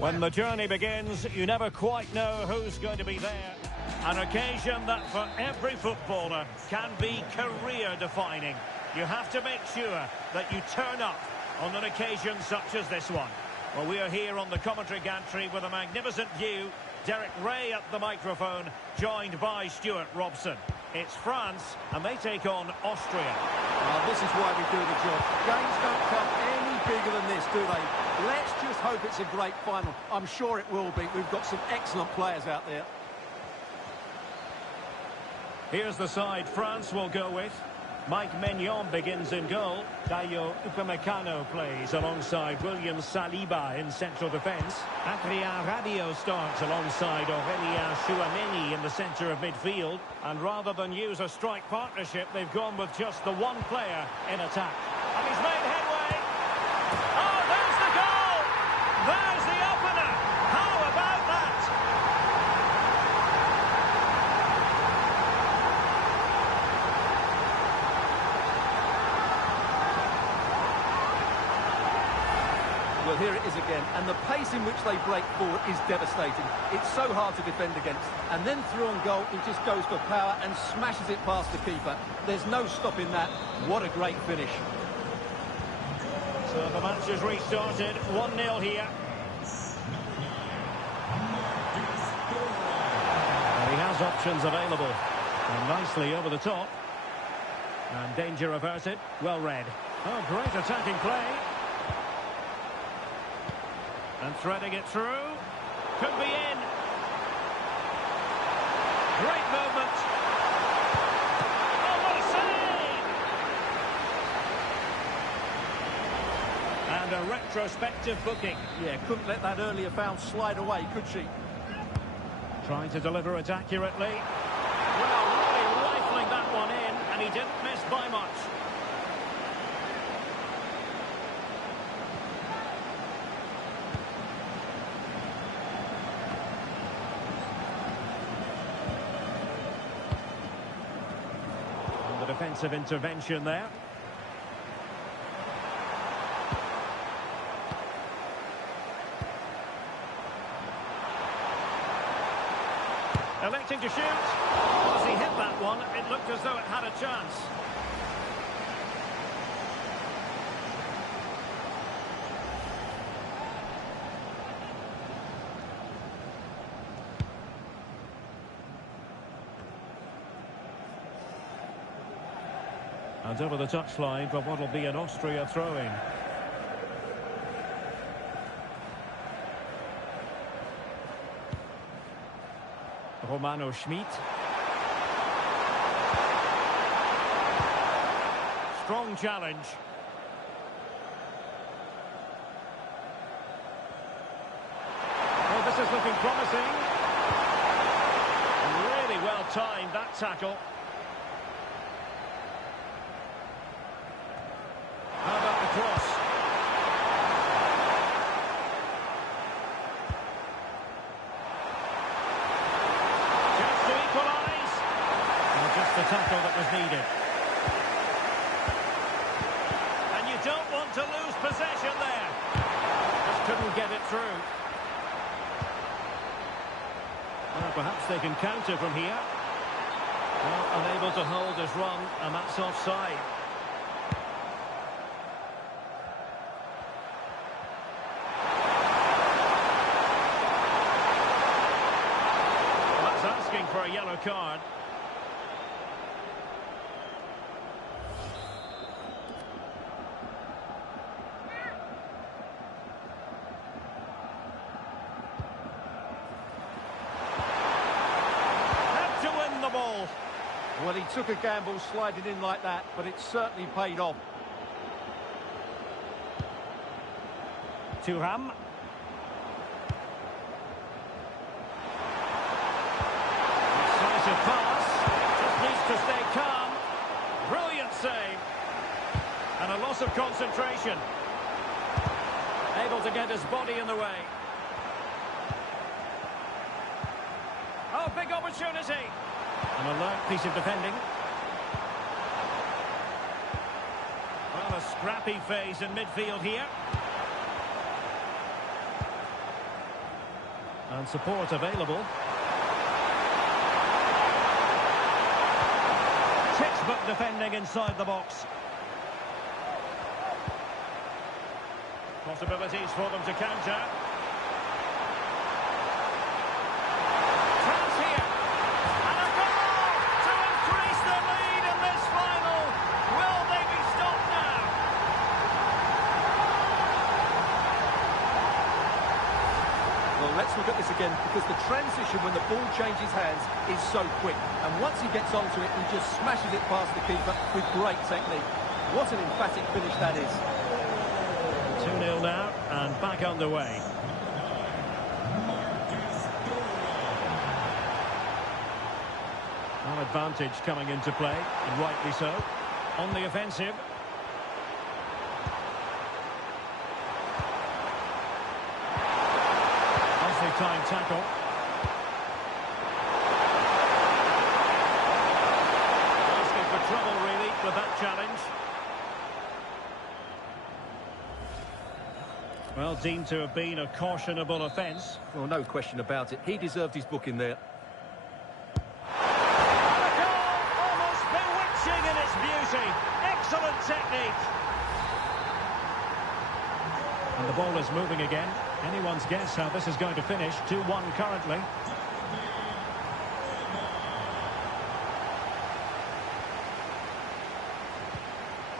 When the journey begins, you never quite know who's going to be there. An occasion that for every footballer can be career-defining. You have to make sure that you turn up on an occasion such as this one. Well, we are here on the commentary gantry with a magnificent view. Derek Ray at the microphone, joined by Stuart Robson. It's France, and they take on Austria. Well, this is why we do the job. Games don't come any bigger than this, do they? Let's just hope it's a great final. I'm sure it will be. We've got some excellent players out there. Here's the side France will go with. Mike Maignan begins in goal. Dayo Upamecano plays alongside William Saliba in central defence. Adrien Rabiot starts alongside Aurélien Chouameni in the centre of midfield. And rather than use a strike partnership, they've gone with just the one player in attack. And he's made headway. Oh, there's the goal! There's the opener! How about that? Well, here it is again, and the pace in which they break forward is devastating. It's so hard to defend against. And then through on goal, he just goes for power and smashes it past the keeper. There's no stopping that. What a great finish. So the match has restarted, 1-0 here. And he has options available. And nicely over the top. And danger averted, well read. Oh, great attacking play. And threading it through. Could be in. Great movement. Oh, what a save! And a retrospective booking. Yeah, couldn't let that earlier foul slide away, could she? Trying to deliver it accurately. Well, really rifling that one in, and he didn't miss by much. Defensive intervention there. Electing to shoot. As he hit that one, it looked as though it had a chance. And over the touchline for what will be an Austria throw-in. Romano Schmid. Strong challenge. Well, this is looking promising. And really well timed, that tackle. How about the cross? Chance to equalise. And just the tackle that was needed. And you don't want to lose possession there. Just couldn't get it through. Well, perhaps they can counter from here. Well, unable to hold his run, and that's offside. For a yellow card. Had to win the ball. Well, he took a gamble sliding in like that, but it certainly paid off. Thuram. Pass, just needs to stay calm. Brilliant save. And a loss of concentration. Able to get his body in the way. Oh, big opportunity. An alert piece of defending. Well, a scrappy phase in midfield here. And support available. Textbook defending inside the box. Possibilities for them to counter. Chance here. And a goal to increase the lead in this final. Will they be stopped now? Well, let's look at this again, because the transition when the ball changes hands is so quick. And once he gets onto it, he just smashes it past the keeper with great technique. What an emphatic finish that is. 2-0 now, and back underway. An advantage coming into play, and rightly so. On the offensive. Nicely timed tackle. Asking for trouble, really, with that challenge. Well, deemed to have been a cautionable offence. Well, no question about it. He deserved his booking there. And a goal! Almost bewitching in its beauty. Excellent technique. And the ball is moving again. Anyone's guess how this is going to finish. 2-1 currently.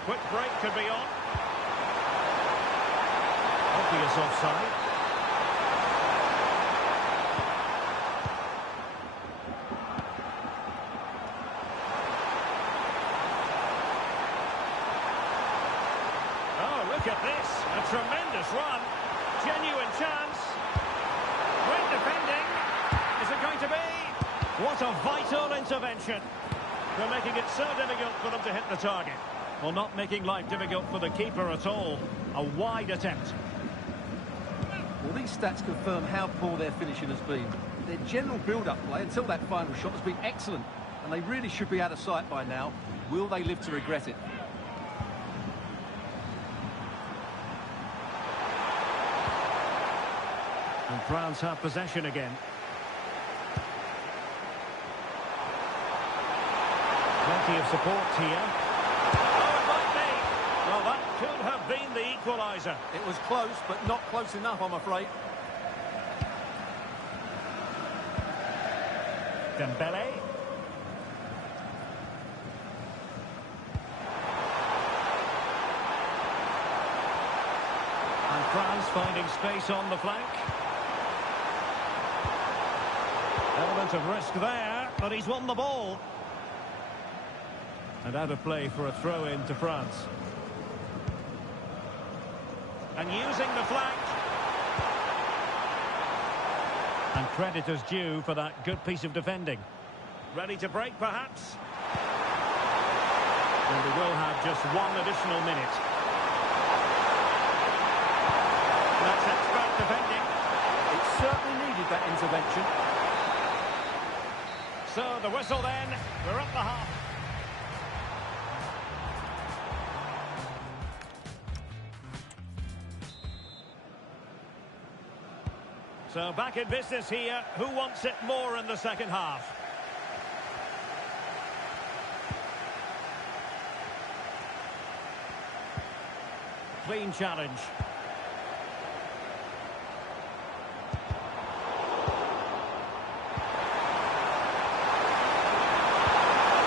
Quick break could be on. Obvious offside. Oh, look at this. A tremendous run. Genuine chance. Great defending. Is it going to be? What a vital intervention. They're making it so difficult for them to hit the target. Well, not making life difficult for the keeper at all. A wide attempt. Well, these stats confirm how poor their finishing has been. Their general build-up play until that final shot has been excellent, and they really should be out of sight by now. Will they live to regret it? And France have possession again. Plenty of support here. Oh, it might be. Well, that could have been the equaliser. It was close, but not close enough, I'm afraid. Dembele. And France finding space on the flank. Element of risk there, but he's won the ball. And out of play for a throw-in to France. And using the flank. And credit is due for that good piece of defending. Ready to break, perhaps? And we will have just one additional minute. That's expert defending. It certainly needed that intervention. So the whistle then. We're at the half. So back in business here. Who wants it more in the second half? Clean challenge.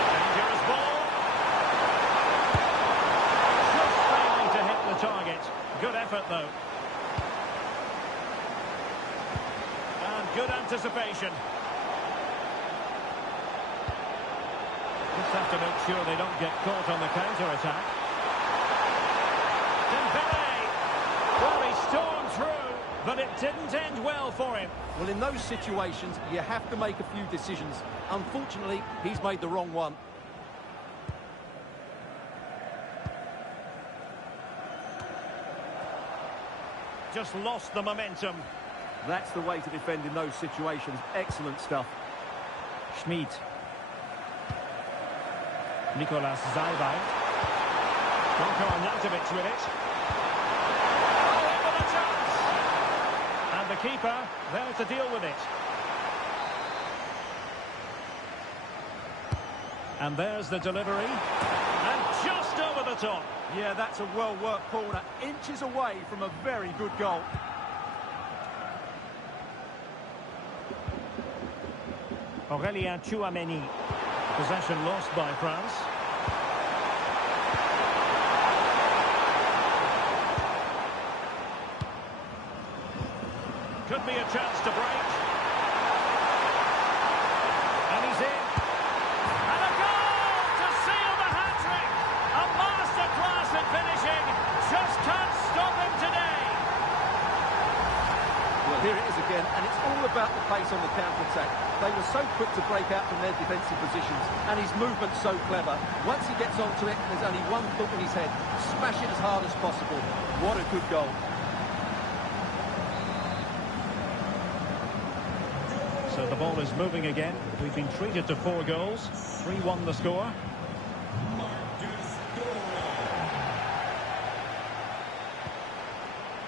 Dangerous ball. Just failing to hit the target. Good effort though. Good anticipation. Just have to make sure they don't get caught on the counter-attack. Dembele! Well, he stormed through, but it didn't end well for him. Well, in those situations, you have to make a few decisions. Unfortunately, he's made the wrong one. Just lost the momentum. That's the way to defend in those situations. Excellent stuff. Schmid. Nicolas Zalbay. Donko Arnautovic with it. Oh, with a chance! And the the keeper there to deal with it. And there's the delivery. And just over the top. Yeah, that's a well-worked corner. Inches away from a very good goal. Aurélien Tchouameni. Possession lost by France. Could be a chance to break. And he's in. And a goal to seal the hat-trick. A masterclass in finishing. Just can't stop him today. Well, here it is again, and it's all about the pace on the counter-attack. They were so quick to break out from their defensive positions, and his movement's so clever. Once he gets onto it, there's only one thought in his head. Smash it as hard as possible. What a good goal. So the ball is moving again. We've been treated to 4 goals. 3-1 the score.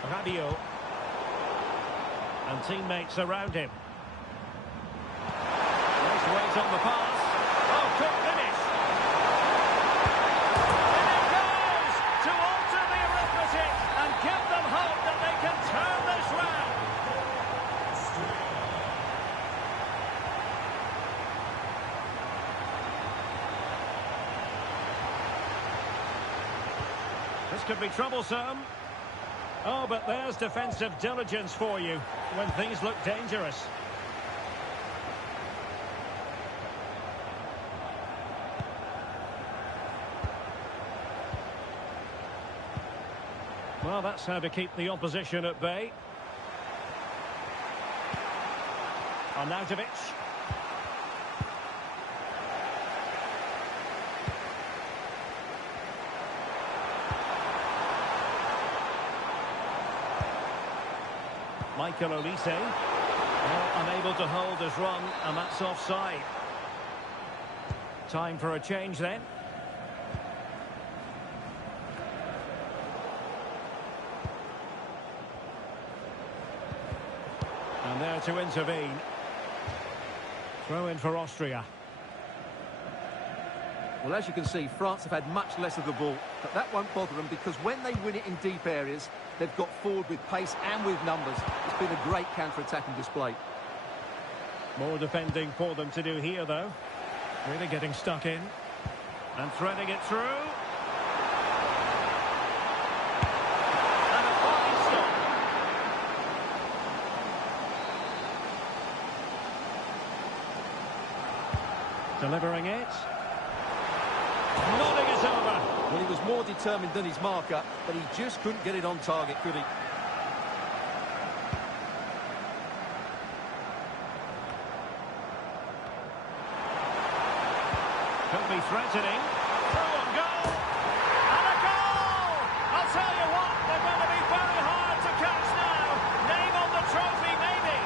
Rabiot. And teammates around him. Nice weight on the pass. Oh, quick finish. And it goes to alter the arithmetic and give them hope that they can turn this round. This could be troublesome. Oh, but there's defensive diligence for you when things look dangerous. Well, that's how to keep the opposition at bay. Arnautovic. Michael Olise, unable to hold his run, and that's offside. Time for a change then. And there to intervene. Throw in for Austria. Well, as you can see, France have had much less of the ball, but that won't bother them because when they win it in deep areas, they've got forward with pace and with numbers. It's been a great counter-attacking display. More defending for them to do here, though. Really getting stuck in. And threading it through. And a fine stop. Delivering it. Nodding it over. Well, he was more determined than his marker, but he just couldn't get it on target, could he? Could be threatening. Through on goal. And a goal! I'll tell you what, they're going to be very hard to catch now. Name on the trophy, maybe.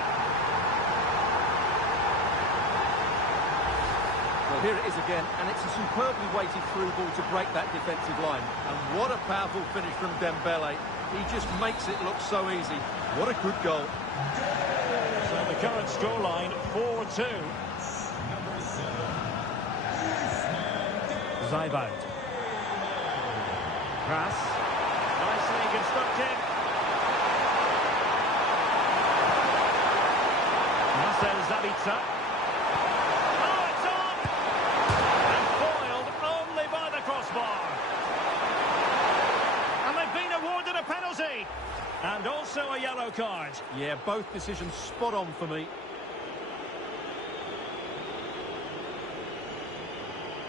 Well, here it is again, and it's a superbly weighted through ball to break that defensive line. And what a powerful finish from Dembele. He just makes it look so easy. What a good goal. So the current scoreline, 4-2. Zijbout. Kras. Nicely constructed. Marcel Sabitzer. Oh, it's on! And foiled only by the crossbar. And they've been awarded a penalty. And also a yellow card. Yeah, both decisions spot on for me.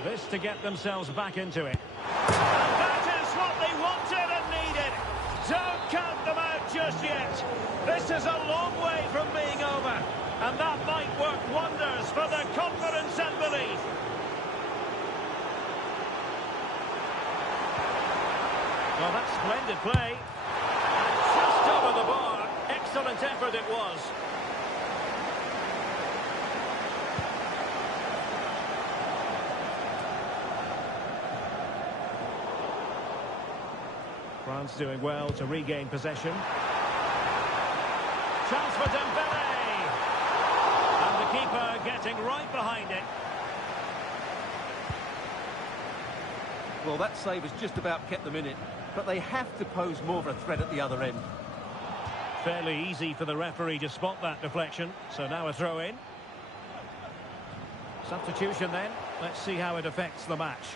This to get themselves back into it. And that is what they wanted and needed. Don't count them out just yet. This is a long way from being over. And that might work wonders for their confidence and belief. Well, that's splendid play. And just over the bar. Excellent effort it was. France doing well to regain possession. Chance for Dembele. And the keeper getting right behind it. Well, that save has just about kept them in it, but they have to pose more of a threat at the other end. Fairly easy for the referee to spot that deflection. So now a throw in. Substitution then. Let's see how it affects the match.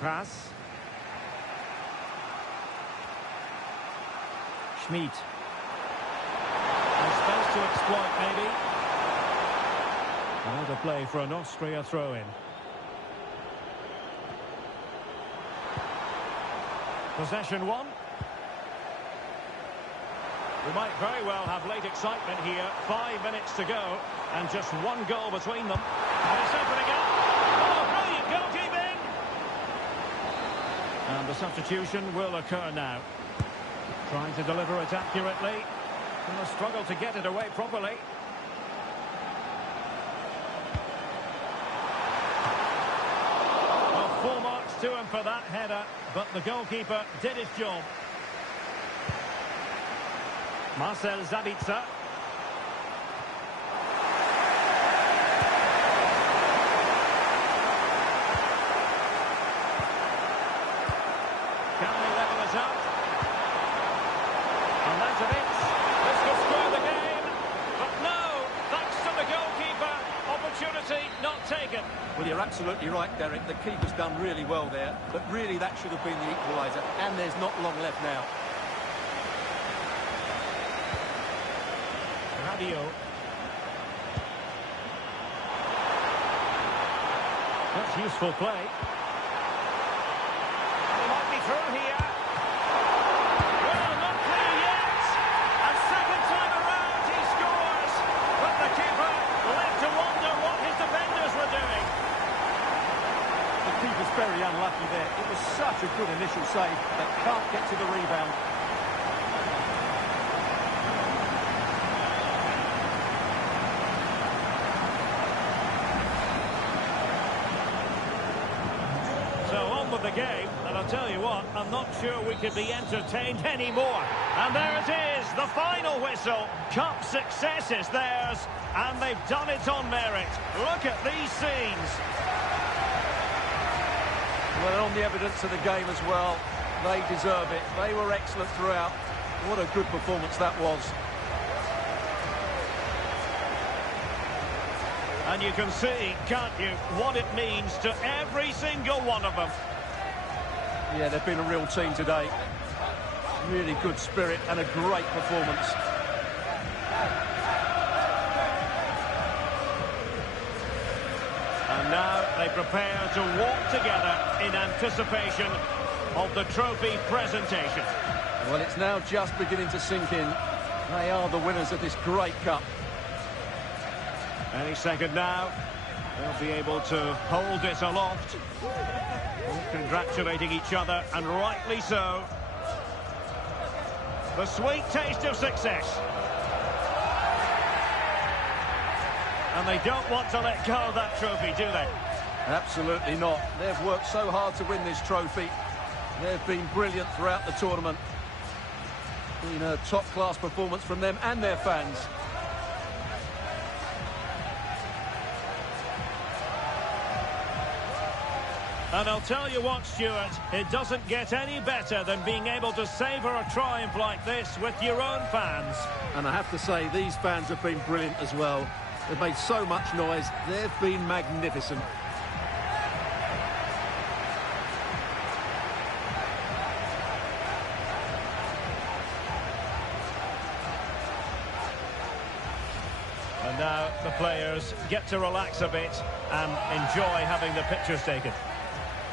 Pass. Schmid. And space to exploit, maybe. Another play for an Austria throw-in. Possession one. We might very well have late excitement here. 5 minutes to go, and just one goal between them. And it's opening up. Oh, brilliant goalkeeping! And the substitution will occur now. Trying to deliver it accurately. And a struggle to get it away properly. Well, 4 marks to him for that header, but the goalkeeper did his job. Marcel Sabitzer. Can they level it up? And that's a bit. This could score the game. But no, thanks to the goalkeeper. Opportunity not taken. Well, you're absolutely right, Derek. The keeper's done really well there, but really that should have been the equaliser, and there's not long left now. Radio. That's useful play. And he might be through here. Well, not clear yet. And second time around he scores. But the keeper left to wonder what his defenders were doing. The keeper's very unlucky there. It was such a good initial save, but can't get to the rebound. The game, and I'll tell you what, I'm not sure we could be entertained anymore. And there it is, the final whistle. Cup success is theirs, and they've done it on merit. Look at these scenes. Well, on the evidence of the game as well, they deserve it. They were excellent throughout. What a good performance that was. And you can see, can't you, what it means to every single one of them. Yeah, they've been a real team today. Really good spirit and a great performance. And now they prepare to walk together in anticipation of the trophy presentation. Well, it's now just beginning to sink in. They are the winners of this great cup. Any second now, they'll be able to hold it aloft. Congratulating each other, and rightly so. The sweet taste of success. And they don't want to let go of that trophy, do they? Absolutely not. They've worked so hard to win this trophy. They've been brilliant throughout the tournament. Been a top-class performance from them and their fans. And I'll tell you what, Stuart, it doesn't get any better than being able to savour a triumph like this with your own fans. And I have to say, these fans have been brilliant as well. They've made so much noise. They've been magnificent. And now the players get to relax a bit and enjoy having the pictures taken.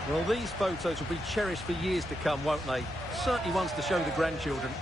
Well, these photos will be cherished for years to come, won't they? Certainly ones to show the grandchildren.